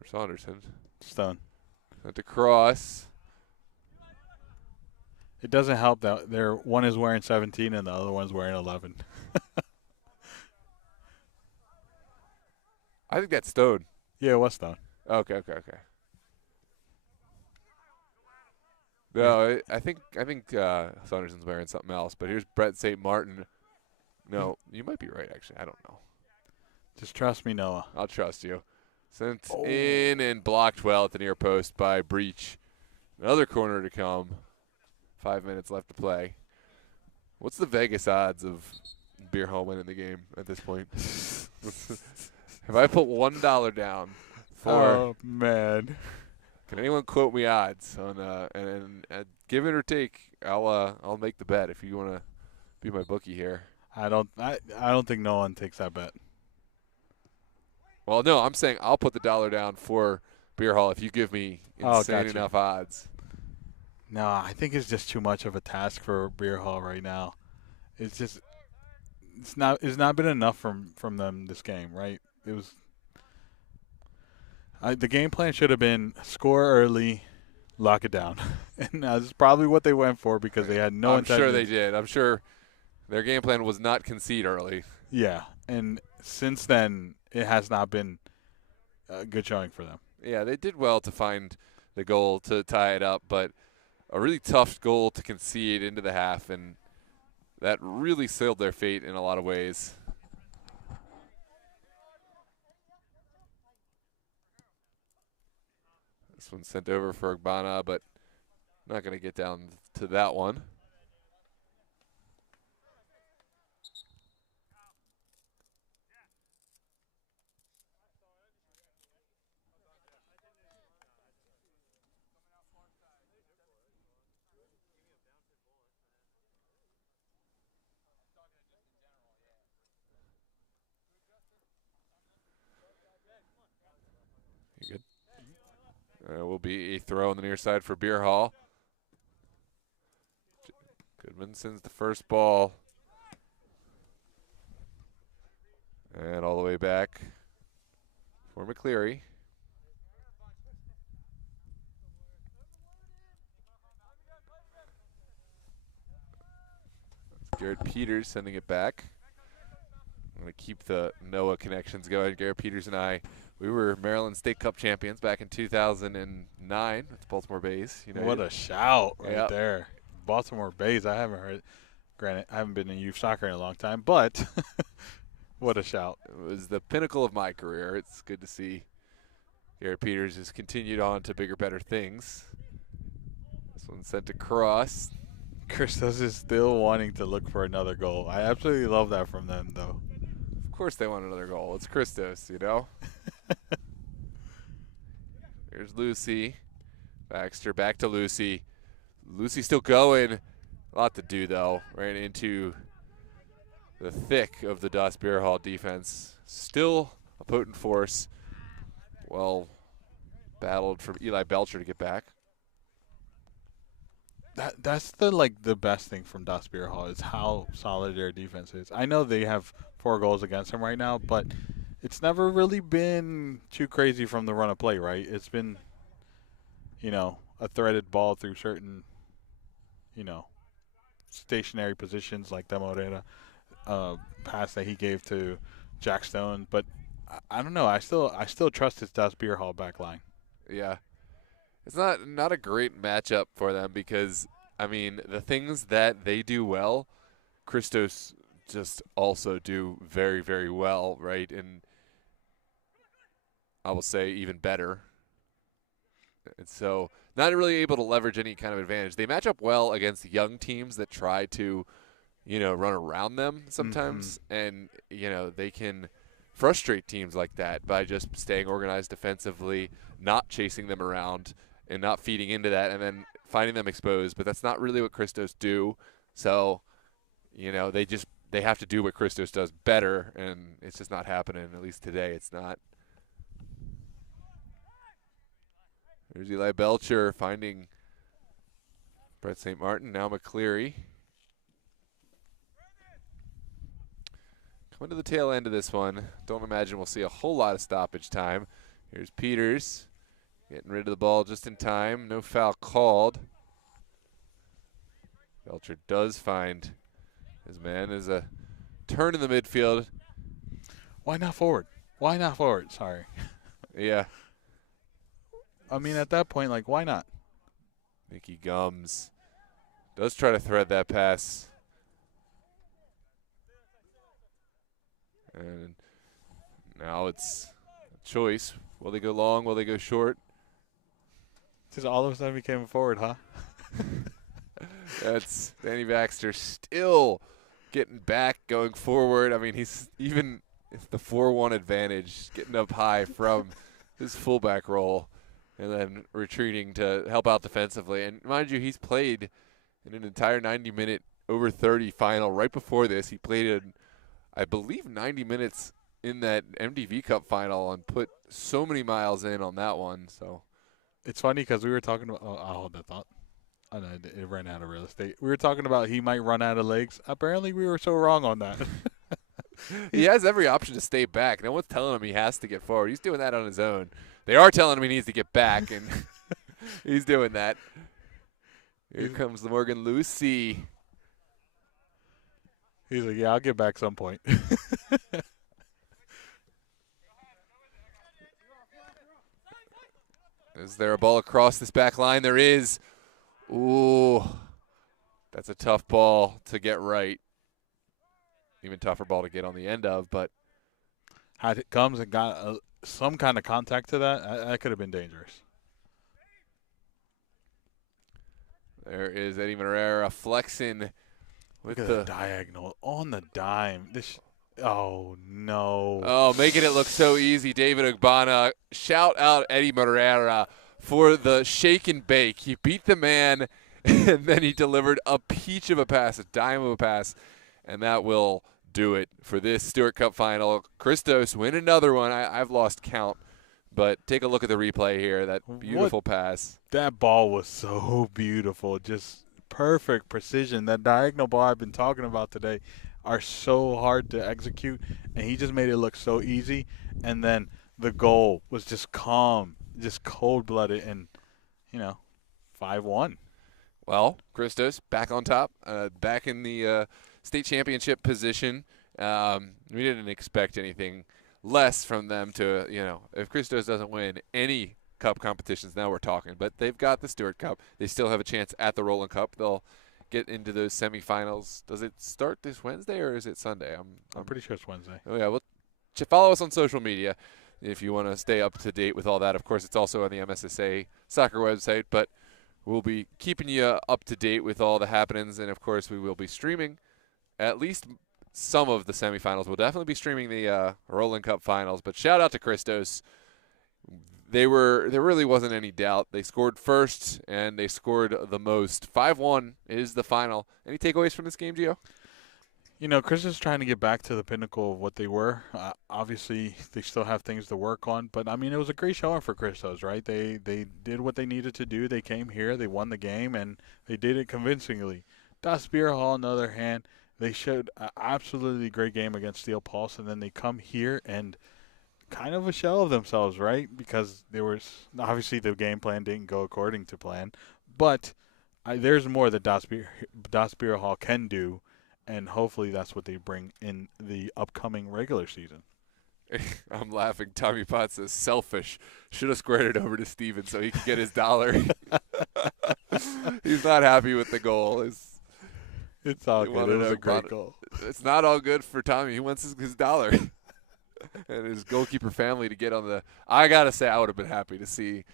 or Saunderson? Stone. To cross. It doesn't help that one is wearing 17 and the other one's wearing 11. I think that's Stone. Yeah, it was Stone. Okay. No, I think Saunderson's wearing something else. But here's Brett St. Martin. No, you might be right. Actually, I don't know. Just trust me, Noah. I'll trust you. Sent in and blocked well at the near post by Breach. Another corner to come. 5 minutes left to play. What's the Vegas odds of Bierhalle winning the game at this point? If I put $1 down for, oh man, can anyone quote me odds on and give it or take? I'll make the bet if you want to be my bookie here. I don't think no one takes that bet. Well, no, I'm saying I'll put the $1 down for Bierhalle if you give me insane gotcha. enough odds. No, I think it's just too much of a task for Bierhalle right now. It's not been enough from them this game, right? It was the game plan should have been score early, lock it down, and that's probably what they went for because they had no intention. I'm sure they did. I'm sure their game plan was not concede early. Yeah, and since then it has not been a good showing for them. Yeah, they did well to find the goal to tie it up, but a really tough goal to concede into the half, and that really sealed their fate in a lot of ways. This one's sent over for Ogbonna, but not going to get down to that one. You good? Will be a throw on the near side for Bierhalle. Goodman sends the first ball. And all the way back for McCleary. Garrett Peters sending it back. I'm going to keep the Noah connections going. Garrett Peters and I, we were Maryland State Cup champions back in 2009 with Baltimore Bays. What a shout right there. Baltimore Bays, I haven't heard. Granted, I haven't been in youth soccer in a long time, but what a shout. It was the pinnacle of my career. It's good to see Garrett Peters has continued on to bigger, better things. This one's sent across. Christos is still wanting to look for another goal. I absolutely love that from them, though. Of course they want another goal. It's Christos, Here's Lucy. Baxter back to Lucy. Lucy still going. A lot to do, though. Ran into the thick of the Das Bierhalle defense. Still a potent force. Well battled from Eli Belcher to get back. That's the best thing from Das Bierhalle is how solid their defense is. I know they have 4 goals against them right now, but it's never really been too crazy from the run of play, right? It's been, a threaded ball through certain, stationary positions like the Morera pass that he gave to Jack Stone. But I don't know. I still trust his Das Bierhalle back line. Yeah. It's not a great matchup for them because, the things that they do well, Christos just also do very, very well, right? And I will say even better. And so not really able to leverage any kind of advantage. They match up well against young teams that try to, run around them sometimes. And, they can frustrate teams like that by just staying organized defensively, not chasing them around, and not feeding into that, and then finding them exposed. But that's not really what Christos do. So, they have to do what Christos does better, and it's just not happening. At least today, it's not. There's Eli Belcher finding Brett St. Martin. Now McCleary. Coming to the tail end of this one. Don't imagine we'll see a whole lot of stoppage time. Here's Peters. Getting rid of the ball just in time. No foul called. Belcher does find his man. There's a turn in the midfield. Why not forward? Why not forward? Sorry. Yeah. At that point, why not? Mickey Gums does try to thread that pass. And now it's a choice. Will they go long? Will they go short? Just all of a sudden became forward, huh? That's Danny Baxter still getting back, going forward. He's even the 4-1 advantage, getting up high from his fullback role and then retreating to help out defensively. And mind you, he's played in an entire 90-minute over 30 final. Right before this, he played I believe 90 minutes in that MDV Cup final and put so many miles in on that one. So it's funny because we were talking about. I'll hold that thought. I know it ran out of real estate. We were talking about he might run out of legs. Apparently, we were so wrong on that. He has every option to stay back. No one's telling him he has to get forward. He's doing that on his own. They are telling him he needs to get back, and he's doing that. Here comes the Morgan Lucy. He's like, yeah, I'll get back some point. Is there a ball across this back line? There is. Ooh, that's a tough ball to get right. Even tougher ball to get on the end of, but had it comes and got some kind of contact to that could have been dangerous. There is Eddie Morera flexing with the diagonal on the dime. Oh, no. Oh, making it look so easy. David Ugbana, shout out Eddie Morera for the shake and bake. He beat the man, and then he delivered a peach of a pass, a dime of a pass, and that will do it for this Stewart Cup final. Christos win another one. I've lost count, but take a look at the replay here. That beautiful pass. That ball was so beautiful. Just perfect precision. That diagonal ball I've been talking about today are so hard to execute, and he just made it look so easy. And then the goal was just calm, just cold-blooded, and, 5-1. Well, Christos back on top, back in the state championship position. We didn't expect anything less from them to, if Christos doesn't win any cup competitions, now we're talking. But they've got the Stewart Cup. They still have a chance at the Roland Cup. They'll get into those semifinals. Does it start this Wednesday or is it Sunday? I'm pretty sure it's Wednesday. Oh, yeah. Well, follow us on social media if you want to stay up to date with all that. Of course, it's also on the MSSA soccer website, but we'll be keeping you up to date with all the happenings. And, of course, we will be streaming at least some of the semifinals. We'll definitely be streaming the Roland Cup finals. But shout out to Christos. There really wasn't any doubt. They scored first, and they scored the most. 5-1 is the final. Any takeaways from this game, Gio? Christos is trying to get back to the pinnacle of what they were. Obviously, they still have things to work on. But, it was a great showing for Christos, right? They did what they needed to do. They came here. They won the game, and they did it convincingly. Das Bierhalle, on the other hand, they showed an absolutely great game against Steel Pulse, and then they come here and kind of a shell of themselves, right? Because there was obviously the game plan didn't go according to plan, but there's more that Das Bierhalle can do, and hopefully that's what they bring in the upcoming regular season. I'm laughing. Tommy Potts says selfish. Should have squared it over to Steven so he could get his dollar. He's not happy with the goal. It's all good. It was a great goal. It's not all good for Tommy. He wants his dollar. And his goalkeeper family to get on the – I got to say, I would have been happy to see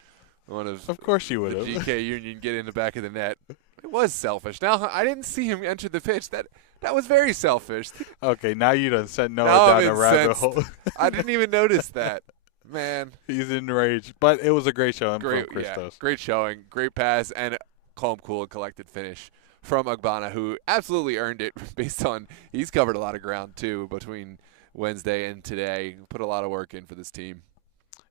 one of course you would the have. GK Union get in the back of the net. It was selfish. Now, I didn't see him enter the pitch. That was very selfish. Okay, now you done sent Noah down a rabbit hole. I didn't even notice that. Man. He's enraged. But it was a great showing from Christos. Yeah, great showing, great pass, and calm, cool, and collected finish from Agbana, who absolutely earned it based on – he's covered a lot of ground, too, between – Wednesday and today. Put a lot of work in for this team.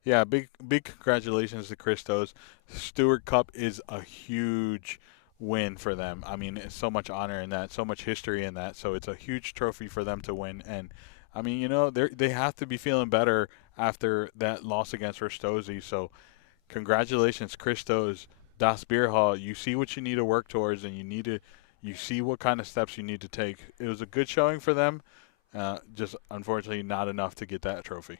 Yeah, big congratulations to Christos. Stewart Cup is a huge win for them. It's so much honor in that, so much history in that. So it's a huge trophy for them to win. And, they have to be feeling better after that loss against Ristosi. So congratulations, Christos. Das Bierhalle, you see what you need to work towards, and you see what kind of steps you need to take. It was a good showing for them. Just unfortunately not enough to get that trophy.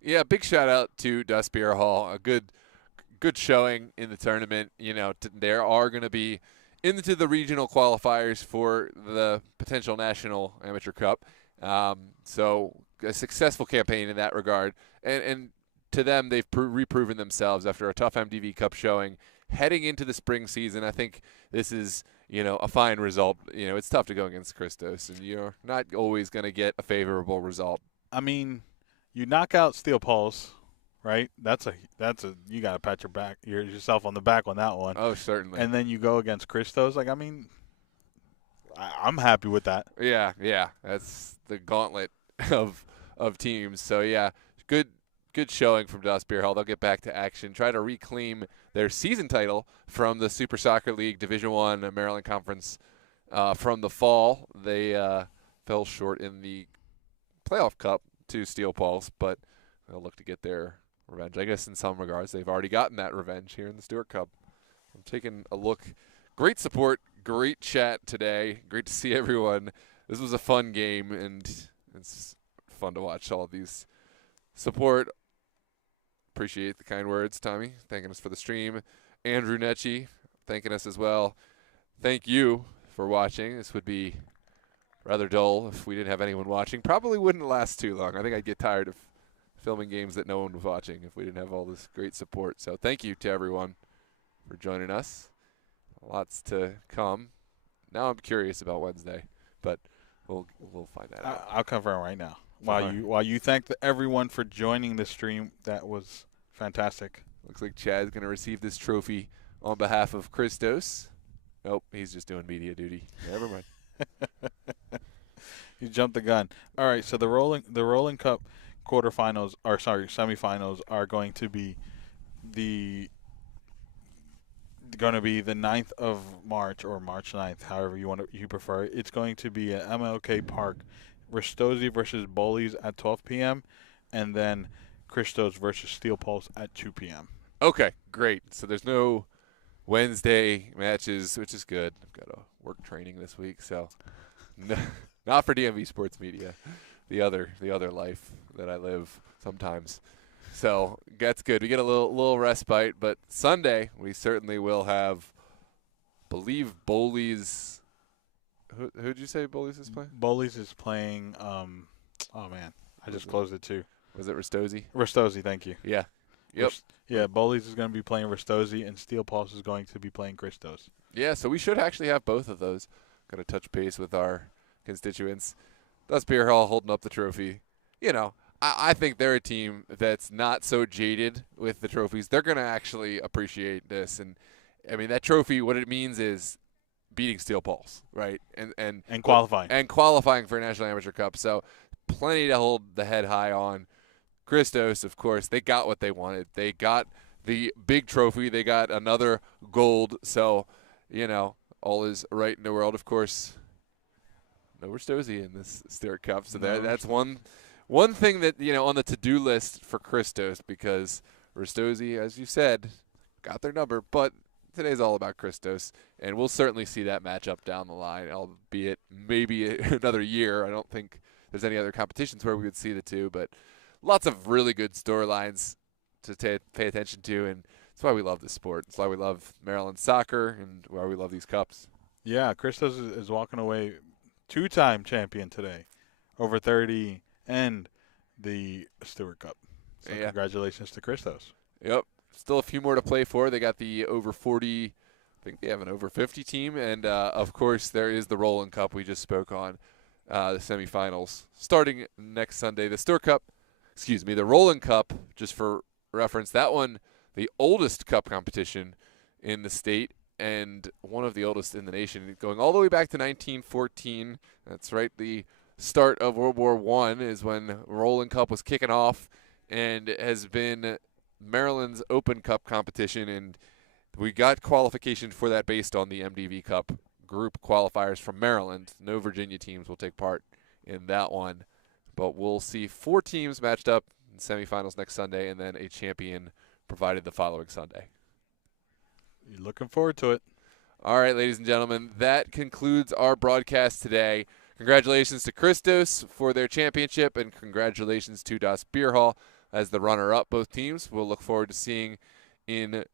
Yeah, big shout out to Das Bierhalle. A good showing in the tournament. There are going to be into the regional qualifiers for the potential National Amateur Cup. So a successful campaign in that regard. And to them, they've reproven themselves after a tough MDV Cup showing. Heading into the spring season, I think this is a fine result. It's tough to go against Christos, and you're not always going to get a favorable result. You knock out Steel Pulse, right? That's a you got to pat yourself on the back on that one. Oh, certainly. And then you go against Christos. I'm happy with that. Yeah, that's the gauntlet of teams. So yeah, good showing from Das Bierhalle. They'll get back to action, try to reclaim their season title from the Super Soccer League Division I Maryland Conference from the fall. They fell short in the playoff cup to Steel Pulse, but they'll look to get their revenge. I guess in some regards they've already gotten that revenge here in the Stewart Cup. I'm taking a look. Great support, great chat today. Great to see everyone. This was a fun game, and it's fun to watch all of these support. Appreciate the kind words, Tommy, thanking us for the stream. Andrew Necci thanking us as well. Thank you for watching. This would be rather dull if we didn't have anyone watching. Probably wouldn't last too long. I think I'd get tired of filming games that no one was watching if we didn't have all this great support. So thank you to everyone for joining us. Lots to come. Now I'm curious about Wednesday, but we'll find that out. I'll confirm right now. While you thank everyone for joining the stream, that was fantastic. Looks like Chad's going to receive this trophy on behalf of Christos. Nope, he's just doing media duty. Never mind. You jumped the gun. All right, so the Rolling Cup semifinals are going to be the 9th of March or March 9th, however you prefer. It's going to be at MLK Park. Ristosi versus Bullies at 12 p.m. and then Christos versus Steel Pulse at 2 p.m. Okay, great. So there's no Wednesday matches, which is good. I've got a work training this week, so Not for DMV Sports Media, the other life that I live sometimes. So that's good. We get a little respite, but Sunday we certainly will have. Believe Bowley's. Who'd you say Bowley's is playing? Bowley's is playing. Oh man, I just closed it too. Was it Ristosi? Ristosi, thank you. Yeah. Yep. Yeah, Bowley's is going to be playing Ristosi, and Steel Pulse is going to be playing Christos. Yeah, so we should actually have both of those. Got to touch base with our constituents. Thus Bierhalle holding up the trophy. You know, I think they're a team that's not so jaded with the trophies. They're going to actually appreciate this. And, I mean, that trophy, what it means is beating Steel Pulse, right? And qualifying. And qualifying for a National Amateur Cup. So plenty to hold the head high on. Christos, of course, they got what they wanted. They got the big trophy. They got another gold. So, you know, all is right in the world. Of course, no Ristosi in this Stewart Cup. So that's one thing that, you know, on the to-do list for Christos, because Ristosi, as you said, got their number. But today's all about Christos, and we'll certainly see that matchup down the line, albeit maybe another year. I don't think there's any other competitions where we would see the two, but lots of really good storylines to pay attention to, and that's why we love this sport. That's why we love Maryland soccer and why we love these cups. Yeah, Christos is walking away two-time champion today, over 30 and the Stewart Cup. So Congratulations to Christos. Yep. Still a few more to play for. They got the over 40, I think they have an over 50 team, and of course there is the Roland Cup we just spoke on, the semifinals starting next Sunday. The Stewart Cup, the Roland Cup, just for reference, that one, the oldest cup competition in the state and one of the oldest in the nation, going all the way back to 1914. That's right, the start of World War I is when Roland Cup was kicking off, and has been Maryland's Open Cup competition, and we got qualification for that based on the MDV Cup group qualifiers from Maryland. No Virginia teams will take part in that one, but we'll see 4 teams matched up in semifinals next Sunday, and then a champion provided the following Sunday. You're looking forward to it. All right, ladies and gentlemen, that concludes our broadcast today. Congratulations to Christos for their championship, and congratulations to Das Bierhalle as the runner-up. Both teams we'll look forward to seeing in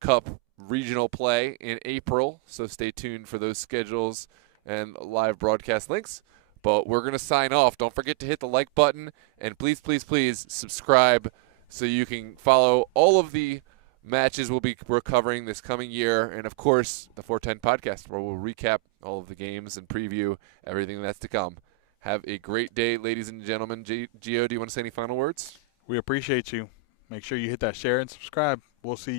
Cup regional play in April, so stay tuned for those schedules and live broadcast links. But we're going to sign off. Don't forget to hit the like button, and please, please, please subscribe so you can follow all of the matches we're covering this coming year, and, of course, the 410 podcast, where we'll recap all of the games and preview everything that's to come. Have a great day, ladies and gentlemen. Gio, do you want to say any final words? We appreciate you. Make sure you hit that share and subscribe. We'll see you.